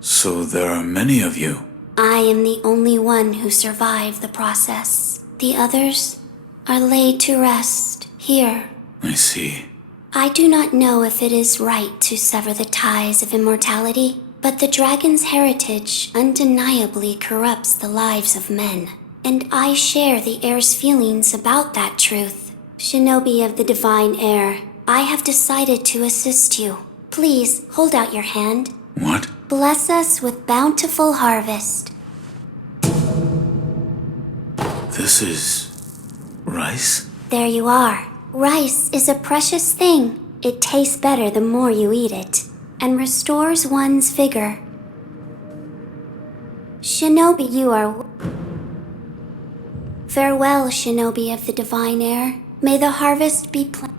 So there are many of you. I am the only one who survived the process. The others are laid to rest here. I see. I do not know if it is right to sever the ties of immortality, but the dragon's heritage undeniably corrupts the lives of men. And I share the heir's feelings about that truth. Shinobi of the divine heir, I have decided to assist you. Please, hold out your hand. What? Bless us with bountiful harvest. This is... rice? There you are. Rice is a precious thing. It tastes better the more you eat it, and restores one's vigor. Shinobi, you are... Farewell, Shinobi of the divine heir. May the harvest be plentiful.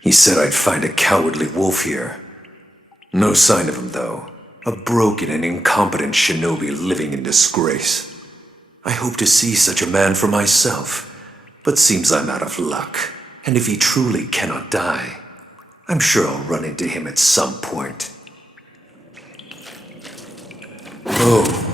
He said I'd find a cowardly wolf here. No sign of him, though. A broken and incompetent shinobi living in disgrace. I hope to see such a man for myself, but seems I'm out of luck. And if he truly cannot die, I'm sure I'll run into him at some point. Oh.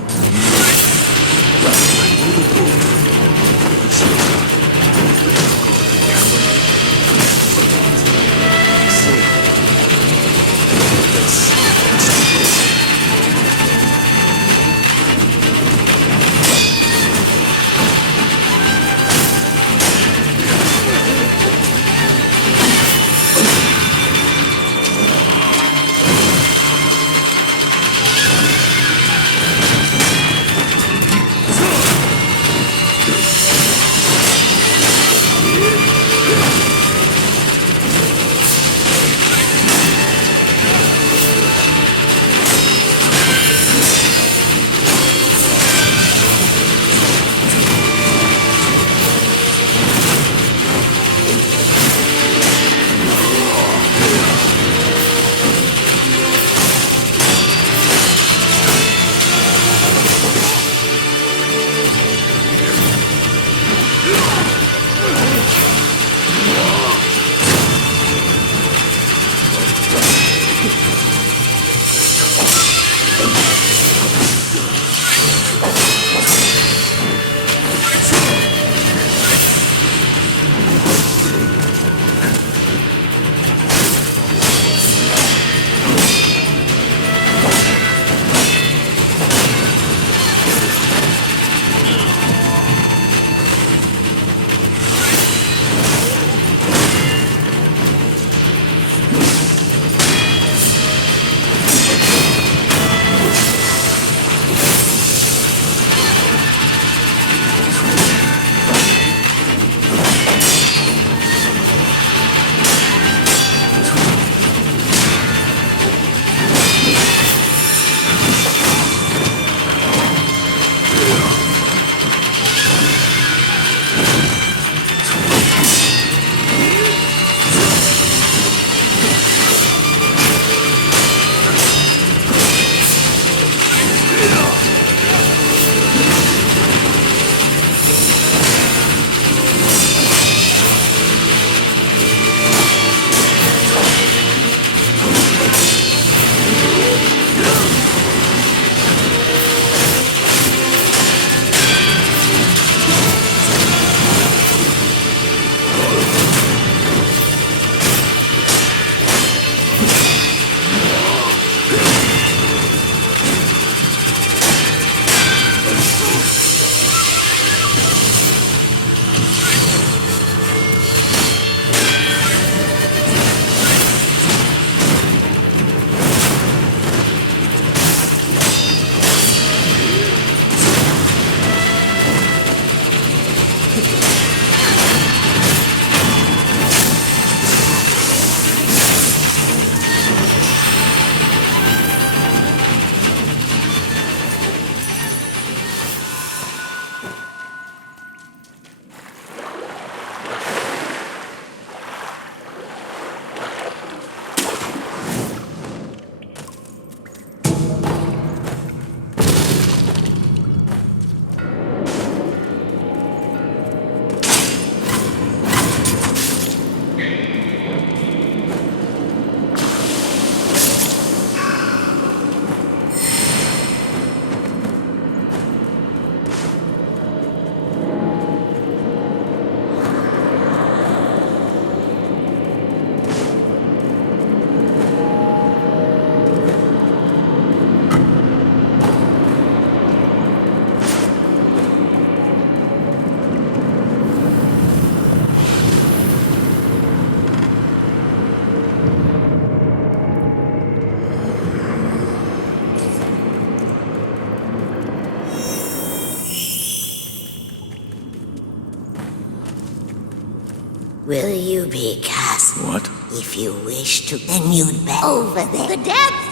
Will you be cast? What? If you wish to, then you'd bet over there. The depths!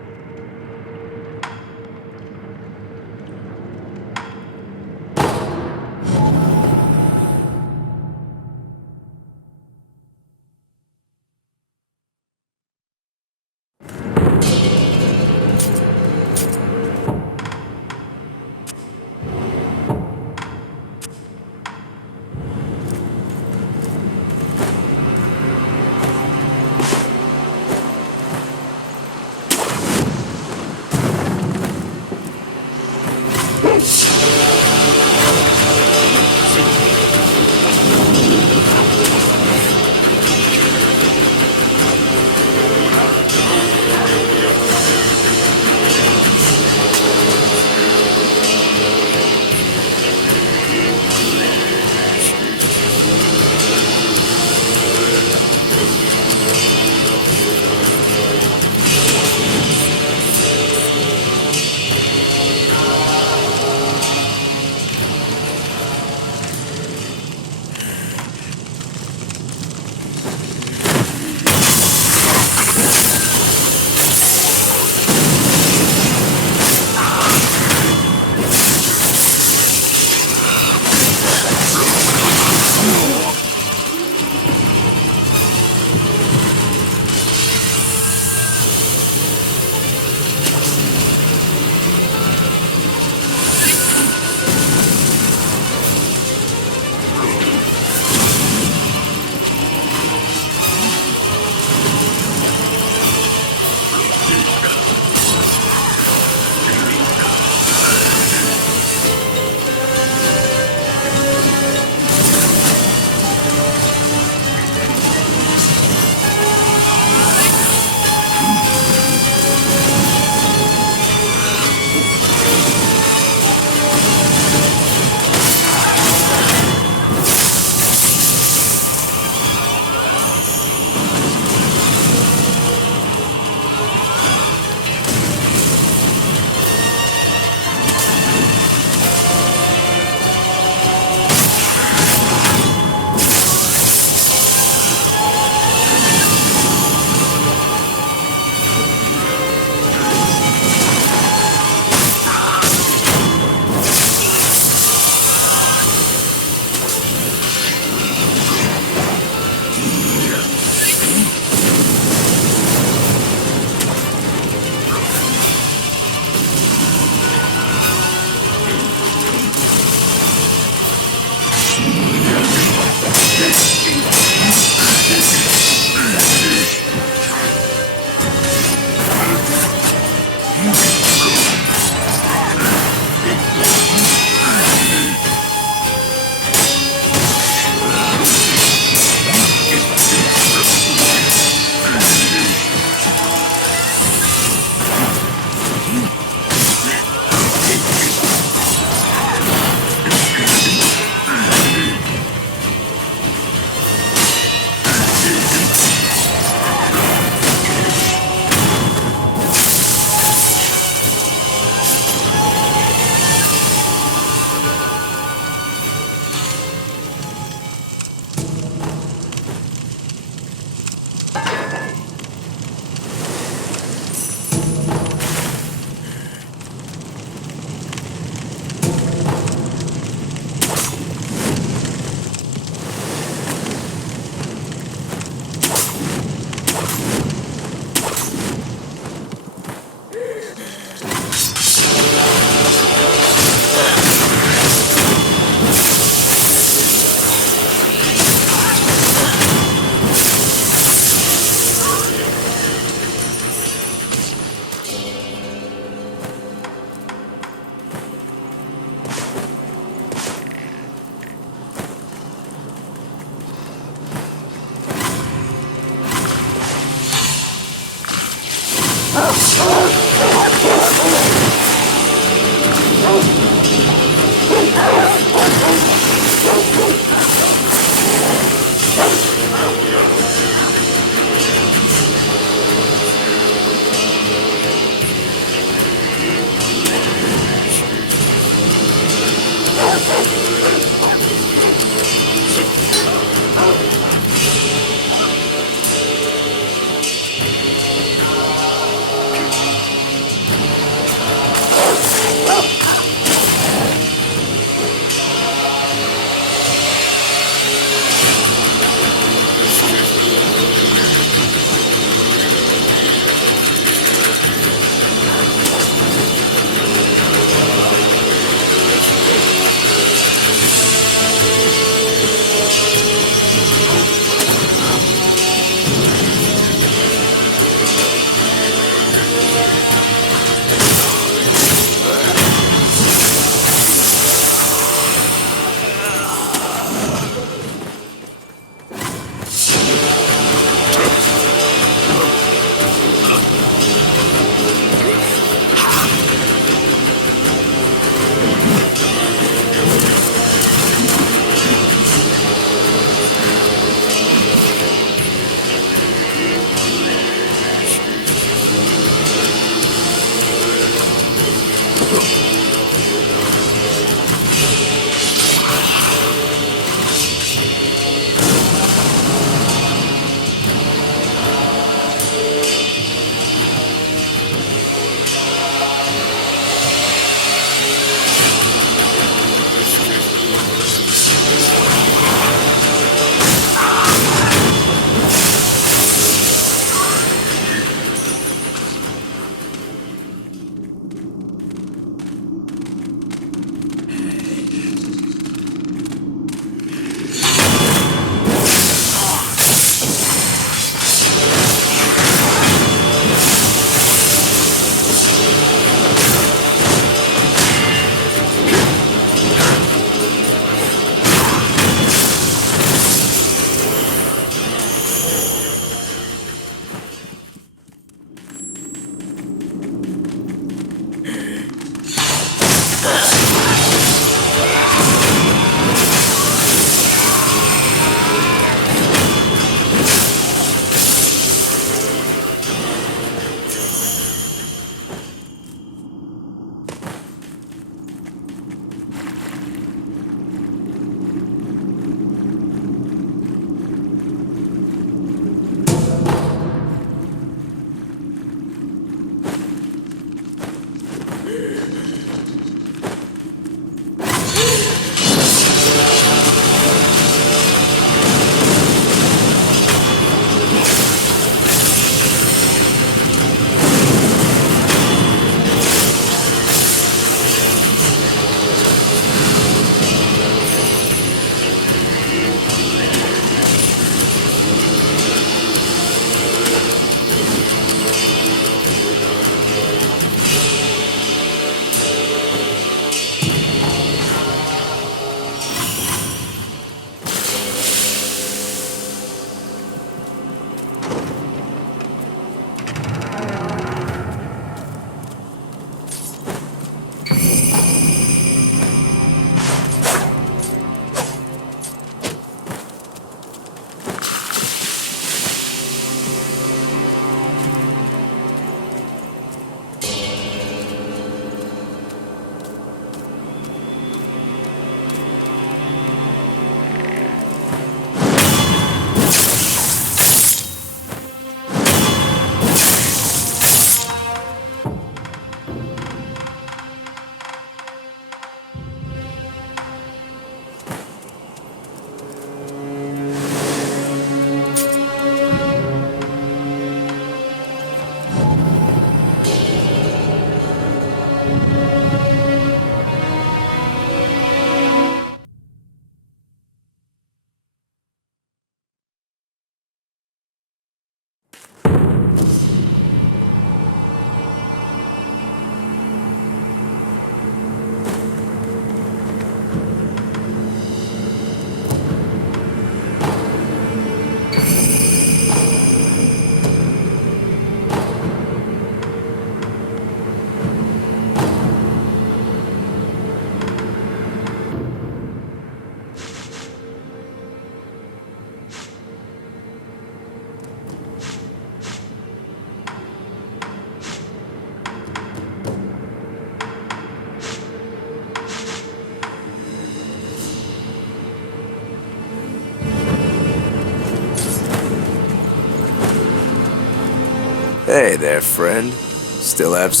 Hey there, friend. Still have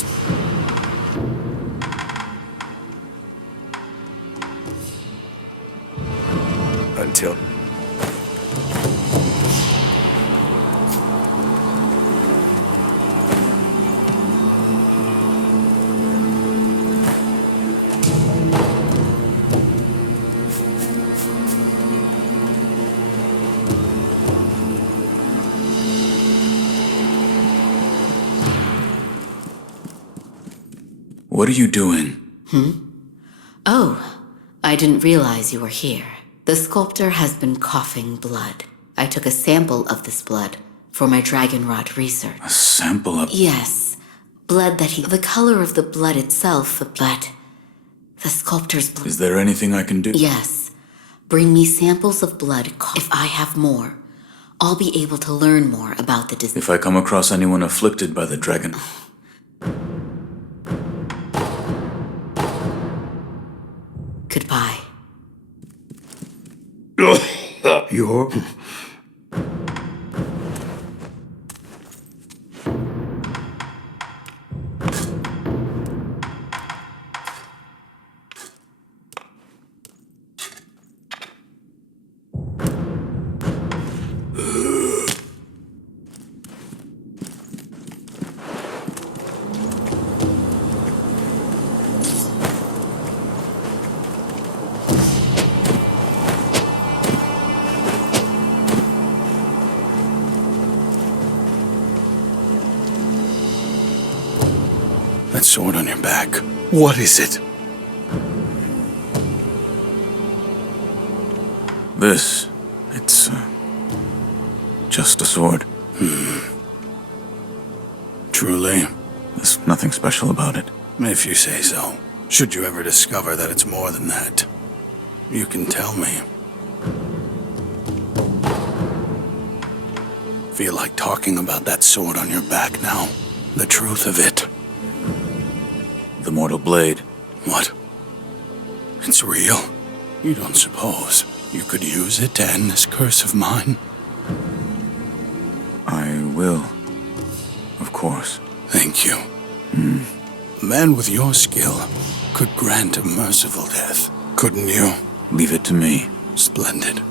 until... What are you doing? Oh, I didn't realize you were here. The sculptor has been coughing blood. I took a sample of this blood for my dragon rot research. A sample of... Yes, blood that he... The color of the blood itself, but the sculptor's blood... Is there anything I can do? Yes. Bring me samples of blood. If I have more, I'll be able to learn more about the disease. If I come across anyone afflicted by the dragon... Goodbye. You're... That sword on your back. What is it? This... It's... just a sword. Truly? There's nothing special about it. If you say so. Should you ever discover that it's more than that, you can tell me. Feel like talking about that sword on your back now? The truth of it. The mortal blade. What? It's real? You don't suppose you could use it to end this curse of mine? I will. Of course. Thank you. A man with your skill could grant a merciful death, couldn't you? Leave it to me. Splendid.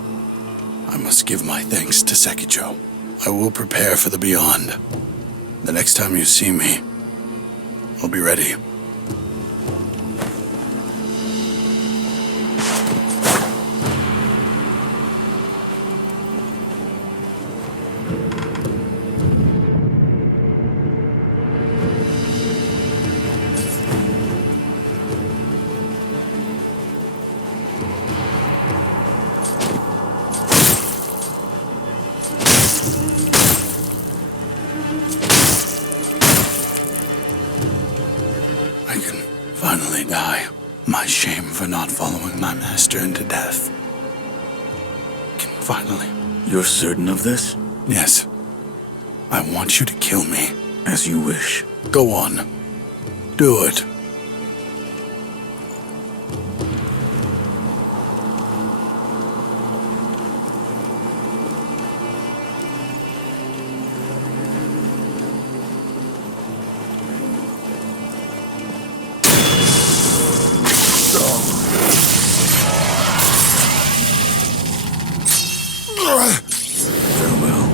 I must give my thanks to Sekiro. I will prepare for the beyond. The next time you see me, I'll be ready. Finally die. My shame for not following my master into death can finally... You're certain of this? Yes. I want you to kill me. As you wish. Go on. Do it. Farewell.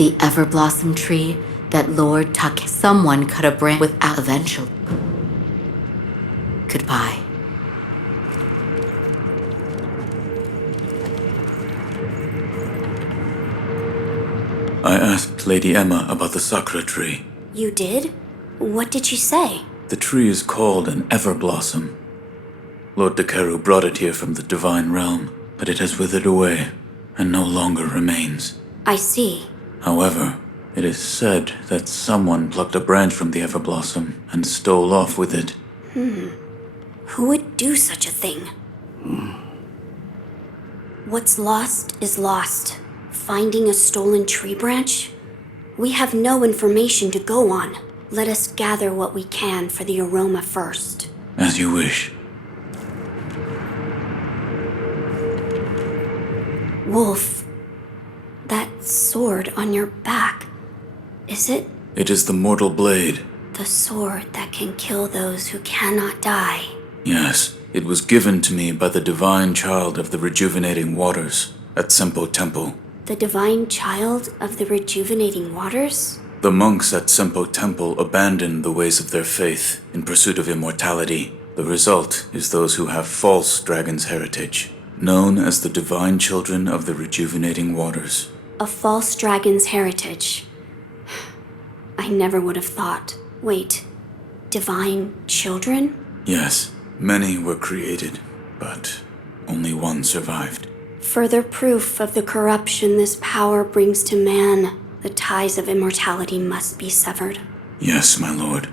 The Everblossom tree that Lord Tuck. Someone cut a branch without eventually. Goodbye. I asked Lady Emma about the sakura tree. You did? What did she say? The tree is called an Everblossom. Lord Takeru brought it here from the divine realm, but it has withered away and no longer remains. I see. However, it is said that someone plucked a branch from the Everblossom and stole off with it. Who would do such a thing? What's lost is lost. Finding a stolen tree branch? We have no information to go on. Let us gather what we can for the aroma first. As you wish. Wolf, that sword on your back, is it? It is the mortal blade. The sword that can kill those who cannot die. Yes, it was given to me by the divine child of the rejuvenating waters at Senpo Temple. The divine child of the rejuvenating waters? The monks at Senpo Temple abandoned the ways of their faith in pursuit of immortality. The result is those who have false dragon's heritage, known as the divine children of the rejuvenating waters. A false dragon's heritage. I never would have thought. Wait, divine children? Yes, many were created, but only one survived. Further proof of the corruption this power brings to man. The ties of immortality must be severed. Yes, my lord.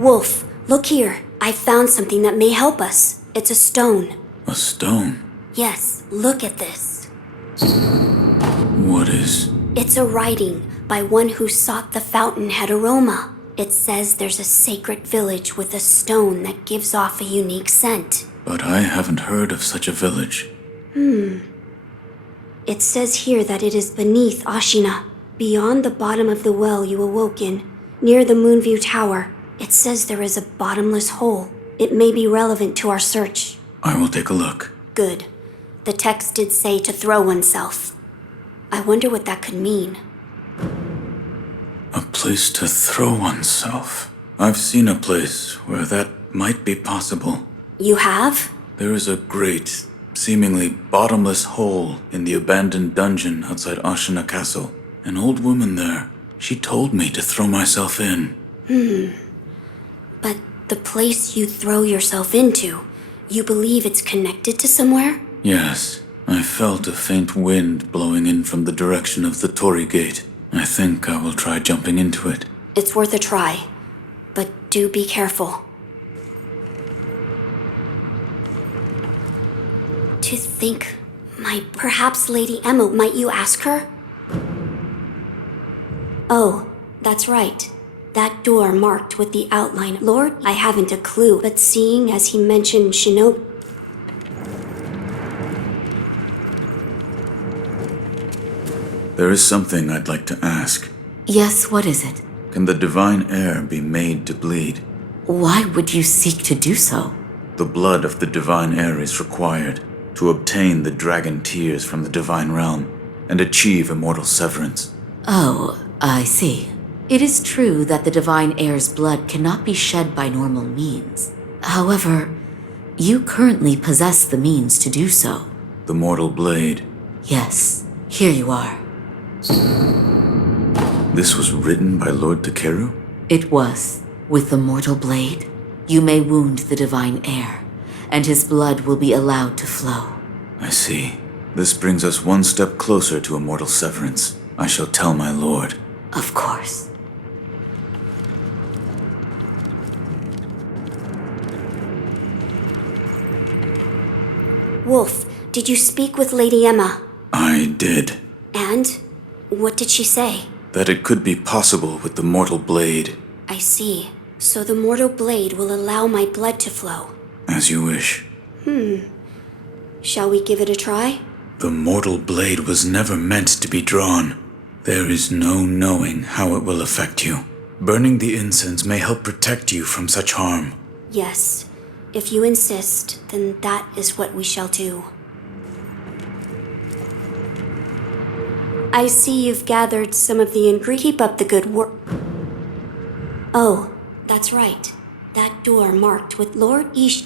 Wolf, look here. I found something that may help us. It's a stone. A stone? Yes, look at this. What is? It's a writing by one who sought the fountainhead aroma. It says there's a sacred village with a stone that gives off a unique scent. But I haven't heard of such a village. It says here that it is beneath Ashina, beyond the bottom of the well you awoke in, near the Moonview Tower. It says there is a bottomless hole. It may be relevant to our search. I will take a look. Good. The text did say to throw oneself. I wonder what that could mean. A place to throw oneself. I've seen a place where that might be possible. You have? There is a great, seemingly bottomless hole in the abandoned dungeon outside Ashina Castle. An old woman there. She told me to throw myself in. But the place you throw yourself into, you believe it's connected to somewhere? Yes. I felt a faint wind blowing in from the direction of the Torii Gate. I think I will try jumping into it. It's worth a try, but do be careful. To think, perhaps Lady Emma, might you ask her? Oh, that's right. That door marked with the outline. Lord, I haven't a clue, but seeing as he mentioned shinobi... There is something I'd like to ask. Yes, what is it? Can the divine air be made to bleed? Why would you seek to do so? The blood of the divine air is required to obtain the dragon tears from the divine realm and achieve immortal severance. Oh, I see. It is true that the divine air's blood cannot be shed by normal means. However, you currently possess the means to do so. The mortal blade. Yes, here you are. This was written by Lord Takeru? It was. With the mortal blade, you may wound the divine air, and his blood will be allowed to flow. I see. This brings us one step closer to immortal severance. I shall tell my lord. Of course. Wolf, did you speak with Lady Emma? I did. And? What did she say? That it could be possible with the mortal blade. I see. So the mortal blade will allow my blood to flow. As you wish. Shall we give it a try? The mortal blade was never meant to be drawn. There is no knowing how it will affect you. Burning the incense may help protect you from such harm. Yes. If you insist, then that is what we shall do. I see you've gathered some of the ingredients. Keep up the good work. Oh, that's right. That door marked with Lord Ish.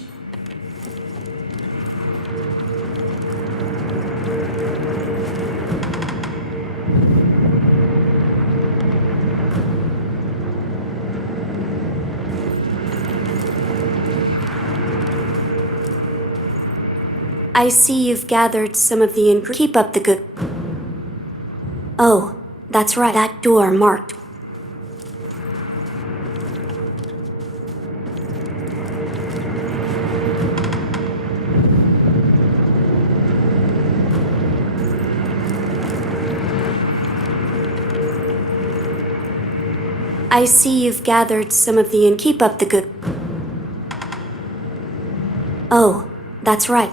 I see you've gathered some of the ingredients. Keep up the good. Oh, that's right. That door marked. I see you've gathered some of the keep up the good. Oh, that's right.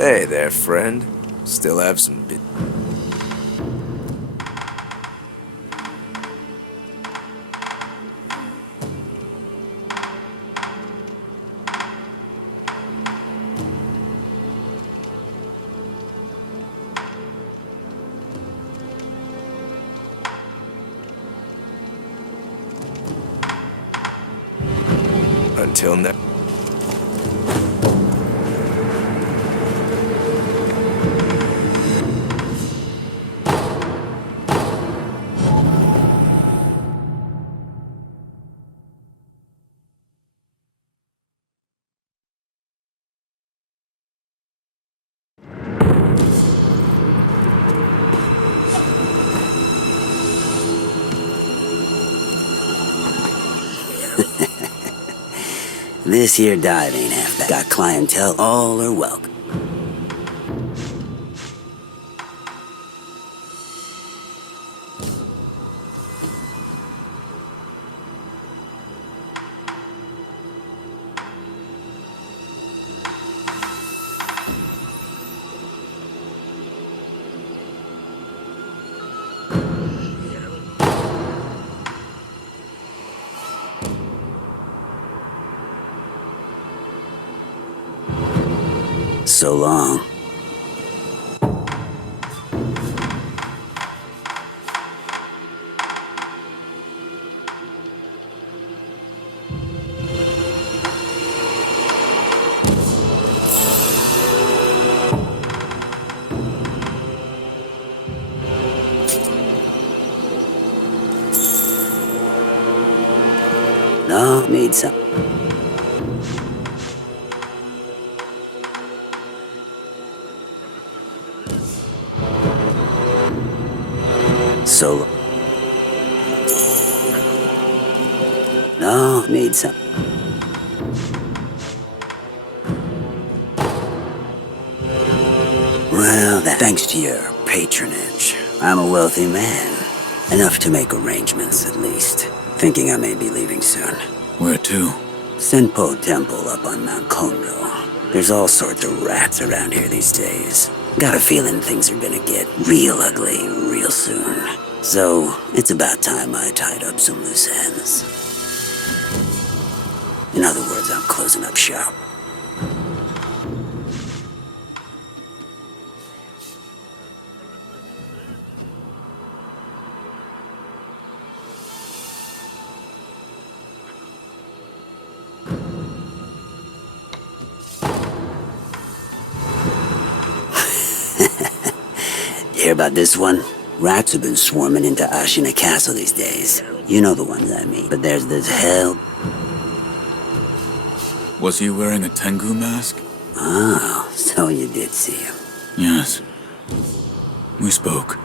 Hey there, friend. Still have some bit. Until next. This here dive ain't half bad. Got clientele, all are welcome. So long. No, need some. So no, need some. Well, thanks to your patronage, I'm a wealthy man. Enough to make arrangements, at least. Thinking I may be leaving soon. Where to? Senpo Temple up on Mount Kondo. There's all sorts of rats around here these days. Got a feeling things are gonna get real ugly real soon. So, it's about time I tied up some loose ends. In other words, I'm closing up shop. Hear about this one? Rats have been swarming into Ashina Castle these days. You know the ones I mean. But there's this hell... Was he wearing a Tengu mask? Oh, so you did see him. Yes. We spoke.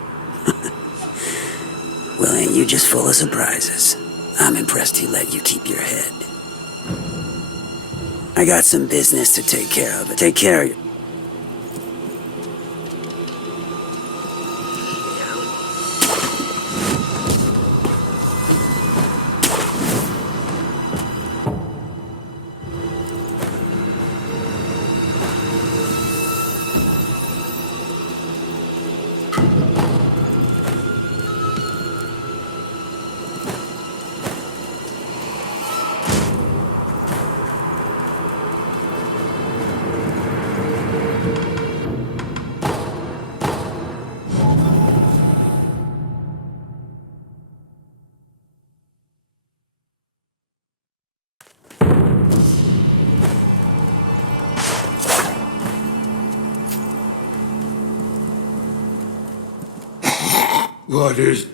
Well, ain't you just full of surprises? I'm impressed he let you keep your head. I got some business to take care of. Take care of you. What is...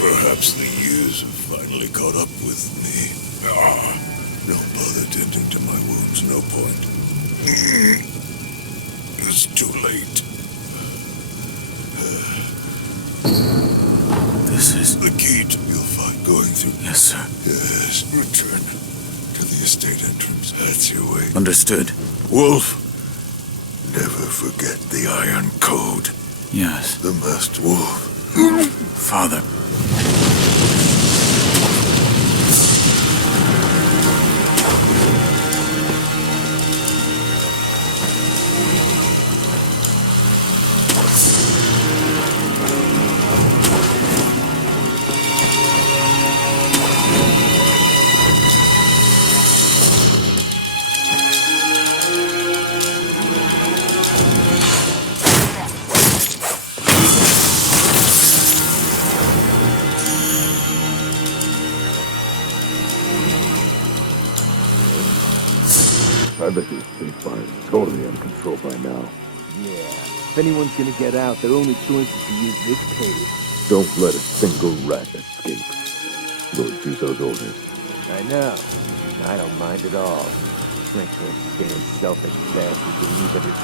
Perhaps the years have finally caught up with me. Don't bother tending to my wounds, no point. It's too late. This is the key to you'll find going through. Yes, sir. Yes, return to the estate entrance. That's your way. Understood. Wolf, never forget the Iron Code. Yes. The Master Wolf. Father. I bet this big fire is totally under control by now. Yeah. If anyone's gonna get out, their only choice is to use this cave. Don't let a single rat escape. Lord Juzo's orders. I know. I don't mind at all. I can't stand selfish bastards who use it.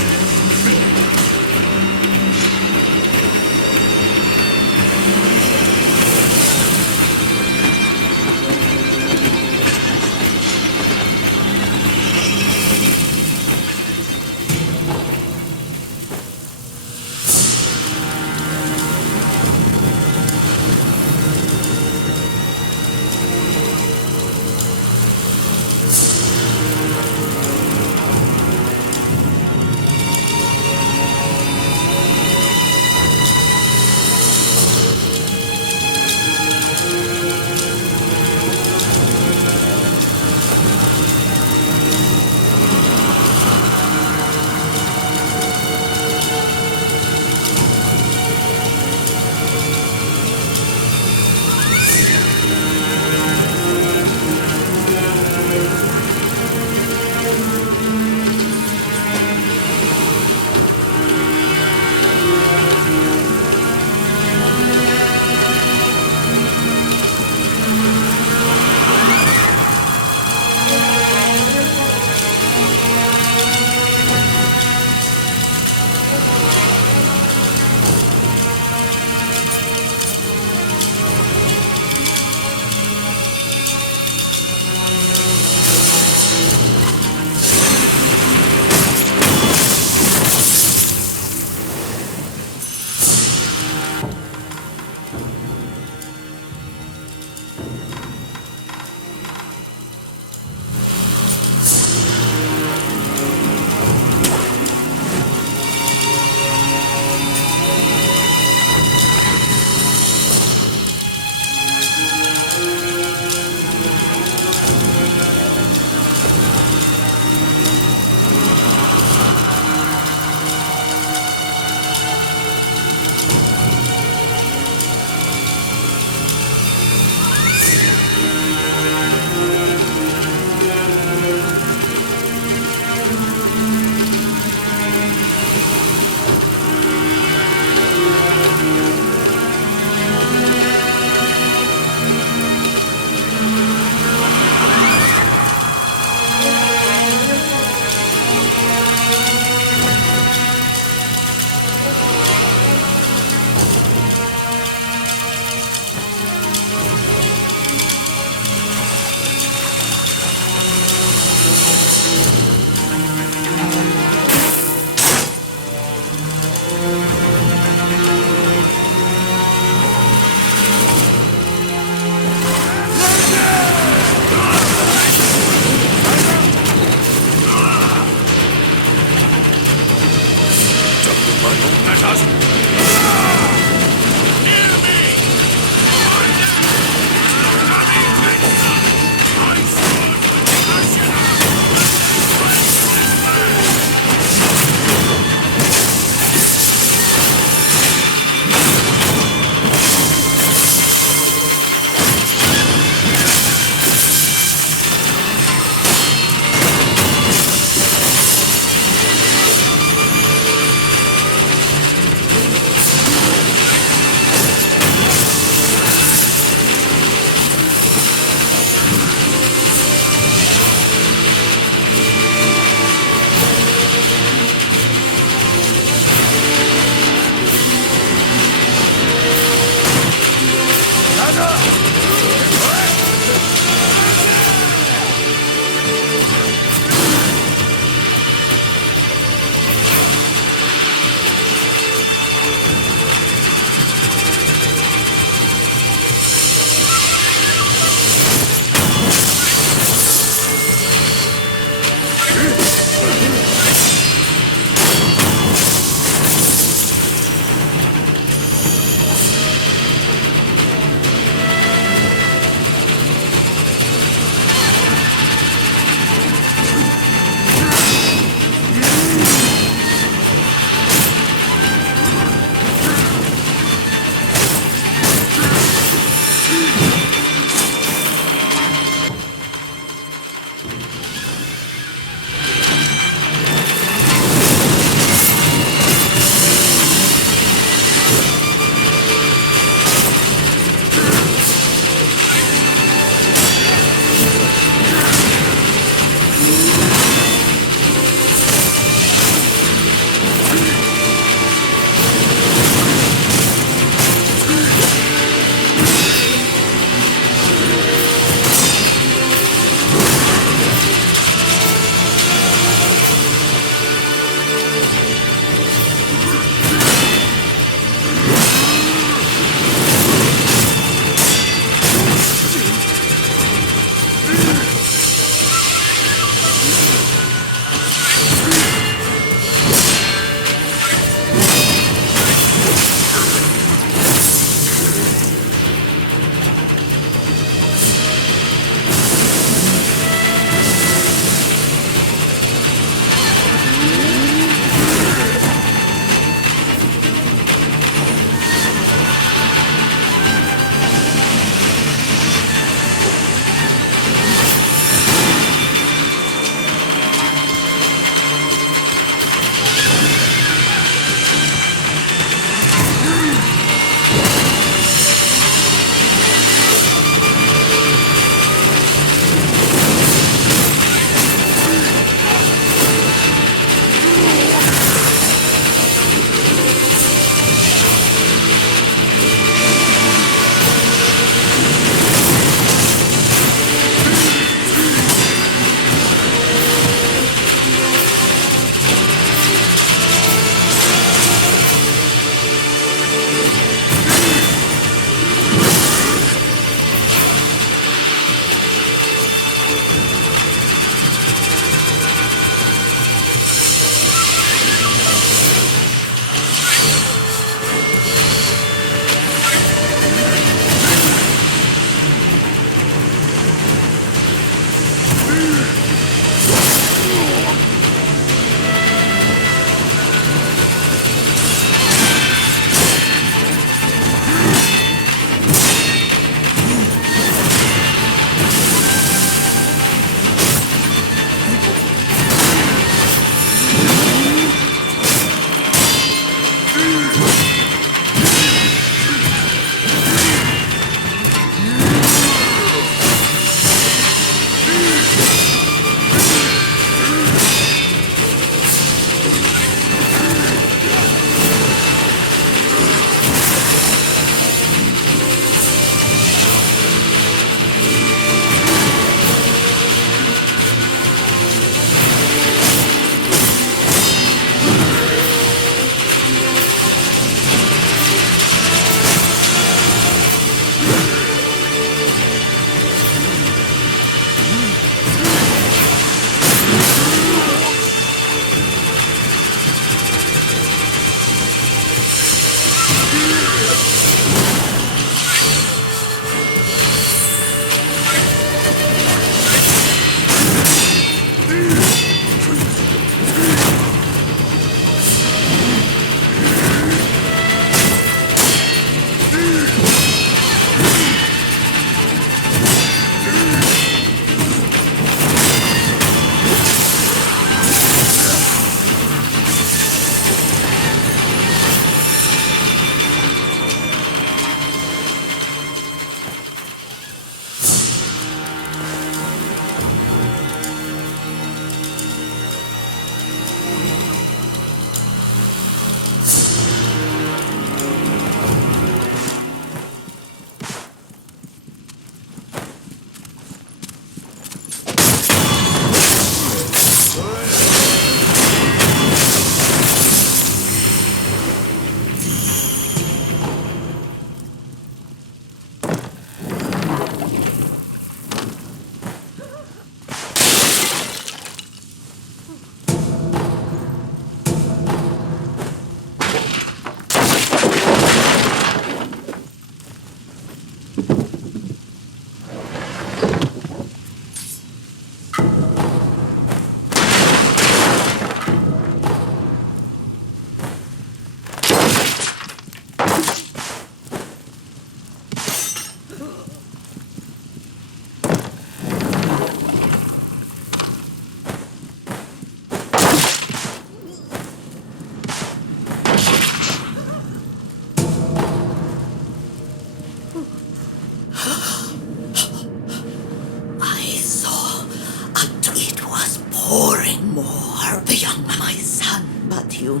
son, but you...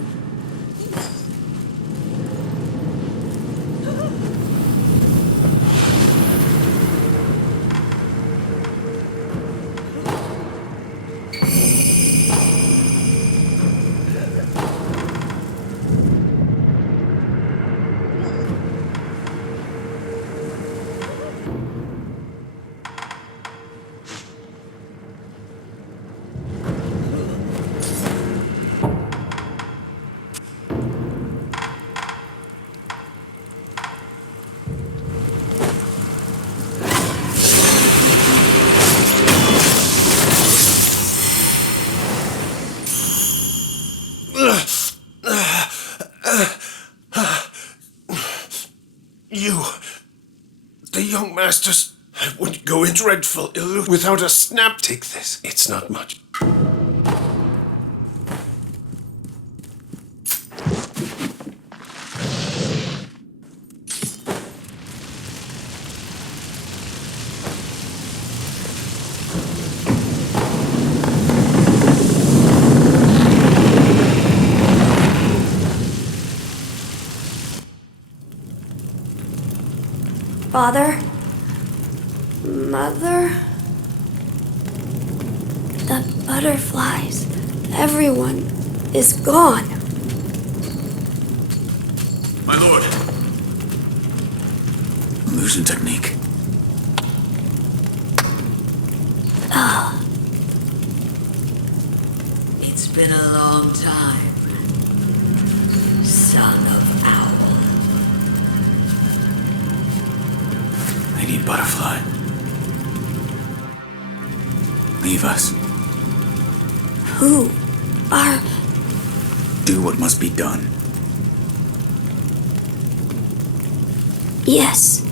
You, the young masters, I wouldn't go in dreadful illusion without a snap. Take this, it's not much. Father? Mother? The butterflies. Everyone is gone. My lord. Illusion technique. Ah. It's been a long time, son of owl. I need butterfly. Leave us. Who are... Do what must be done. Yes.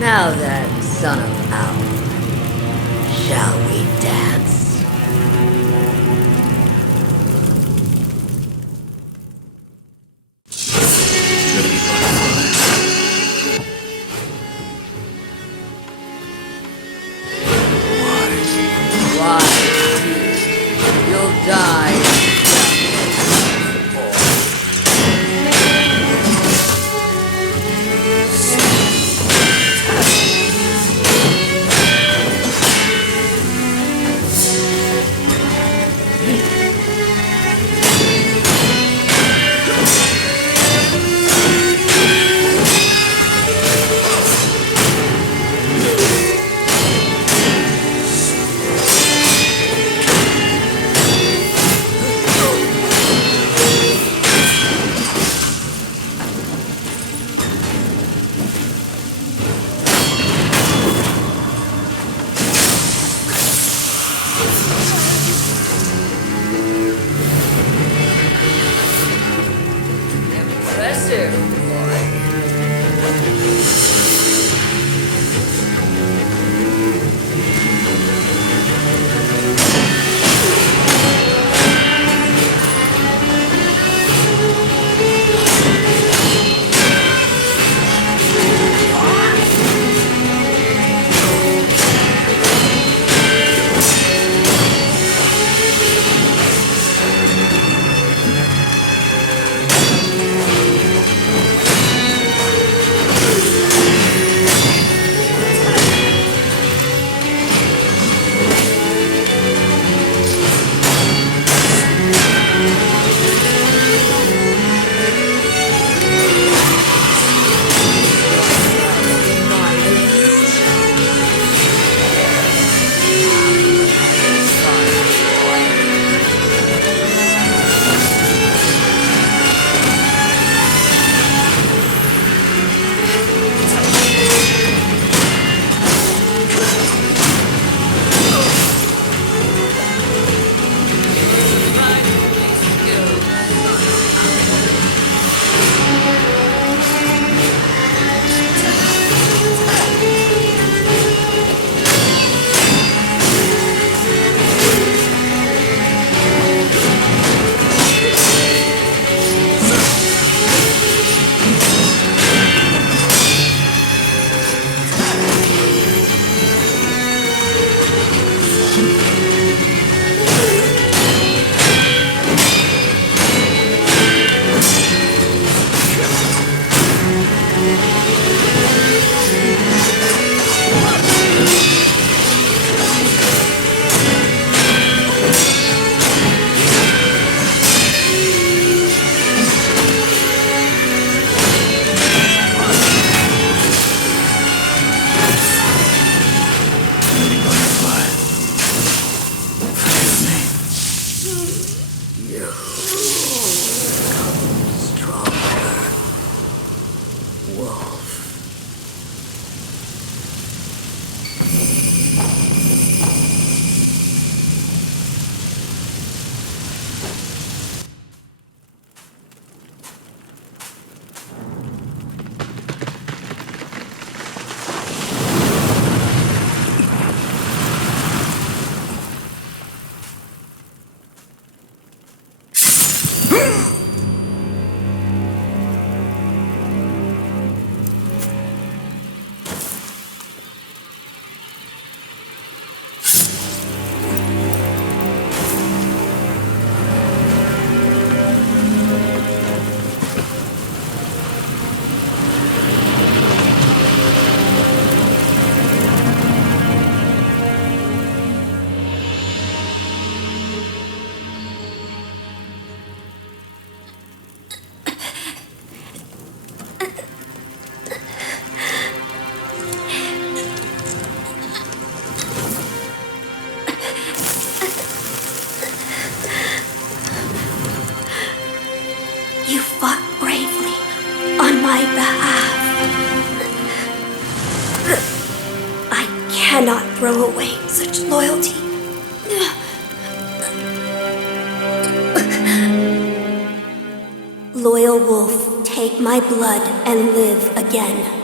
Now then, son of owl, shall we dance? Why, dear, you'll die. You become stronger, wolf. You fought bravely on my behalf. I cannot throw away such loyalty. Loyal wolf, take my blood and live again.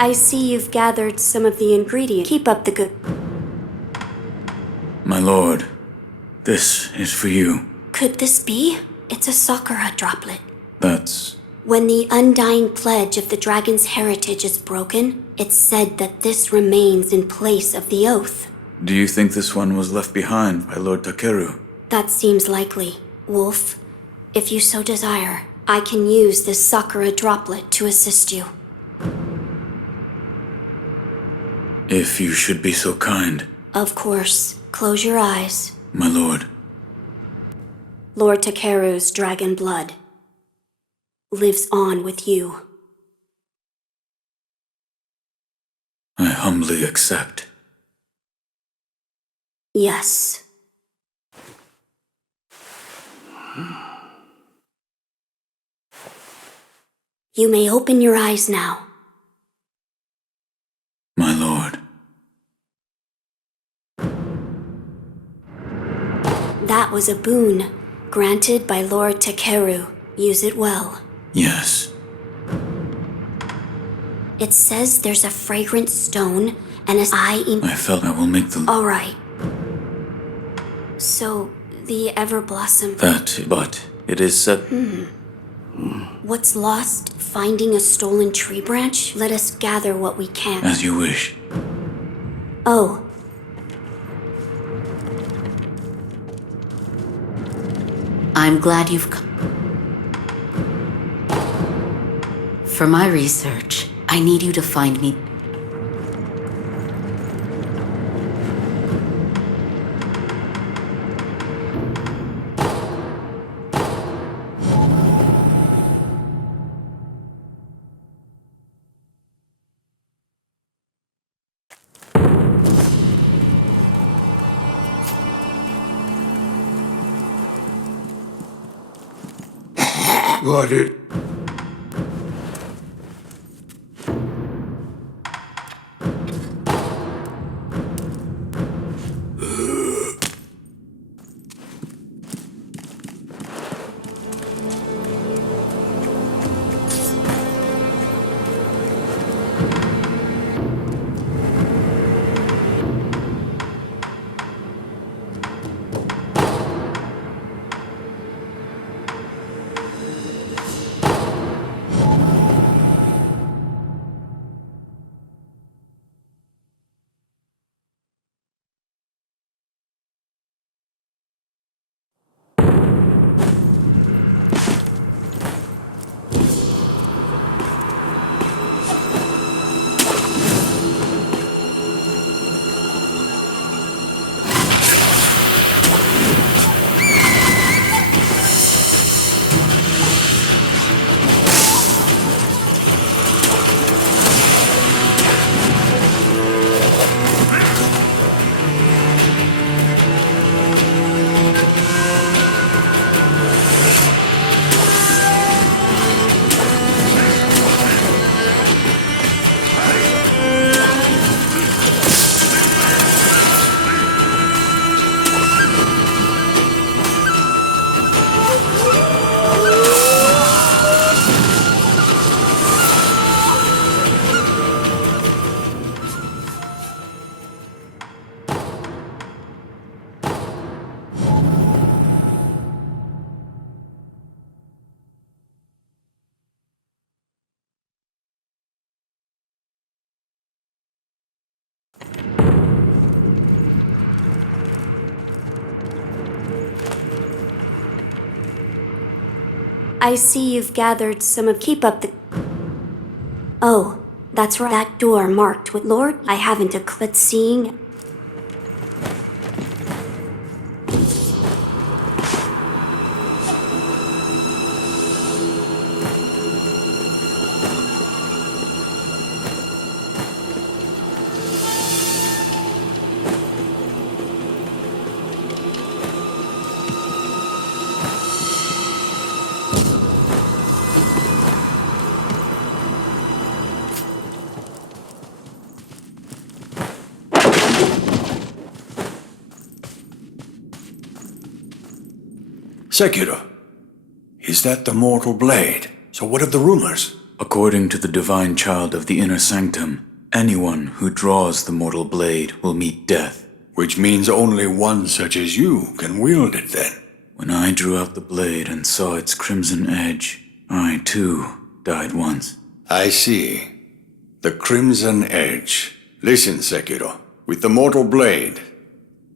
I see you've gathered some of the ingredients. Keep up the good. My lord, this is for you. Could this be? It's a sakura droplet. That's... When the undying pledge of the dragon's heritage is broken, it's said that this remains in place of the oath. Do you think this one was left behind by Lord Takeru? That seems likely. Wolf, if you so desire, I can use this sakura droplet to assist you. If you should be so kind. Of course. Close your eyes. My lord. Lord Takeru's dragon blood lives on with you. I humbly accept. Yes. You may open your eyes now. My lord. That was a boon granted by Lord Takeru. Use it well. Yes. It says there's a fragrant stone and I felt I will make the... All right. So, the Everblossom... But it is said... What's lost? Finding a stolen tree branch? Let us gather what we can. As you wish. Oh. I'm glad you've come. For my research, I need you to find me. Got it. I see you've gathered some of... Keep up the... Oh, that's right. That door marked with Lord. I haven't a clue, but seeing... Sekiro, is that the mortal blade? So what of the rumors? According to the divine child of the inner sanctum, anyone who draws the mortal blade will meet death. Which means only one such as you can wield it then. When I drew out the blade and saw its crimson edge, I too died once. I see. The crimson edge. Listen, Sekiro. With the mortal blade,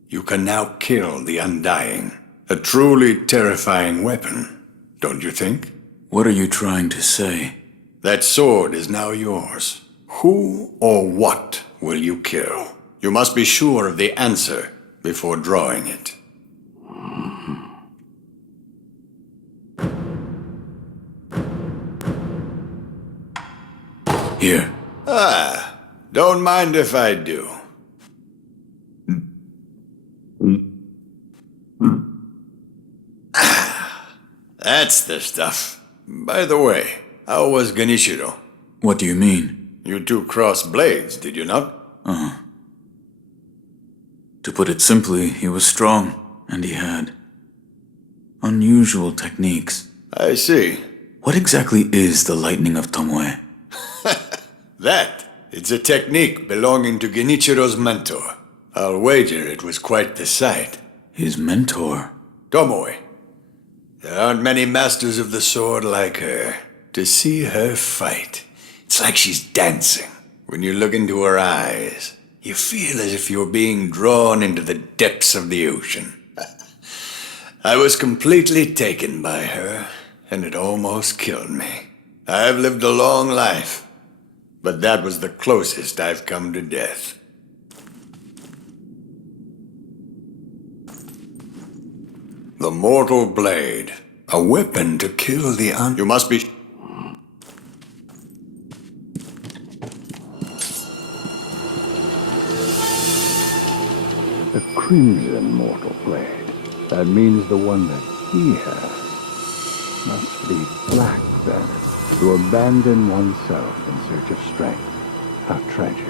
you can now kill the undying. A truly terrifying weapon, don't you think? What are you trying to say? That sword is now yours. Who or what will you kill? You must be sure of the answer before drawing it. Here. Don't mind if I do. That's the stuff. By the way, how was Genichiro? What do you mean? You two crossed blades, did you not? Uh-huh. To put it simply, he was strong, and he had unusual techniques. I see. What exactly is the lightning of Tomoe? It's a technique belonging to Genichiro's mentor. I'll wager it was quite the sight. His mentor? Tomoe. There aren't many masters of the sword like her. To see her fight, it's like she's dancing. When you look into her eyes, you feel as if you're being drawn into the depths of the ocean. I was completely taken by her, and it almost killed me. I've lived a long life, but that was the closest I've come to death. The mortal blade. A weapon to kill the You must be... The crimson mortal blade. That means the one that he has must be black, then. To abandon oneself in search of strength. How tragic.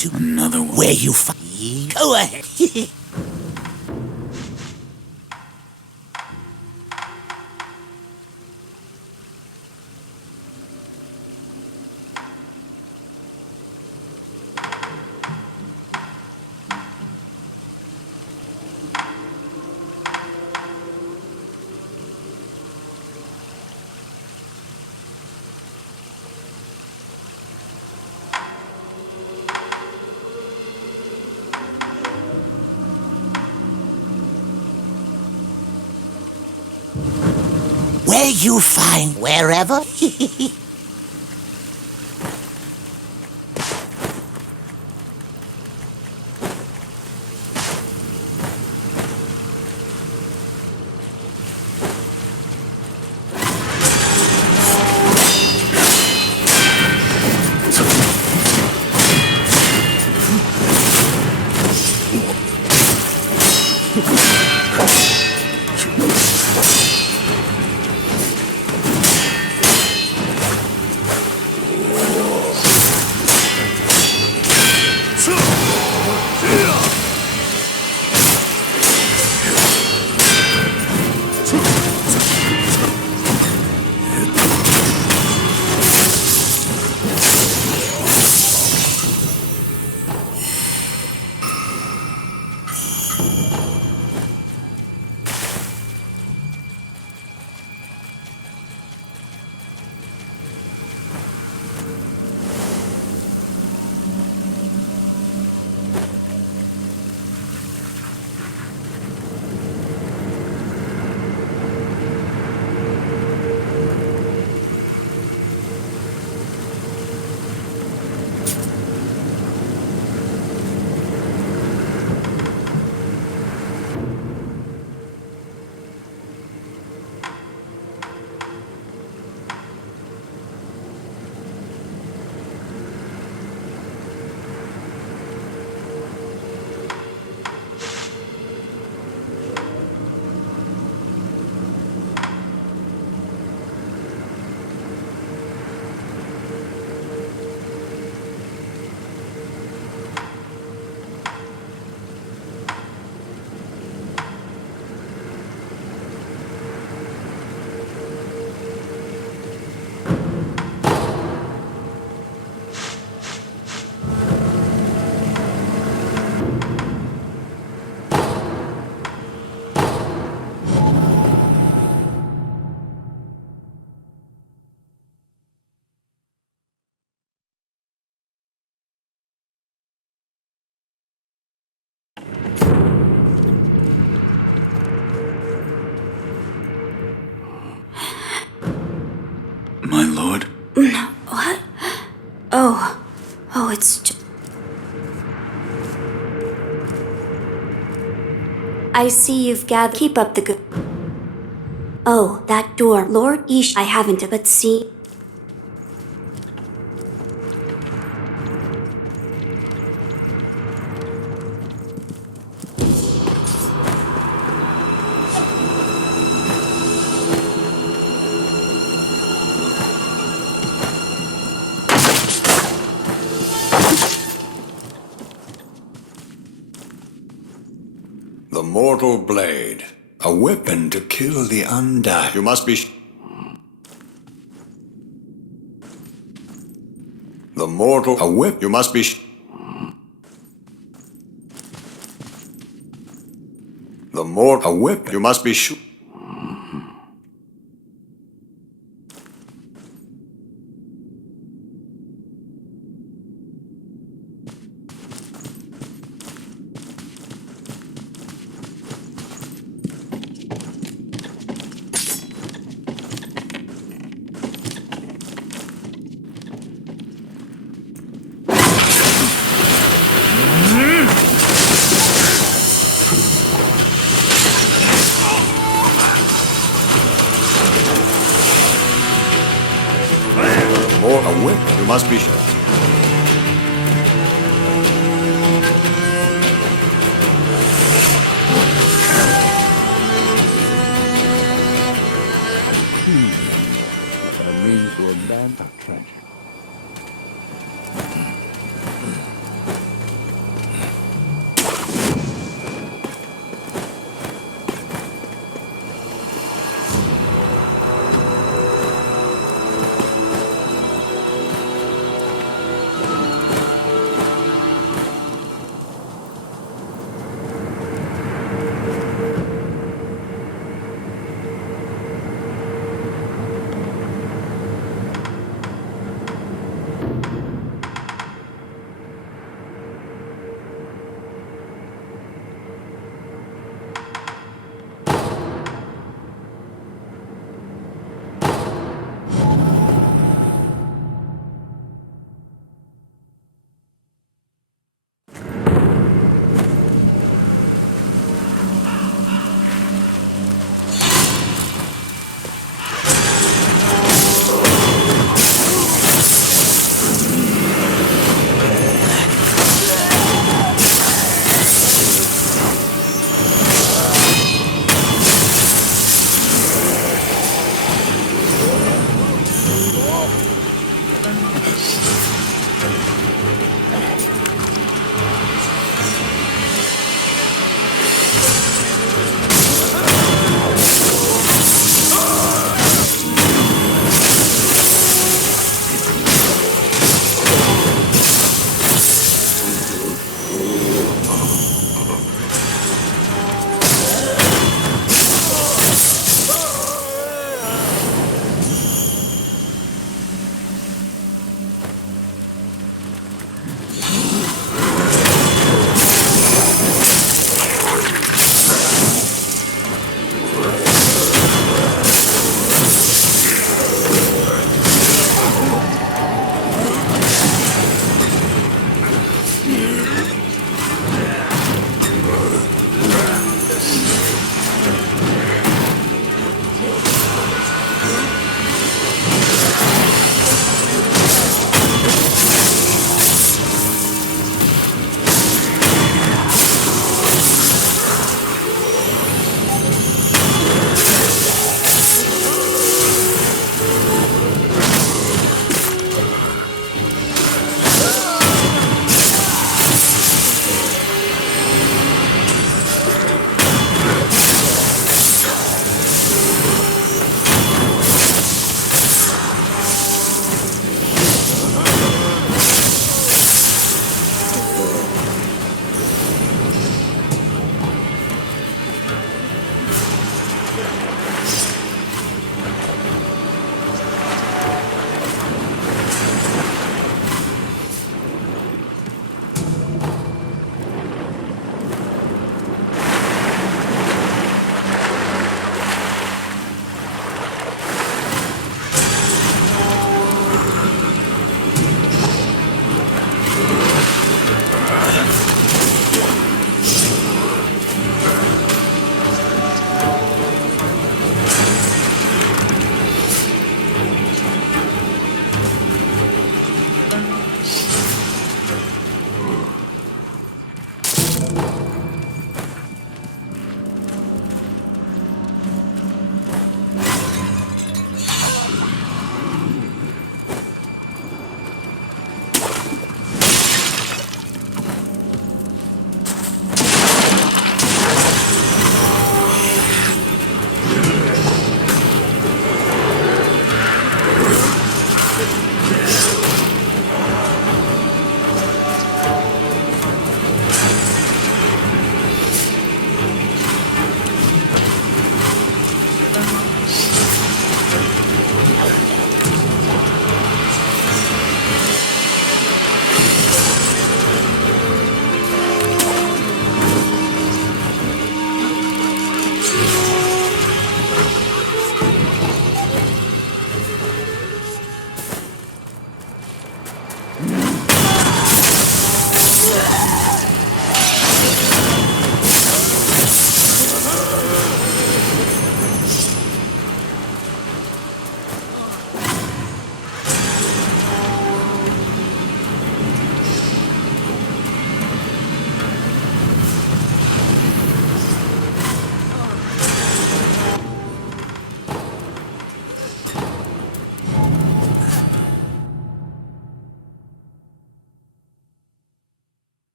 to Another one. where you find. Go ahead. Where you find wherever? My lord? What? Oh, it's just... I see you've gathered. Keep up the good... Oh, that door. Lord Ish, I haven't, but see... The mortal blade. A weapon to kill the undying. You must be... The mortal... A whip. You must be... The mortal... A whip. You must be... A whip. You must be... A means to abandon treasure.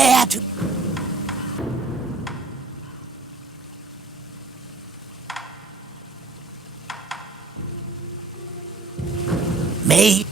care to... May...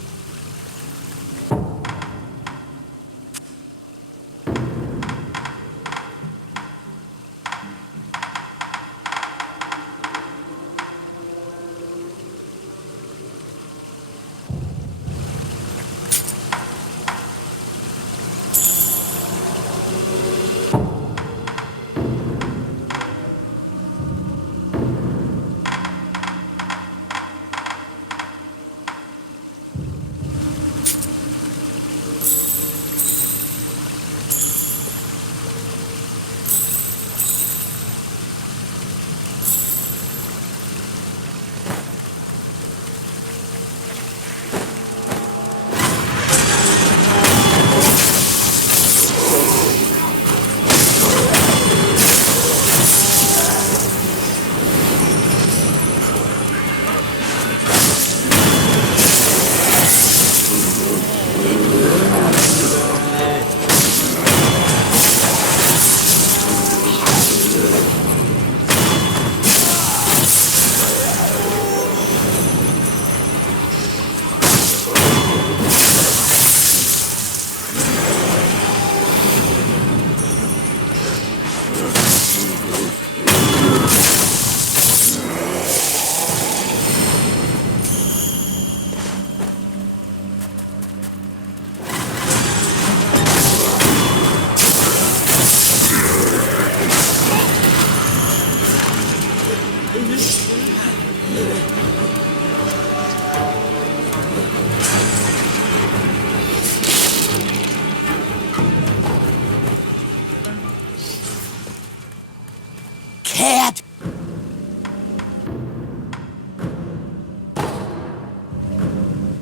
Cat!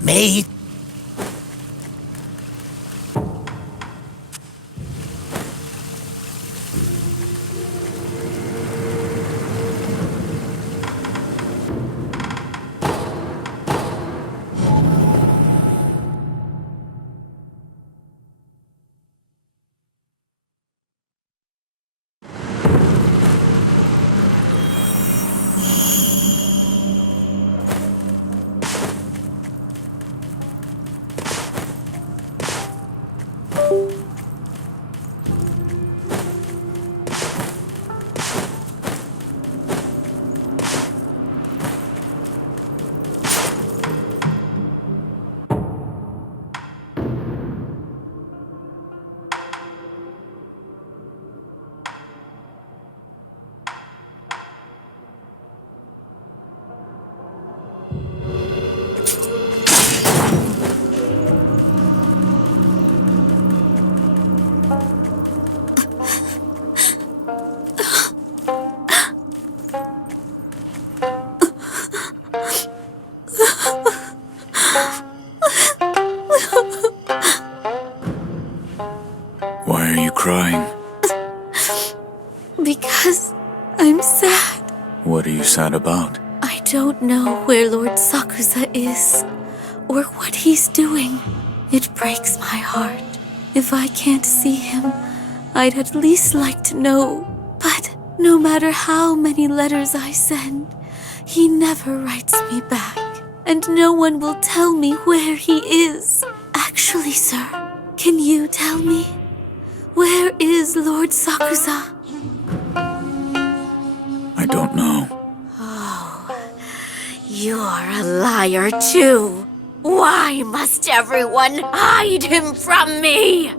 May... Why are you crying? Because I'm sad. What are you sad about? I don't know where Lord Sakusa is, or what he's doing. It breaks my heart. If I can't see him, I'd at least like to know. But no matter how many letters I send, he never writes me back. And no one will tell me where he is. Actually, sir, can you tell me? Where is Lord Sakusa? I don't know. Oh, you're a liar too. Why must everyone hide him from me?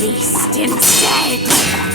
released instead.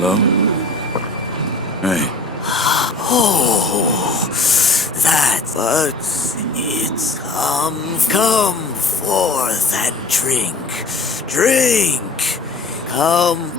Hello? Hey. Oh, that's but it's come forth and drink, drink, come.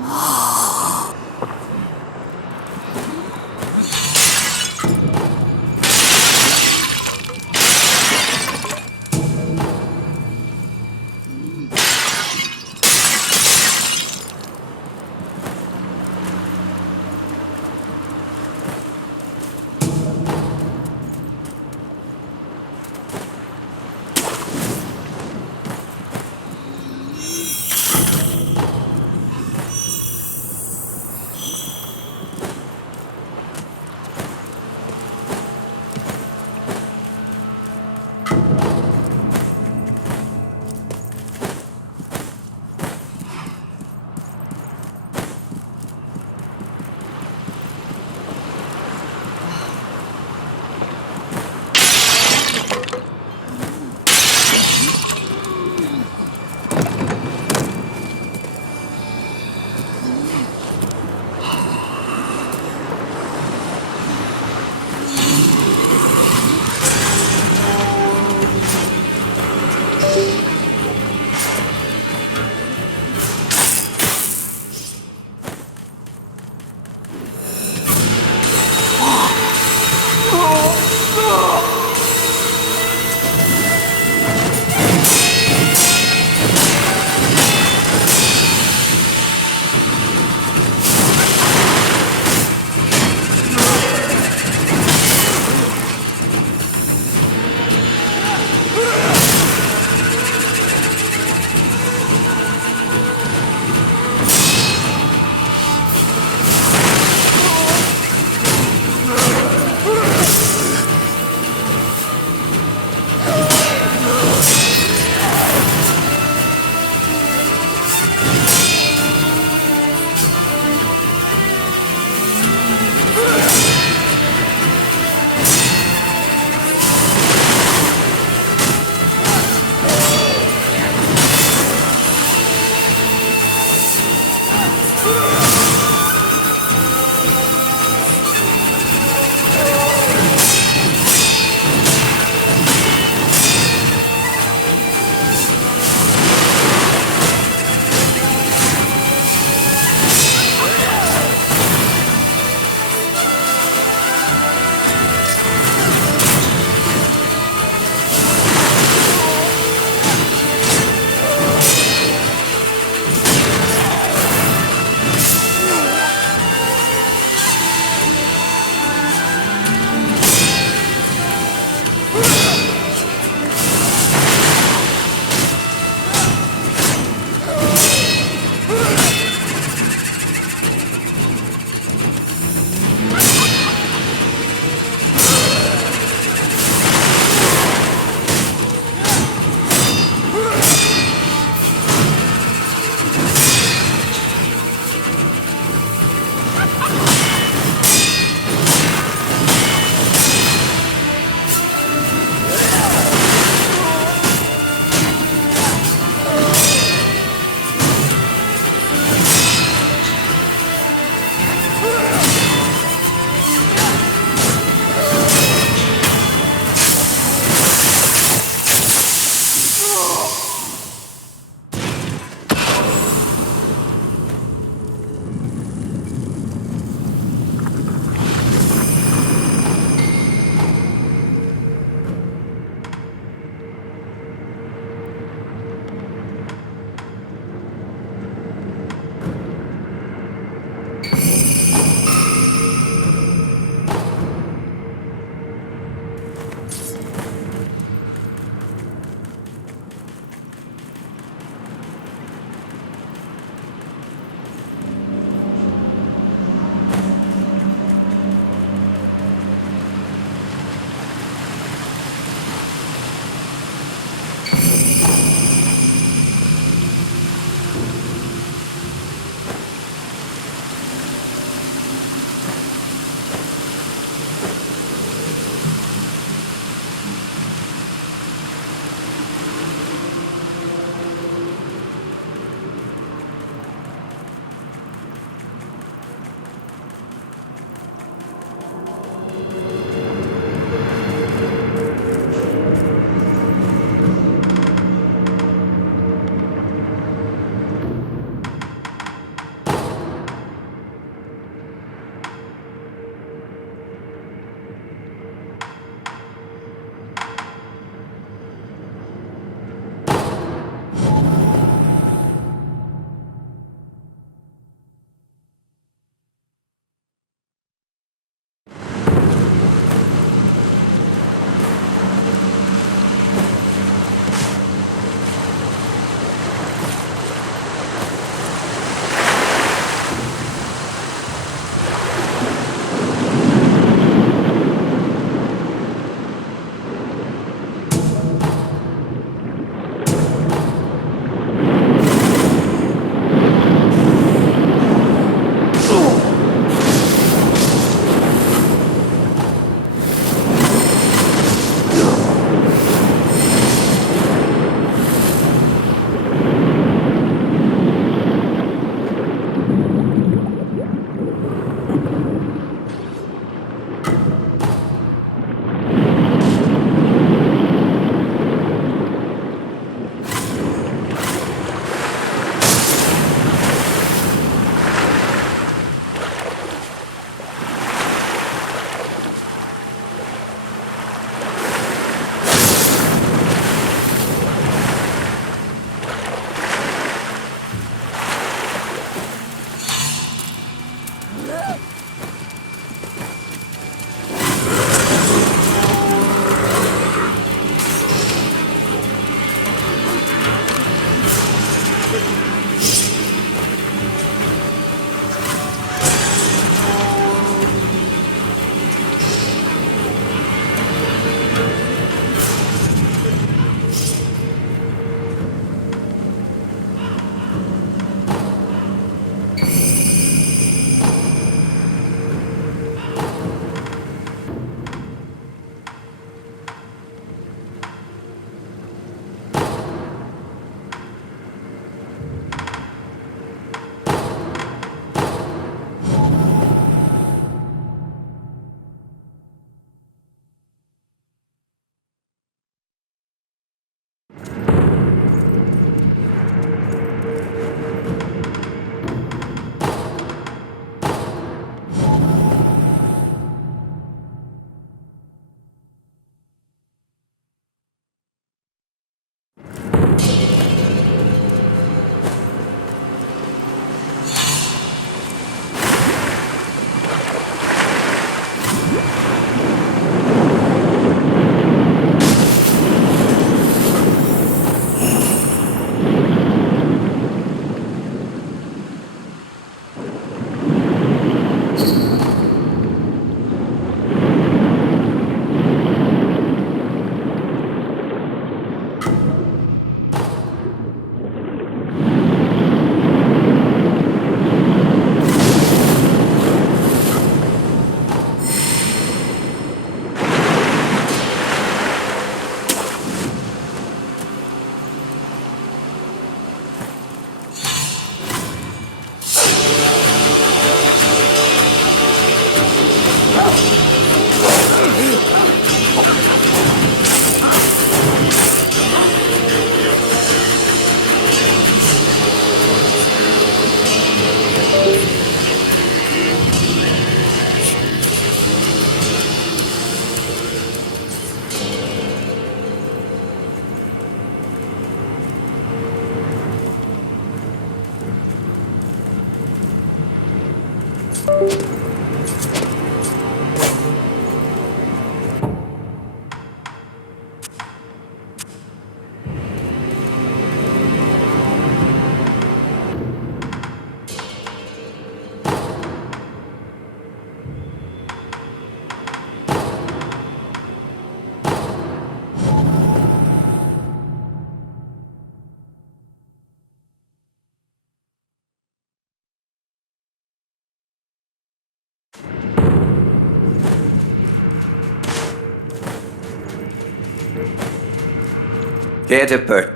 Get a per...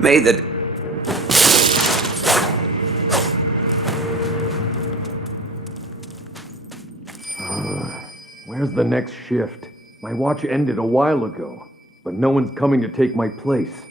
May the... Where's the next shift? My watch ended a while ago, but no one's coming to take my place.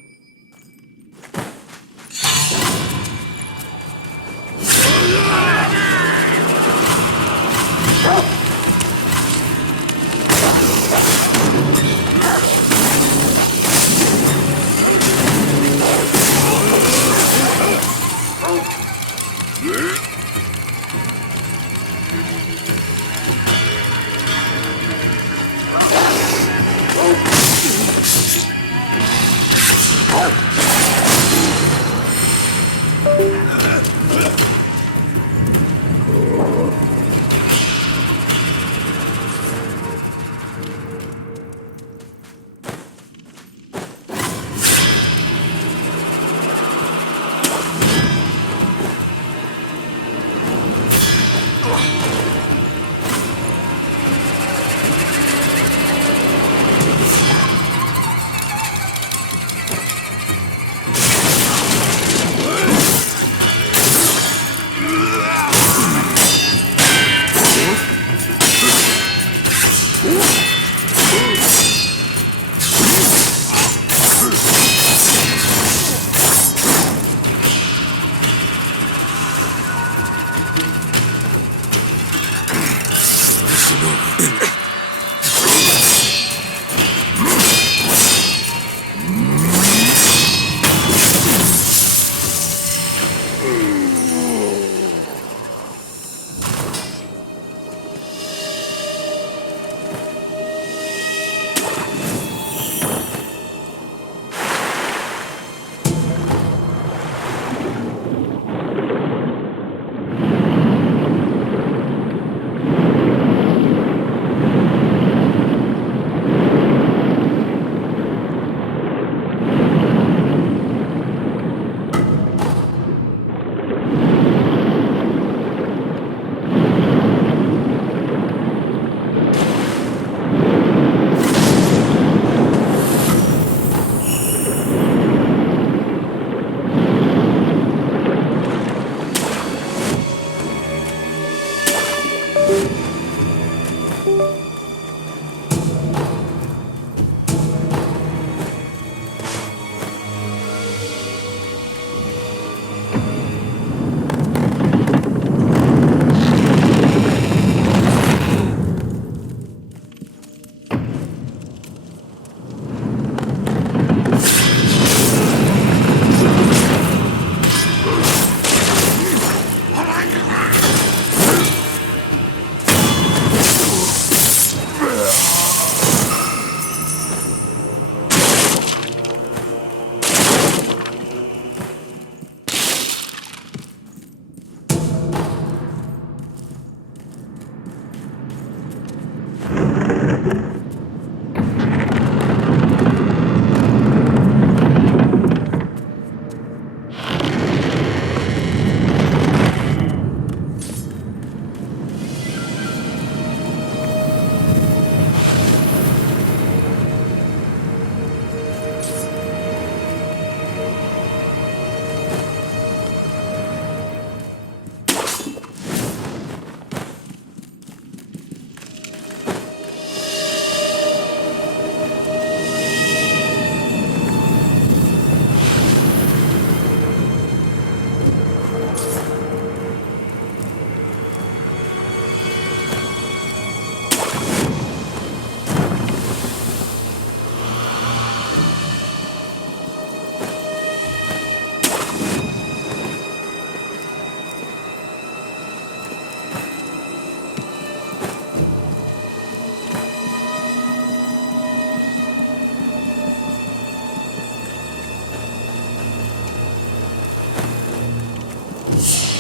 Yes.